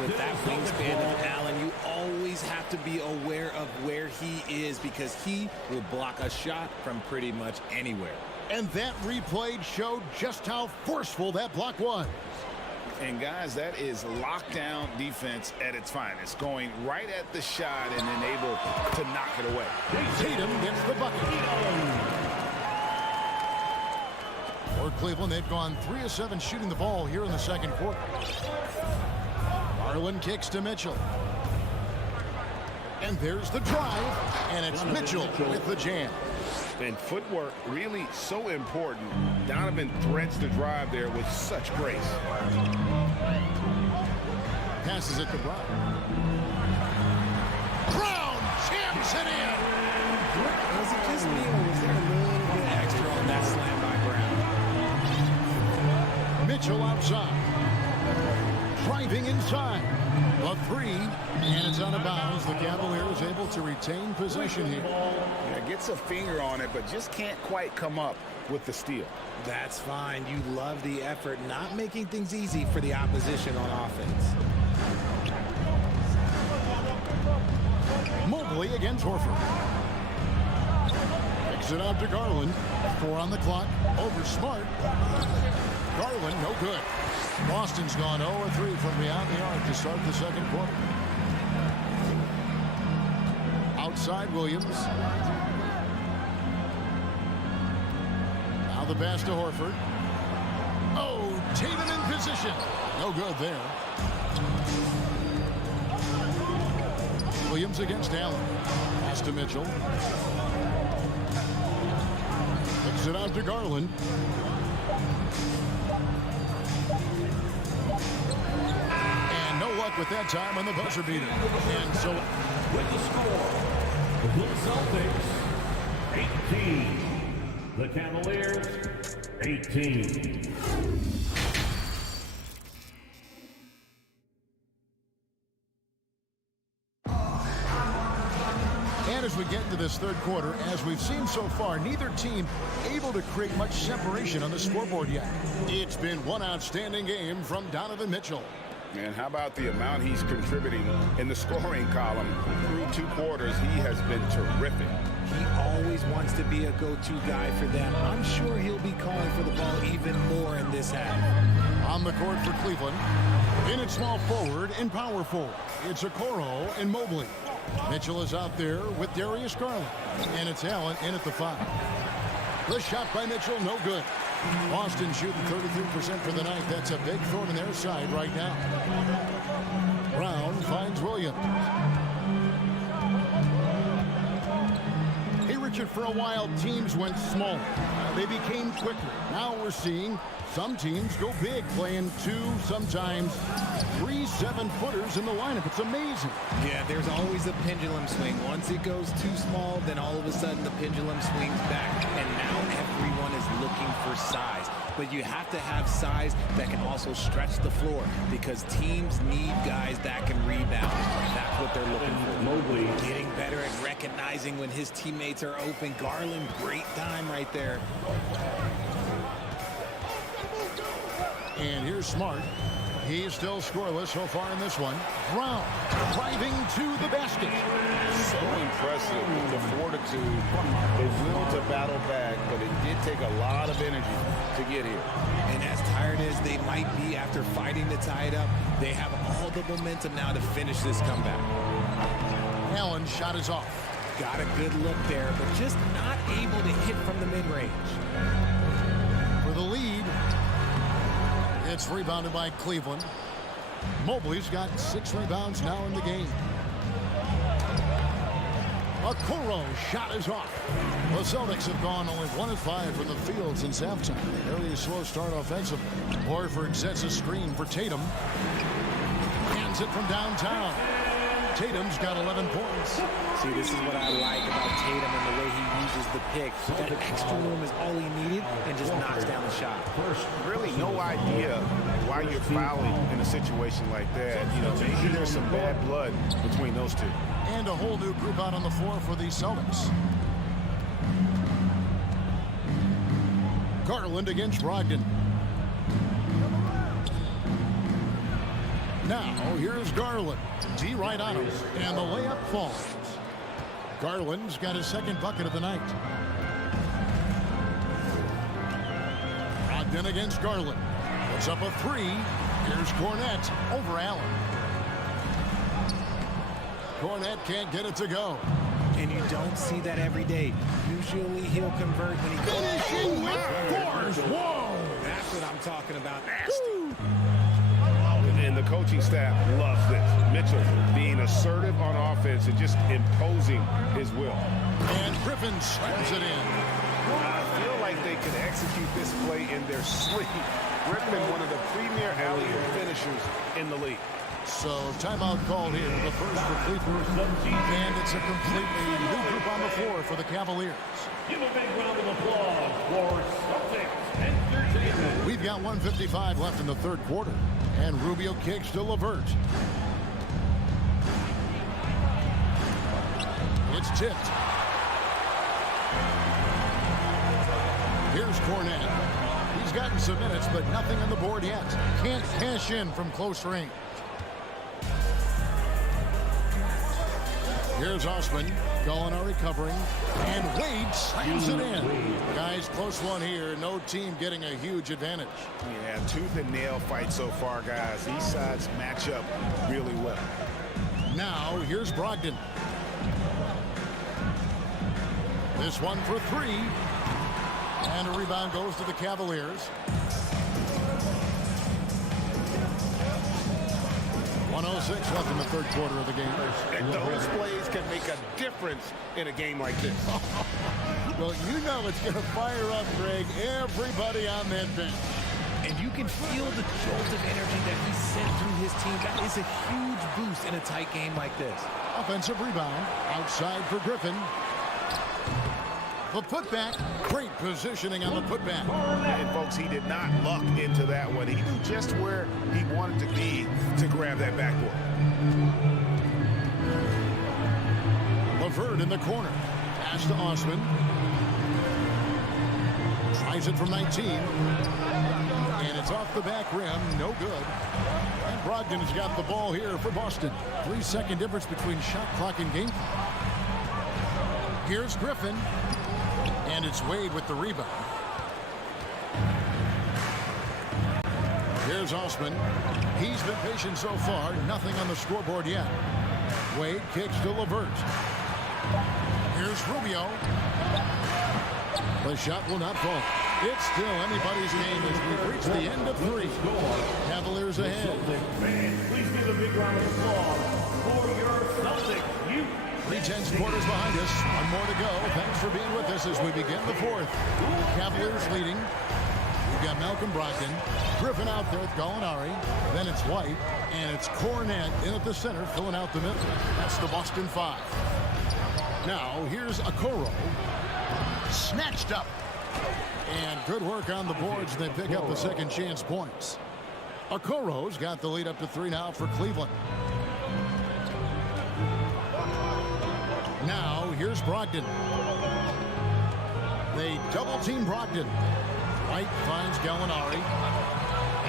with that wingspan of Allen, you always have to be aware of where he is because he will block a shot from pretty much anywhere. And that replay showed just how forceful that block was. And guys, that is lockdown defense at its finest, going right at the shot and then able to knock it away. Tatum gets the bucket. For Cleveland, they've gone 3 of 7 shooting the ball here in the second quarter. Garland kicks to Mitchell. And there's the drive, and it's Mitchell with the jam. And footwork really so important. Donovan threads the drive there with such grace. Passes it to Brown. Brown jams it in. Was it just me, or was there a little bit extra on that slam by Brown? Mitchell outside. Driving inside. A 3, and it's out of bounds. The Cavaliers able to retain possession here. Yeah, gets a finger on it, but just can't quite come up with the steal. That's fine. You love the effort, not making things easy for the opposition on offense. Mobley against Horford. Kicks it out to Garland. 4 on the clock. Over Smart. Garland, no good. Boston's gone 0-3 from beyond the arc to start the second quarter. Outside Williams. Now the pass to Horford. Oh, Tatum in position. No good there. Williams against Allen. Pass to Mitchell. Kicks it out to Garland. No luck with that time on the buzzer beater. And so with the score, the Celtics 18, the Cavaliers 18. And as we get into this third quarter, as we've seen so far, neither team able to create much separation on the scoreboard yet. It's been one outstanding game from Donovan Mitchell. And how about the amount he's contributing in the scoring column? Through 2 quarters, he has been terrific. He always wants to be a go-to guy for them. I'm sure he'll be calling for the ball even more in this half. On the court for Cleveland, in at small forward and power forward, it's Okoro and Mobley. Mitchell is out there with Darius Garland, and it's Allen in at the 5. The shot by Mitchell, no good. Boston shooting 33% for the night. That's a big thorn in their side right now. Brown finds Williams. Hey, Richard, for a while, teams went smaller. They became quicker. Now we're seeing some teams go big, playing 2, sometimes 3 7-footers in the lineup. It's amazing. Yeah, there's always a pendulum swing. Once it goes too small, then all of a sudden the pendulum swings back, and now everyone is looking for size. But you have to have size that can also stretch the floor because teams need guys that can rebound. That's what they're looking for. Mobley getting better at recognizing when his teammates are open. Garland, great time right there. And here's Smart. He's still scoreless so far in this one. Brown driving to the basket. So impressive with the fortitude. They will to battle back, but it did take a lot of energy to get here. And as tired as they might be after fighting to tie it up, they have all the momentum now to finish this comeback. Allen's shot is off. Got a good look there, but just not able to hit from the mid-range. For the lead, it's rebounded by Cleveland. Mobley's got 6 rebounds now in the game. Okoro shot is off. The Celtics have gone only 1 of 5 from the field since halftime. Very slow start offensively. Horford sets a screen for Tatum. Hands it from downtown. Tatum's got 11 points. See, this is what I like about Tatum and the way he uses the pick. That extra room is all he needed and just knocks down the shot. Really no idea why you're fouling in a situation like that. You know, maybe there's some bad blood between those two. And a whole new group out on the floor for the Celtics. Garland against Brogdon. Now, here's Garland. D right on him, and the layup falls. Garland's got his second bucket of the night. Brogdon against Garland. Puts up a three. Here's Cornette over Allen. Cornette can't get it to go. And you don't see that every day. Usually he'll convert when he finishing with force. Whoa! That's what I'm talking about. Nasty. And the coaching staff loves this. Mitchell being assertive on offense and just imposing his will. And Griffin slams it in. I feel like they could execute this play in their sleep. Griffin, one of the premier alley-oop finishers in the league. So timeout called here. The first for Cleveland. And it's a completely new group on the floor for the Cavaliers. Give a big round of applause for Celtics Entertainment. We've got 1:55 left in the third quarter. And Rubio kicks to LeVert. It's tipped. Here's Cornette. He's gotten some minutes, but nothing on the board yet. Can't cash in from close range. Here's Osman. Gallinari covering. And Wade slams it in. Guys, close one here. No team getting a huge advantage. Yeah, tooth and nail fight so far, guys. These sides match up really well. Now, here's Brogdon. This one for three. And a rebound goes to the Cavaliers. 1:06 left in the third quarter of the game. And those plays can make a difference in a game like this. Well, you know it's going to fire up, Greg, everybody on that bench. And you can feel the jolt of energy that he sent through his team. That is a huge boost in a tight game like this. Offensive rebound. Outside for Griffin. The putback. Great positioning on the putback. And, folks, he did not luck into that one. He knew just where he wanted to be to grab that backboard. LeVert in the corner. Pass to Osman. Tries it from 19. And it's off the back rim. No good. And Brogdon has got the ball here for Boston. 3-second difference between shot clock and game clock. Here's Griffin. And it's Wade with the rebound. Here's Osman. He's been patient so far. Nothing on the scoreboard yet. Wade kicks to LeVert. Here's Rubio. The shot will not fall. It's still anybody's game as we reach the end of three. Cavaliers ahead. Please give a big round of applause for your Celtics youth. 3/10 quarters behind us. One more to go. Thanks for being with us as we begin the fourth. Cavaliers leading. We've got Malcolm Brogdon. Griffin out there with Gallinari. Then it's White. And it's Cornette in at the center, filling out the middle. That's the Boston Five. Now, here's Okoro. Snatched up. And good work on the boards. They pick up the second chance points. Okoro's got the lead up to 3 now for Cleveland. Now, here's Brogdon. They double-team Brogdon. White finds Gallinari.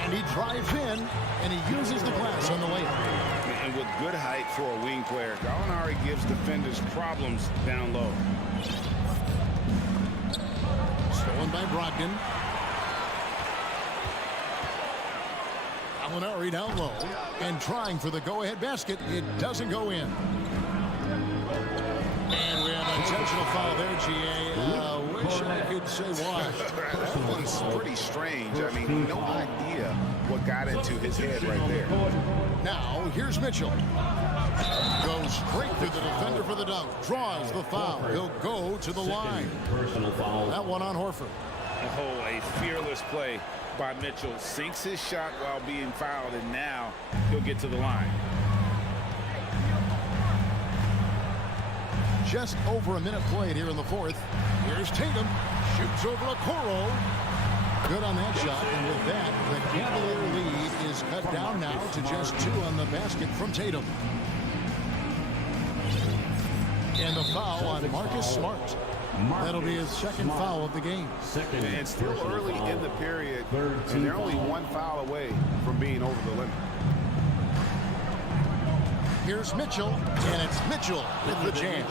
And he drives in, and he uses the glass on the layup. And with good height for a wing player, Gallinari gives defenders problems down low. Stolen by Brogdon. Gallinari down low. And trying for the go-ahead basket. It doesn't go in. And we have an intentional foul there, G.A. Wish I could say why. That one's pretty strange. I mean, no idea what got into his head right there. Now, here's Mitchell. Goes straight through the defender for the dunk. Draws the foul. He'll go to the line. That one on Horford. Oh, a fearless play by Mitchell. Sinks his shot while being fouled, and now he'll get to the line. Just over a minute played here in the fourth. Here's Tatum. Shoots over Okoro. Good on that shot. And with that, the Cavalier lead is cut down now to just 2 on the basket from Tatum. And the foul on Marcus Smart. That'll be his second foul of the game. And still early in the period, and they're only 1 foul away from being over the limit. here's Mitchell, and it's Mitchell with the jam.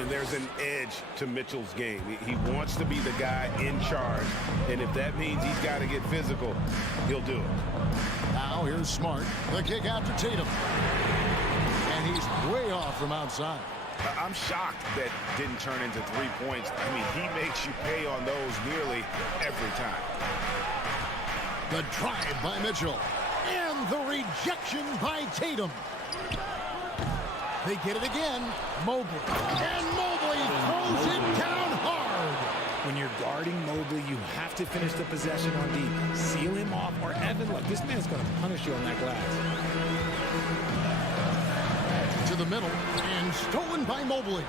And there's an edge to Mitchell's game. He wants to be the guy in charge, and if that means he's got to get physical, he'll do it. Now here's Smart, the kick out to Tatum. And he's way off from outside. I'm shocked that didn't turn into 3 points. I mean, he makes you pay on those nearly every time. The drive by Mitchell. And the rejection by Tatum. They get it again. Mobley. And Mobley throws it down hard. When you're guarding Mobley, you have to finish the possession on D. Seal him off, or Evan, look, this man's going to punish you on that glass. To the middle, and stolen by Mobley.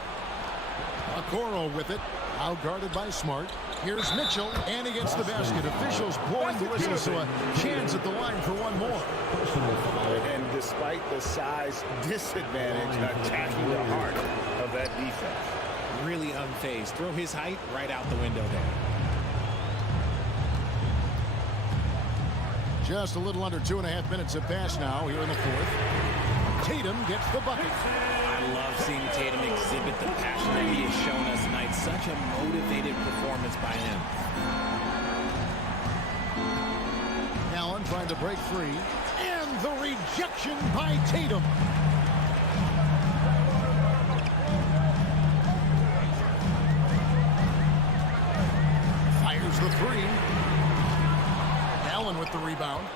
Okoro with it, out guarded by Smart. Here's Mitchell, and he gets the basket. Officials blowing the whistle, so a chance at the line for one more. And despite the size disadvantage, attacking the heart of that defense. Really unfazed. Throw his height right out the window there. Just a little under 2.5 minutes have passed now here in the fourth. Tatum gets the bucket. I love seeing Tatum exhibit the passion that he has shown us tonight. Such a motivated performance by him. Allen trying to break free. And the rejection by Tatum. Fires the three. Allen with the rebound.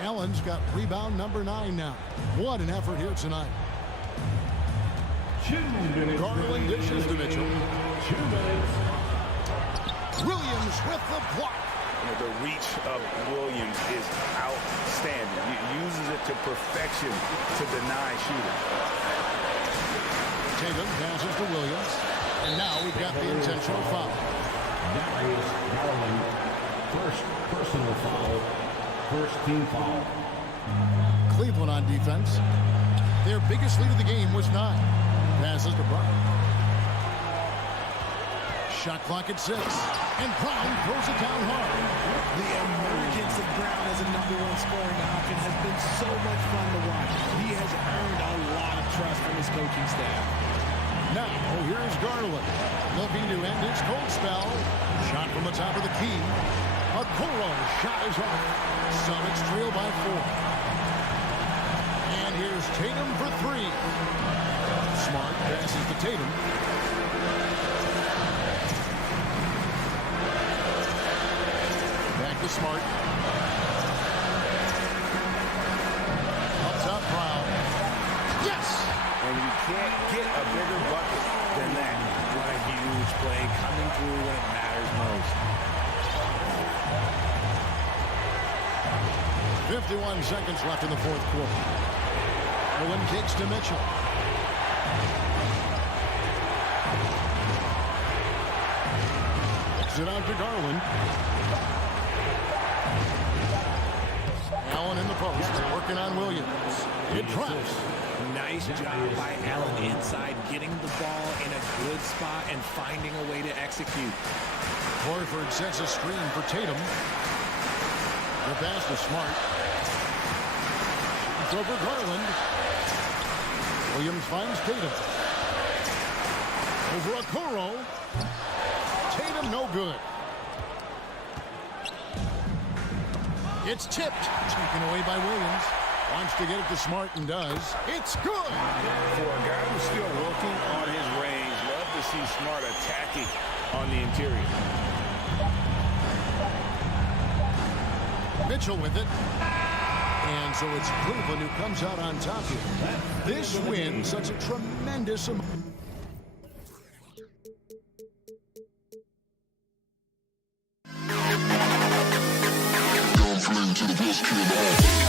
Allen's got rebound number 9 now. What an effort here tonight. Garland dishes to Mitchell. 2 minutes. Williams with the block. The reach of Williams is outstanding. He uses it to perfection to deny shooters. Tatum passes to Williams. And now we've got the intentional foul. Darius Garland, first personal foul. First team foul. Cleveland on defense. Their biggest lead of the game was 9. Passes to Brown. Shot clock at 6. And Brown throws it down hard. The emergence of Brown as a #1 scoring option has been so much fun to watch. He has earned a lot of trust from his coaching staff. Now, here's Garland. Looking to end his cold spell. Shot from the top of the key. Okoro shot is off. Celtics trail by 4. And here's Tatum for 3. Smart passes to Tatum. Back to Smart. Up top, Brown. Yes! And you can't get a bigger bucket than that. What a huge play coming through when it matters most. 51 seconds left in the fourth quarter. Owen kicks to Mitchell. Kicks it out to Garland. Allen in the post, working on Williams. It drops. Nice job by Allen inside, getting the ball in a good spot and finding a way to execute. Horford sets a screen for Tatum. The pass to Smart. It's over Garland. Williams finds Tatum. Over Okoro. Tatum no good. It's tipped. Taken away by Williams. Wants to get it to Smart and does. It's good. For a guy who's still working on his range, love to see Smart attacking on the interior. Mitchell with it. And so it's Cleveland who comes out on top here. This win, such a tremendous amount. To the best CLA-UA.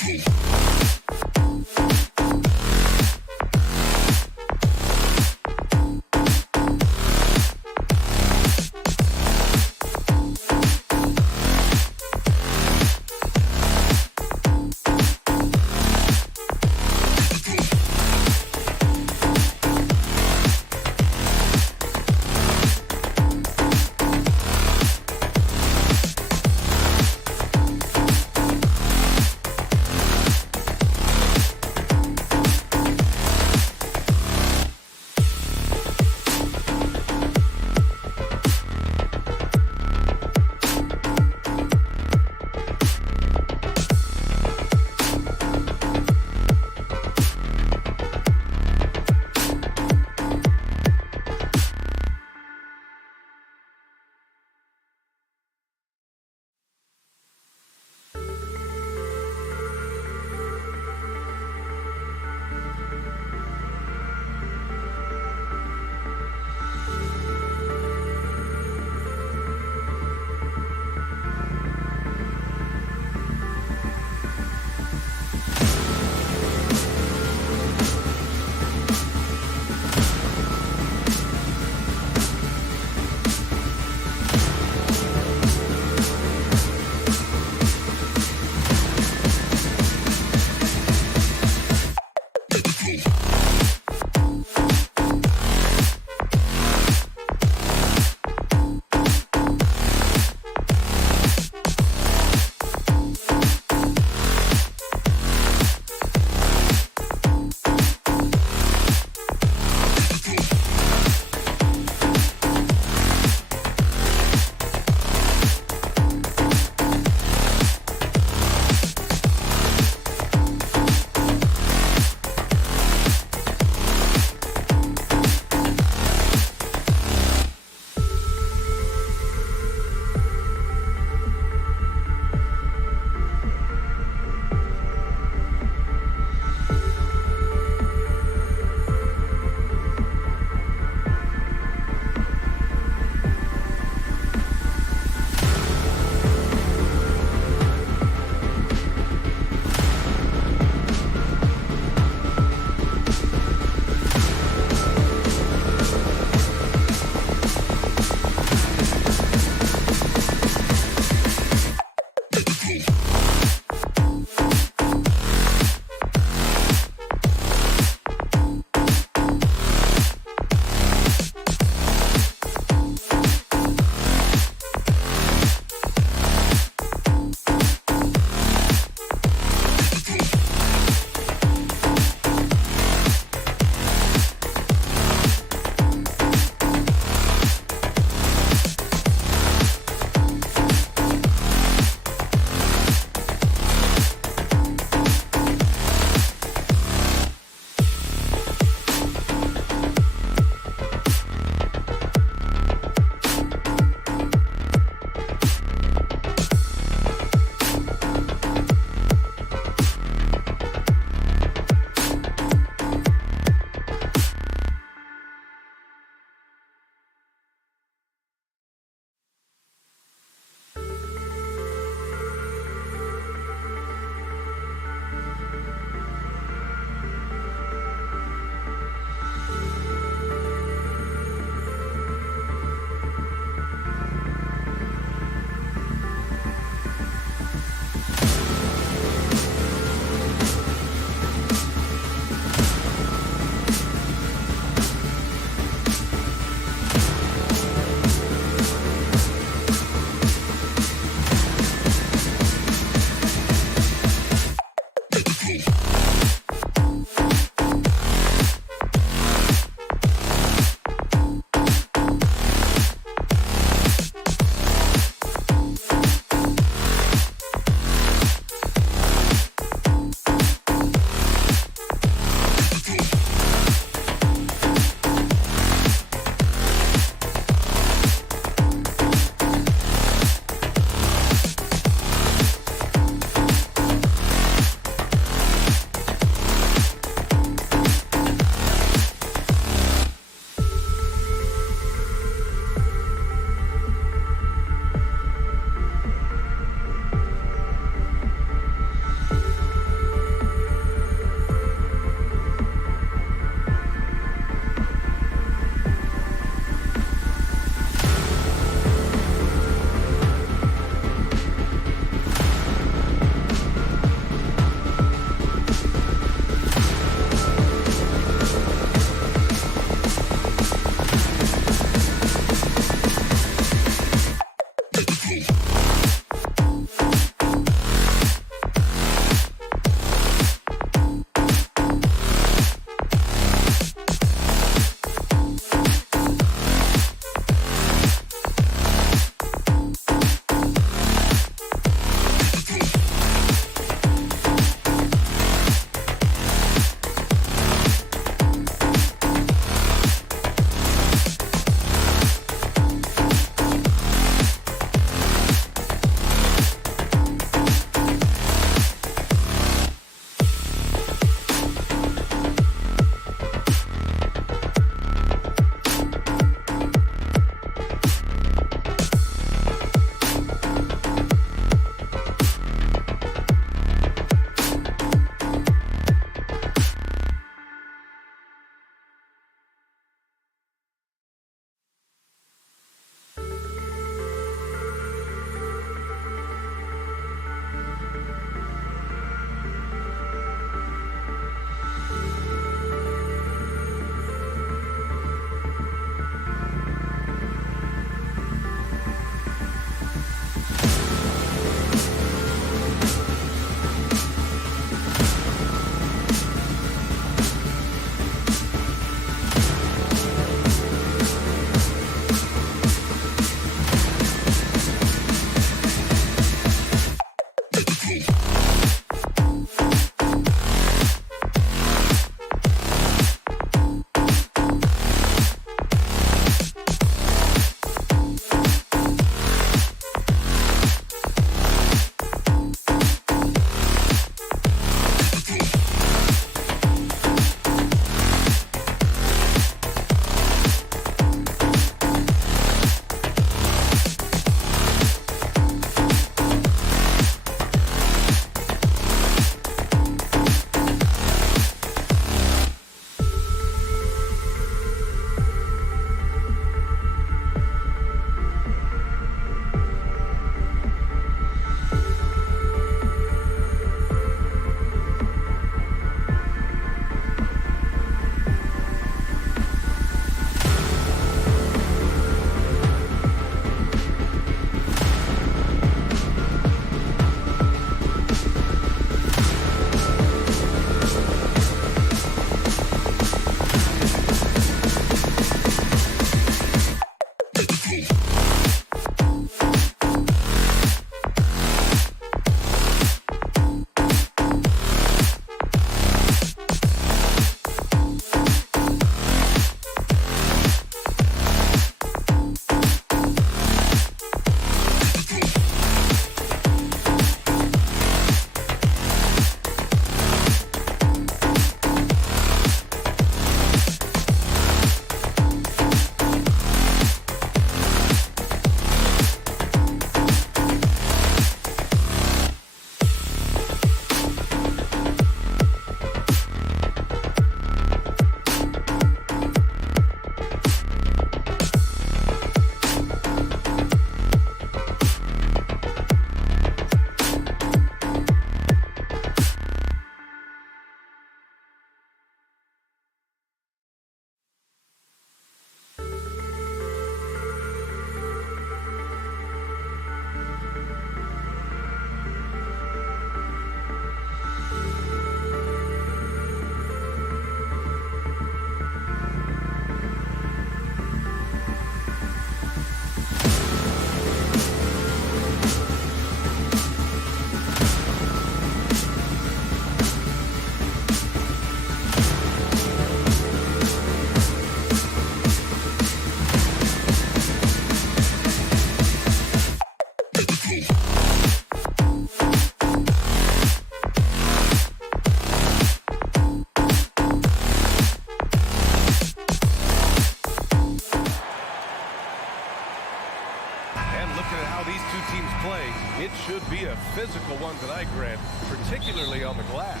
should be a physical one tonight, Grant, particularly on the glass.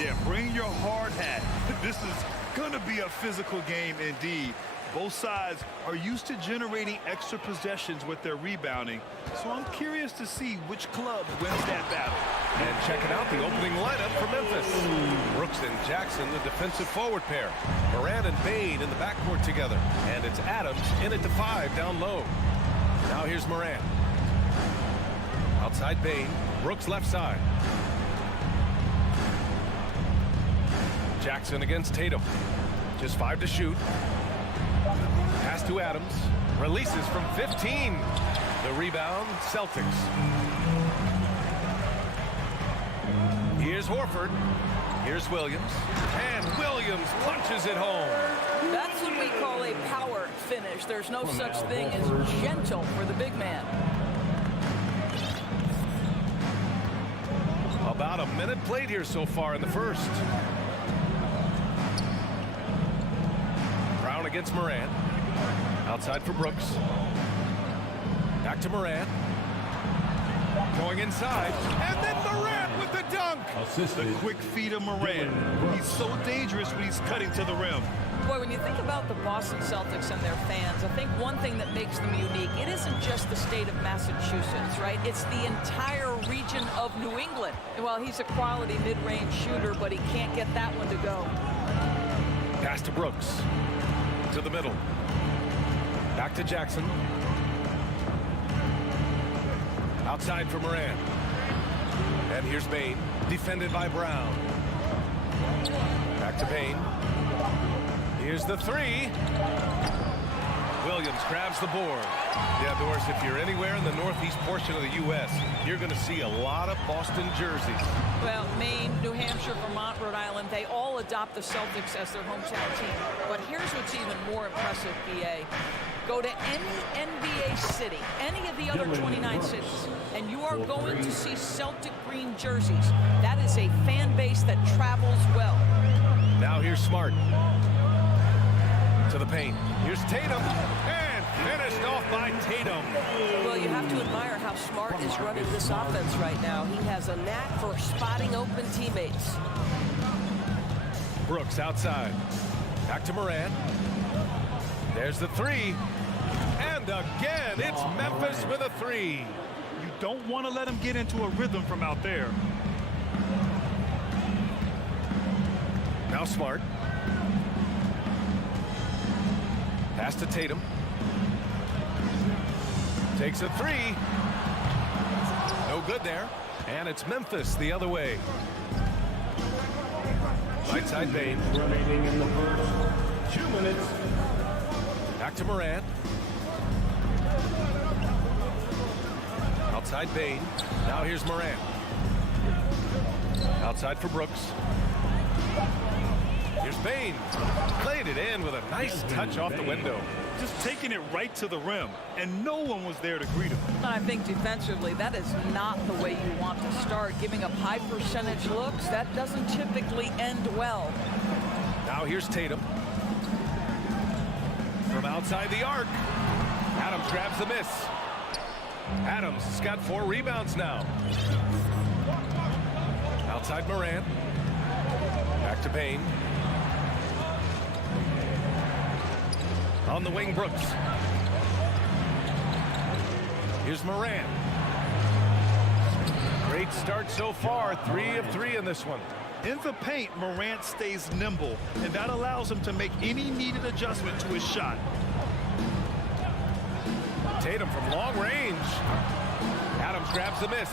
Yeah, bring your hard hat. This is going to be a physical game indeed. Both sides are used to generating extra possessions with their rebounding, so I'm curious to see which club wins that battle. And checking out the opening lineup for Memphis. Brooks and Jackson, the defensive forward pair. Moran and Bane in the backcourt together. And it's Adams in at the 5 down low. Now here's Moran. Outside Bane. Brooks left side. Jackson against Tatum. Just 5 to shoot. Pass to Adams. Releases from 15. The rebound, Celtics. Here's Horford. Here's Williams. And Williams punches it home. That's what we call a power finish. There's no such thing as gentle for the big man. About a minute played here so far in the first. Brown against Moran. Outside for Brooks. Back to Moran. Going inside. And then Moran with the dunk. The quick feed of Moran. He's so dangerous when he's cutting to the rim. Boy, when you think about the Boston Celtics and their fans, I think one thing that makes them unique, it isn't just the state of Massachusetts, right? It's the entire region of New England. And while he's a quality mid-range shooter, but he can't get that one to go. Pass to Brooks. To the middle. Back to Jackson. Outside for Moran. And here's Bane. Defended by Brown. Back to Bane. Here's the 3. Williams grabs the board. Yeah, Doris, if you're anywhere in the northeast portion of the U.S., you're going to see a lot of Boston jerseys. Well, Maine, New Hampshire, Vermont, Rhode Island, they all adopt the Celtics as their hometown team. But here's what's even more impressive, BA. Go to any NBA city, any of the other 29 cities, and you are going to see Celtic green jerseys. That is a fan base that travels well. Now here's Smart. To the paint. Here's Tatum. And finished off by Tatum. Well, you have to admire how Smart is running this offense right now. He has a knack for spotting open teammates. Brooks outside. Back to Moran. There's the 3. And again, it's Memphis with a 3. You don't want to let him get into a rhythm from out there. Now Smart. Pass to Tatum. Takes a 3. No good there. And it's Memphis the other way. Right side Bane. Remaining in the first 2 minutes. Back to Moran. Outside Bane. Now here's Moran. Outside for Brooks. Here's Bane. Played it in with a nice touch off the window. Just taking it right to the rim, and no one was there to greet him. I think defensively, that is not the way you want to start. Giving up high percentage looks, that doesn't typically end well. Now here's Tatum. From outside the arc. Adams grabs the miss. Adams has got 4 rebounds now. Outside Moran. Back to Bane. On the wing, Brooks. Here's Moran. Great start so far. 3 of 3 in this one. In the paint, Morant stays nimble, and that allows him to make any needed adjustment to his shot. Tatum from long range. Adams grabs the miss.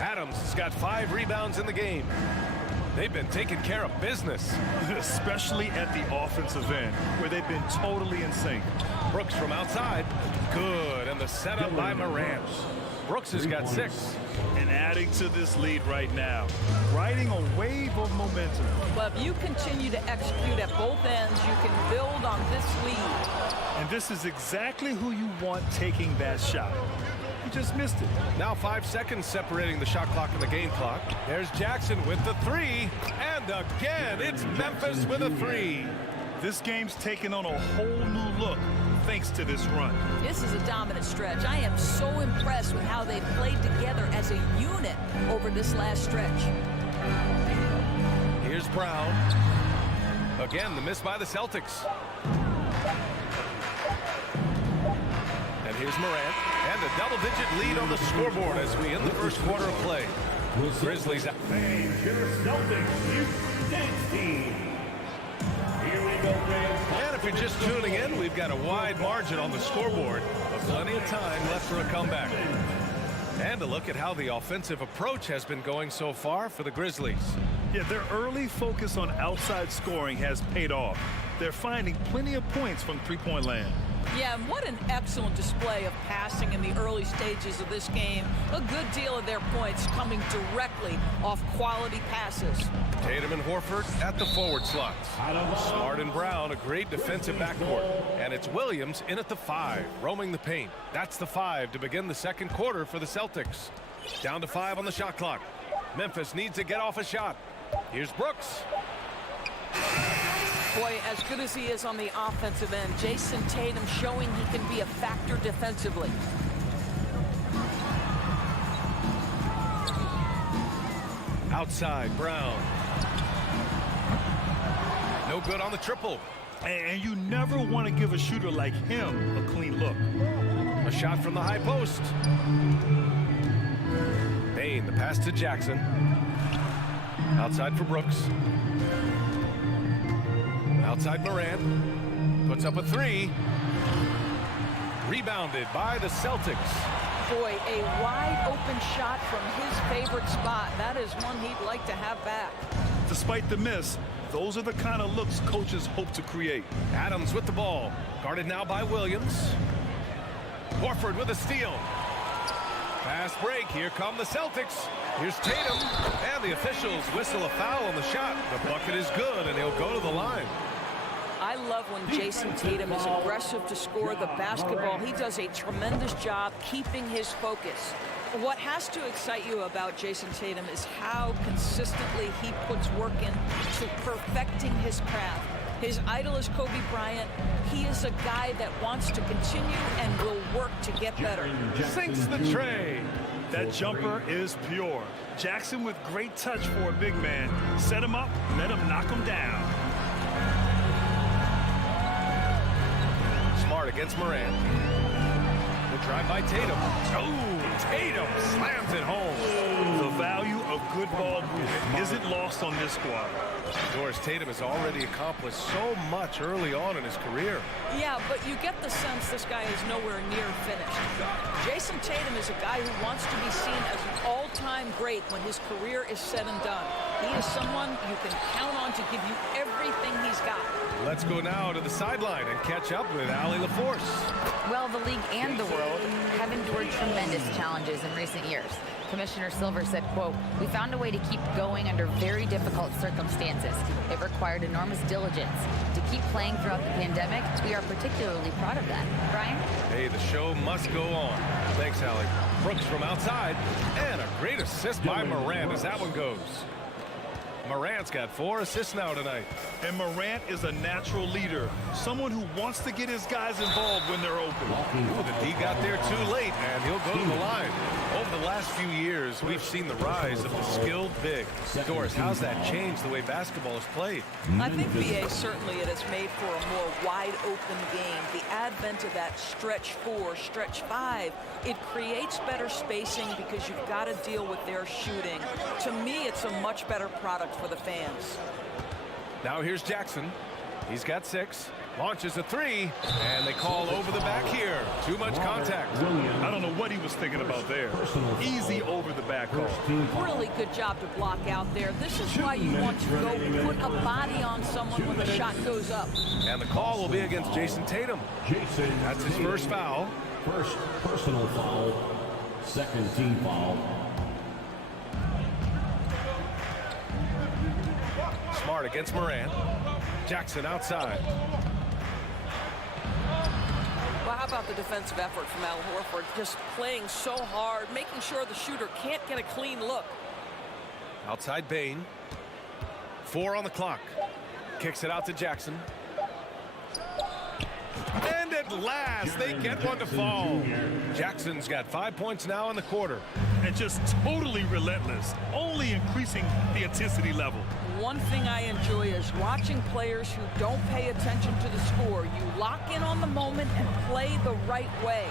Adams has got 5 rebounds in the game. They've been taking care of business. Especially at the offensive end, where they've been totally in sync. Brooks from outside. Good, and the setup by Moran. Brooks has got 6. And adding to this lead right now. Riding a wave of momentum. Well, if you continue to execute at both ends, you can build on this lead. And this is exactly who you want taking that shot. You just missed it. Now 5 seconds separating the shot clock and the game clock. There's Jackson with the 3. And again, it's Memphis with a 3. This game's taken on a whole new look thanks to this run. This is a dominant stretch. I am so impressed with how they've played together as a unit over this last stretch. Here's Brown. Again, the miss by the Celtics. And here's Morant. And a double-digit lead on the scoreboard as we end the first quarter of play. Grizzlies out. Hey, your Celtics, you dance team. Here we go, fans. And if you're just tuning in, we've got a wide margin on the scoreboard, but plenty of time left for a comeback. And a look at how the offensive approach has been going so far for the Grizzlies. Yeah, their early focus on outside scoring has paid off. They're finding plenty of points from three-point land. Yeah, and what an excellent display of passing in the early stages of this game. A good deal of their points coming directly off quality passes. Tatum and Horford at the forward slots. Smart and Brown, a great defensive backcourt. And it's Williams in at the 5, roaming the paint. That's the 5 to begin the second quarter for the Celtics. Down to 5 on the shot clock. Memphis needs to get off a shot. Here's Brooks. Boy, as good as he is on the offensive end, Jason Tatum showing he can be a factor defensively. Outside, Brown. No good on the triple. And you never want to give a shooter like him a clean look. A shot from the high post. Bain, the pass to Jackson. Outside for Brooks. Outside Morant. Puts up a 3. Rebounded by the Celtics. Boy, a wide open shot from his favorite spot. That is one he'd like to have back. Despite the miss, those are the kind of looks coaches hope to create. Adams with the ball. Guarded now by Williams. Horford with a steal. Fast break. Here come the Celtics. Here's Tatum. And the officials whistle a foul on the shot. The bucket is good, and he'll go to the line. I love when Jason Tatum is aggressive to score the basketball. He does a tremendous job keeping his focus. What has to excite you about Jason Tatum is how consistently he puts work in to perfecting his craft. His idol is Kobe Bryant. He is a guy that wants to continue and will work to get better. Sinks the tray. That jumper is pure. Jackson with great touch for a big man. Set him up, let him knock him down. Smart against Morant. The drive by Tatum. Oh, Tatum slams it home. The value of good ball movement isn't lost on this squad. Doris, Tatum has already accomplished so much early on in his career. Yeah, but you get the sense this guy is nowhere near finished. Jason Tatum is a guy who wants to be seen as an all-time great when his career is said and done. He is someone you can count on to give you everything he's got. Let's go now to the sideline and catch up with Allie LaForce. Well, the league and the world have endured tremendous challenges in recent years. Commissioner Silver said, quote, "We found a way to keep going under very difficult circumstances. It required enormous diligence. To keep playing throughout the pandemic, we are particularly proud of that." Brian? Hey, the show must go on. Thanks, Allie. Brooks from outside. And a great assist by Morant as that one goes. Morant's got 4 assists now tonight. And Morant is a natural leader, someone who wants to get his guys involved when they're open. Ooh, the D got there too late, and he'll go to the line. Over the last few years, we've seen the rise of the skilled big. Doris, how's that changed the way basketball is played? I think, BA, certainly it has made for a more wide-open game. The advent of that stretch 4, stretch 5, it creates better spacing because you've got to deal with their shooting. To me, it's a much better product for the fans. Now here's Jackson. He's got 6. Launches a 3, and they call over the back here. Too much contact. I don't know what he was thinking about there. Easy over the back call. Really good job to block out there. This is why you want to go put a body on someone when the shot goes up. And the call will be against Jason Tatum. That's his first foul. First personal foul, second team foul. Smart against Morant. Jackson outside. Well, how about the defensive effort from Al Horford? Just playing so hard, making sure the shooter can't get a clean look. Outside Bain. 4 on the clock. Kicks it out to Jackson. last. They get one to fall. Jackson's got 5 points now in the quarter. And just totally relentless, only increasing the intensity level. One thing I enjoy is watching players who don't pay attention to the score. You lock in on the moment and play the right way.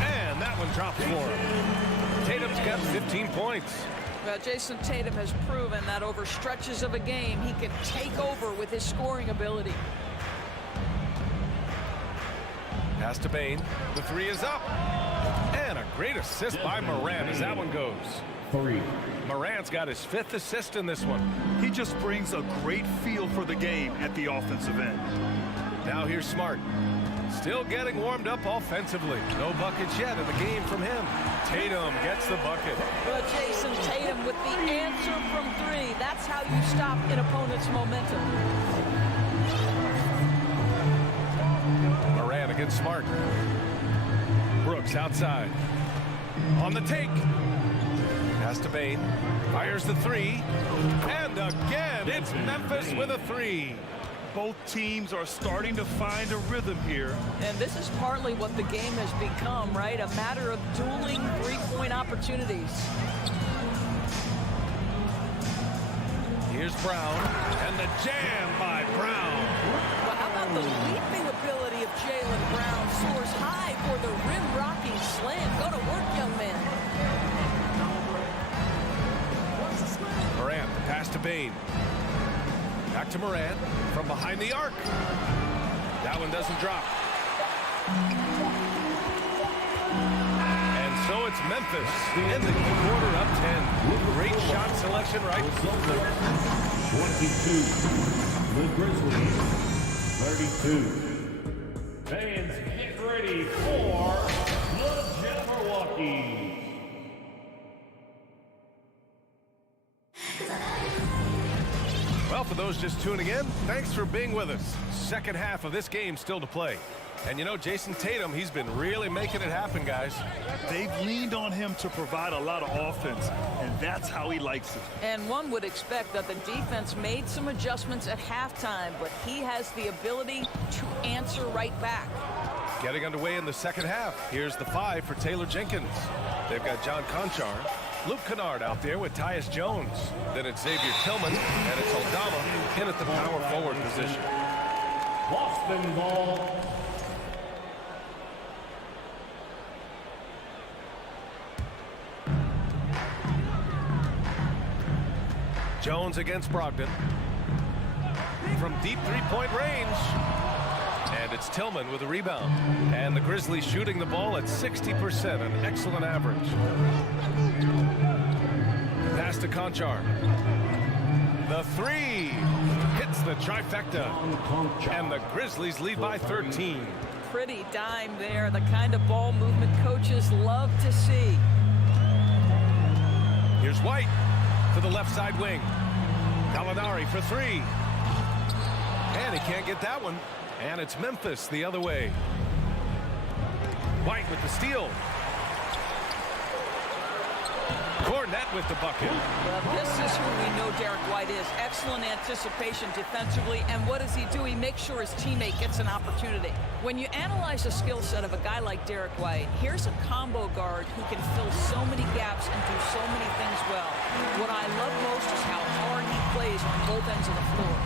And that one drops for him. Tatum's got 15 points. Well, Jason Tatum has proven that over stretches of a game, he can take over with his scoring ability. Pass to Bain. The three is up. And a great assist by Morant as that one goes. 3. Morant's got his 5th assist in this one. He just brings a great feel for the game at the offensive end. Now here's Smart. Still getting warmed up offensively. No buckets yet in the game from him. Tatum gets the bucket. But Jason Tatum with the answer from 3. That's how you stop an opponent's momentum. Morant against Smart. Brooks outside. On the take. Pass to Bain. Fires the 3. And again, it's Memphis with a 3. Both teams are starting to find a rhythm here. And this is partly what the game has become, right? A matter of dueling three-point opportunities. Here's Brown. And the jam by Brown. Well, how about the leaping ability of Jaylen Brown? Soars high for the rim-rocking slam. Go to work, young man. Morant, the pass to Bain. Back to Morant from behind the arc. That one doesn't drop. And so it's Memphis ending the quarter up 10. Great shot selection right. 22. The Grizzlies. 32. Fans, get ready for the Jabberwockies. Well, for those just tuning in, thanks for being with us. Second half of this game still to play. And you know, Jason Tatum, he's been really making it happen, guys. They've leaned on him to provide a lot of offense, and that's how he likes it. And one would expect that the defense made some adjustments at halftime, but he has the ability to answer right back. Getting underway in the second half. Here's the 5 for Taylor Jenkins. They've got John Conchar, Luke Kennard out there with Tyus Jones. Then it's Xavier Tillman, and it's Aldama in at the power forward position. Boston ball. Jones against Brogdon. From deep three-point range. And it's Tillman with a rebound. And the Grizzlies shooting the ball at 60%, an excellent average. Pass to Conchar. The 3 hits the trifecta. And the Grizzlies lead by 13. Pretty dime there, the kind of ball movement coaches love to see. Here's White to the left side wing. Gallinari for 3. And he can't get that one. And it's Memphis the other way. White with the steal. Cornette with the bucket. Well, this is who we know Derek White is. Excellent anticipation defensively. And what does he do? He makes sure his teammate gets an opportunity. When you analyze the skill set of a guy like Derek White, here's a combo guard who can fill so many gaps and do so many things well. What I love most is how hard he plays on both ends of the floor.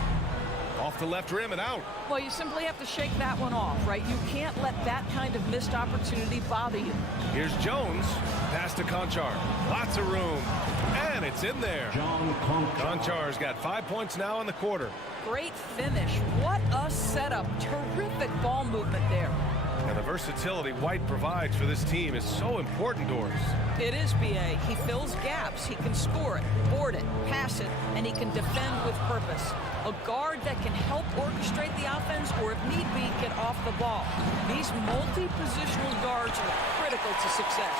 Off the left rim and out. Well, you simply have to shake that one off, right? You can't let that kind of missed opportunity bother you. Here's Jones. Pass to Conchar. Lots of room. And it's in there. Conchar's got 5 points now in the quarter. Great finish. What a setup. Terrific ball movement there. And the versatility White provides for this team is so important, Doris. It is, B.A. He fills gaps. He can score it, board it, pass it, and he can defend with purpose. A guard that can help orchestrate the offense or, if need be, get off the ball. These multi-positional guards are critical to success.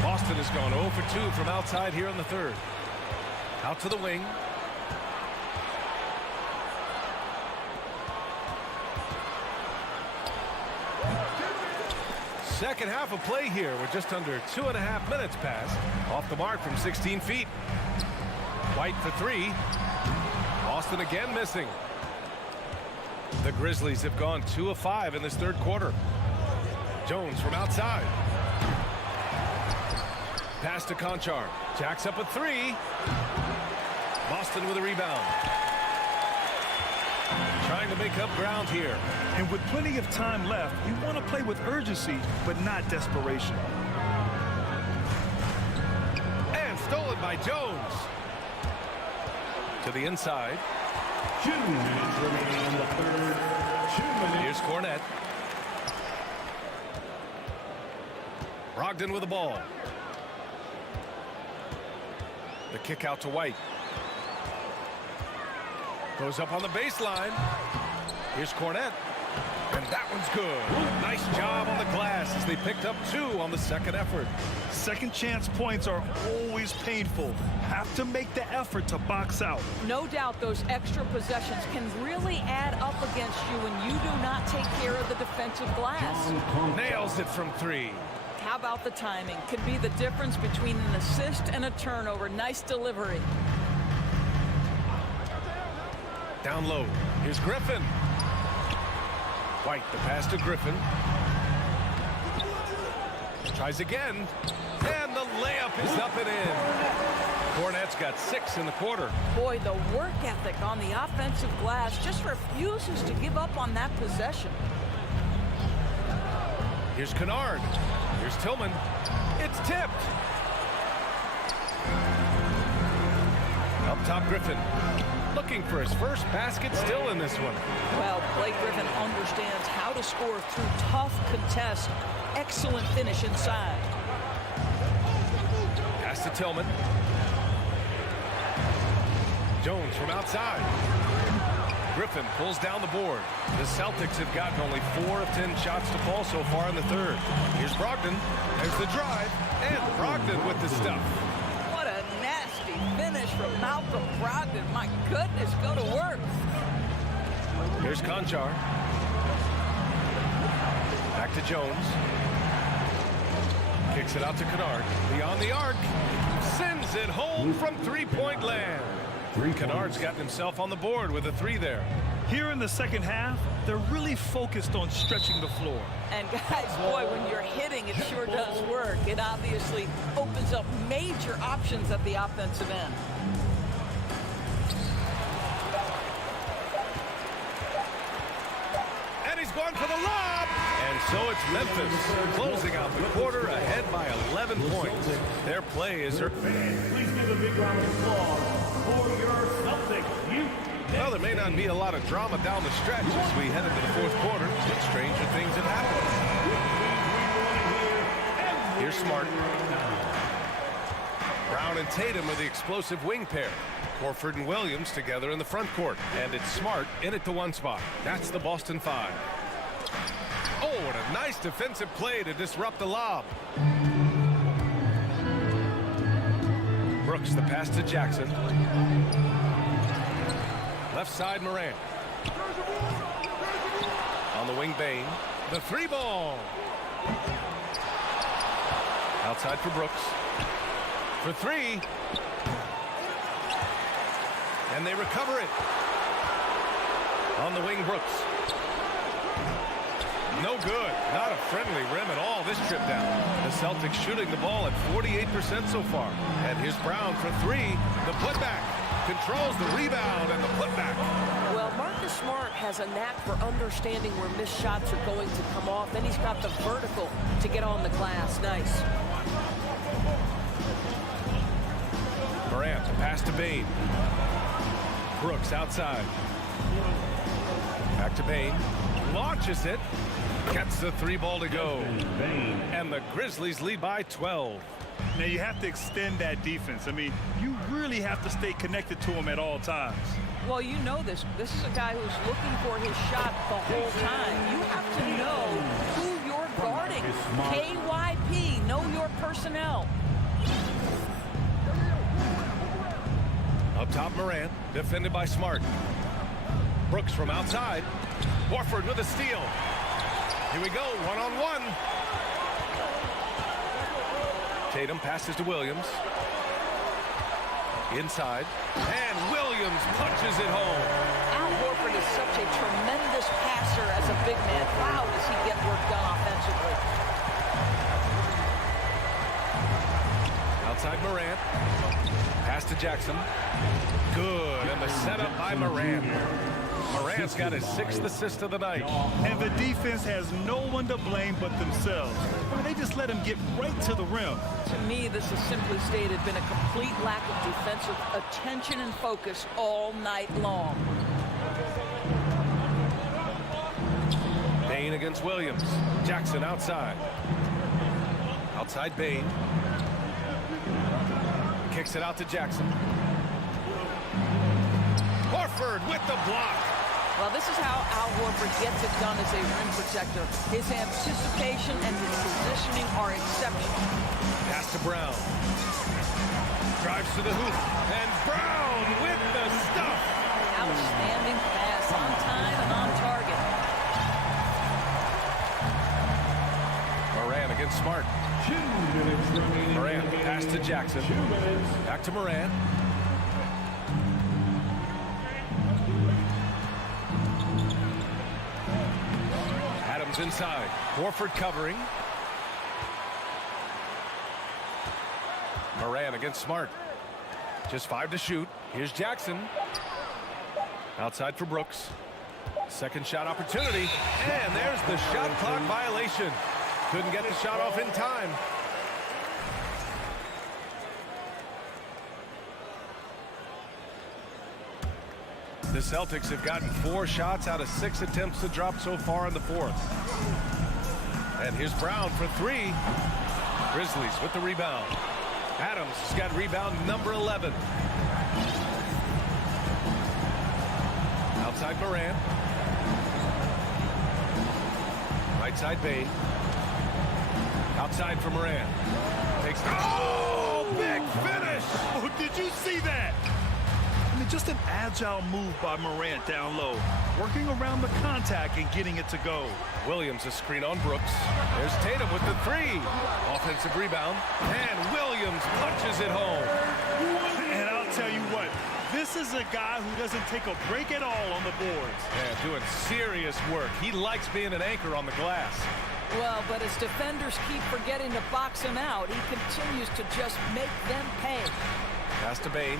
Boston has gone 0 for 2 from outside here in the third. Out to the wing. Second half of play here. We're just under 2.5 minutes past. Off the mark from 16 feet. White for 3. Boston again missing. The The Grizzlies have gone 2 of 5 in this third quarter. Jones from outside. Pass to Conchar. Jacks up a 3. Boston with a rebound. Trying to make up ground here. And with plenty of time left, you want to play with urgency, but not desperation. And stolen by Jones. To the inside. 2 minutes remaining in the third. 2 minutes. Here's Cornette. Brogdon with the ball. The kick out to White. Goes up on the baseline. Here's Cornette. And that one's good. Nice job on the glass as they picked up 2 on the second effort. Second chance points are always painful. Have to make the effort to box out. No doubt those extra possessions can really add up against you when you do not take care of the defensive glass. Nails it from 3. How about the timing? Could be the difference between an assist and a turnover. Nice delivery. Down low. Here's Griffin. White, the pass to Griffin. Tries again. And the layup is up and in. Cornette's got 6 in the quarter. Boy, the work ethic on the offensive glass just refuses to give up on that possession. Here's Kennard. Here's Tillman. It's tipped. Up top, Griffin. Looking for his first basket still in this one. Well, Blake Griffin understands how to score through tough contests. Excellent finish inside. Pass to Tillman. Jones from outside. Griffin pulls down the board. The Celtics have gotten only 4 of 10 shots to fall so far in the third. Here's Brogdon. There's the drive. And Brogdon with the stuff. What a nasty finish from Malcolm Brogdon. My goodness, go to work. Here's Conchar. Back to Jones. Kicks it out to Kennard. Beyond the arc. Sends it home from three-point land. Kennard's gotten himself on the board with a 3 there. Here in the second half, they're really focused on stretching the floor. And guys, boy, when you're hitting, it sure does work. It obviously opens up major options at the offensive end. And he's going for the lob. And so it's Memphis closing out the quarter ahead by 11 points. Their play is... Please give a big round of applause for your Celtics. Well, there may not be a lot of drama down the stretch as we head into the fourth quarter, but stranger things have happened. Here's Smart. Brown and Tatum are the explosive wing pair. Horford and Williams together in the front court. And it's Smart in at the 1 spot. That's the Boston 5. Oh, and a nice defensive play to disrupt the lob. Brooks, the pass to Jackson. Left side, Morant. On the wing, Bane. The 3-ball. Outside for Brooks. For 3. And they recover it. On the wing, Brooks. No good. Not a friendly rim at all this trip down. The Celtics shooting the ball at 48% so far. And here's Brown for 3. The putback. Controls the rebound and the putback. Well, Marcus Smart has a knack for understanding where missed shots are going to come off. Then he's got the vertical to get on the glass. Nice. Morant, pass to Bane. Brooks outside. Back to Bane. Launches it. Gets the 3-ball to go. And the Grizzlies lead by 12. Now you have to extend that defense. I mean, you really have to stay connected to him at all times. Well, you know this. This is a guy who's looking for his shot the whole time. You have to know who you're guarding. KYP, know your personnel. Up top, Morant, defended by Smart. Brooks from outside. Horford with a steal. Here we go, one-on-one. Tatum passes to Williams. Inside. And Williams punches it home. Horford is such a tremendous passer as a big man. Wow, does he get work done offensively. Outside Morant. Pass to Jackson. Good, and the setup by Morant. Morant's got his 6th assist of the night. And the defense has no one to blame but themselves. They just let him get right to the rim. To me, this has simply stated been a complete lack of defensive attention and focus all night long. Bain against Williams. Jackson outside. Outside Bain. Kicks it out to Jackson. Horford with the block. Well, this is how Al Horford gets it done as a rim protector. His anticipation and his positioning are exceptional. Pass to Brown. Drives to the hoop. And Brown with the stuff. Outstanding pass, on time and on target. Morant against Smart. 2 minutes remaining. Morant pass to Jackson. 2 minutes. Back to Morant. Adams inside. Horford covering. Morant against Smart. Just 5 to shoot. Here's Jackson. Outside for Brooks. Second shot opportunity. And there's the shot clock violation. Couldn't get the shot off in time. The Celtics have gotten 4 shots out of 6 attempts to drop so far in the 4th. And here's Brown for 3. Grizzlies with the rebound. Adams has got rebound number 11. Outside Morant. Right side Bain. Outside for Morant. Takes. Oh, big finish! Oh, did you see that? I mean, just an agile move by Morant down low, working around the contact and getting it to go. Williams a screen on Brooks. There's Tatum with the 3. Offensive rebound. And Williams punches it home. And I'll tell you what, this is a guy who doesn't take a break at all on the boards. Yeah, doing serious work. He likes being an anchor on the glass. Well, but as defenders keep forgetting to box him out, he continues to just make them pay. Pass to Bain.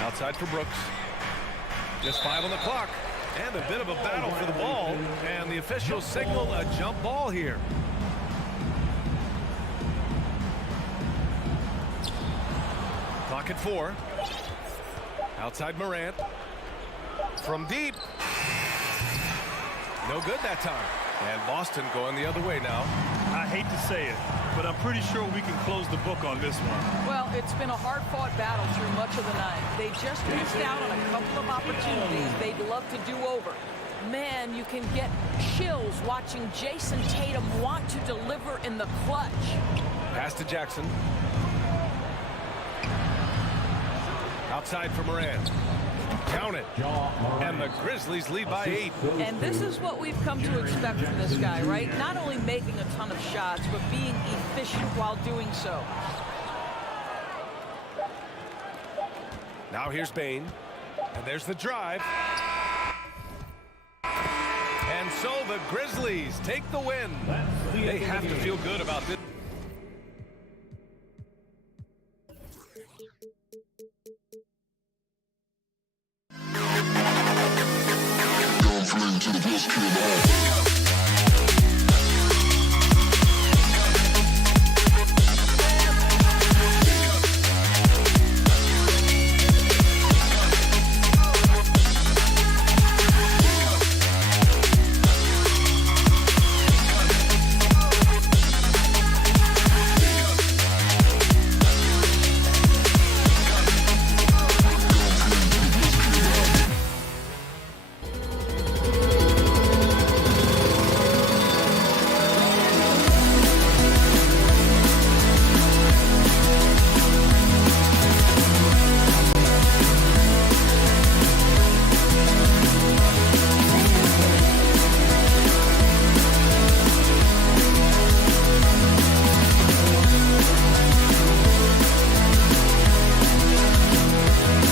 Outside for Brooks. Just 5 on the clock. And a bit of a battle for the ball. And the officials signal a jump ball here. Clock at 4. Outside Morant. From deep. No good that time. And Boston going the other way now. I hate to say it, but I'm pretty sure we can close the book on this one. Well, it's been a hard-fought battle through much of the night. They just missed out on a couple of opportunities they'd love to do over. Man, you can get chills watching Jason Tatum want to deliver in the clutch. Pass to Jackson. Outside for Morant. Count it. And the Grizzlies lead by 8. And this is what we've come to expect from this guy, right? Not only making a ton of shots, but being efficient while doing so. Now here's Bain. And there's the drive. And so the Grizzlies take the win. They have to feel good about this. To the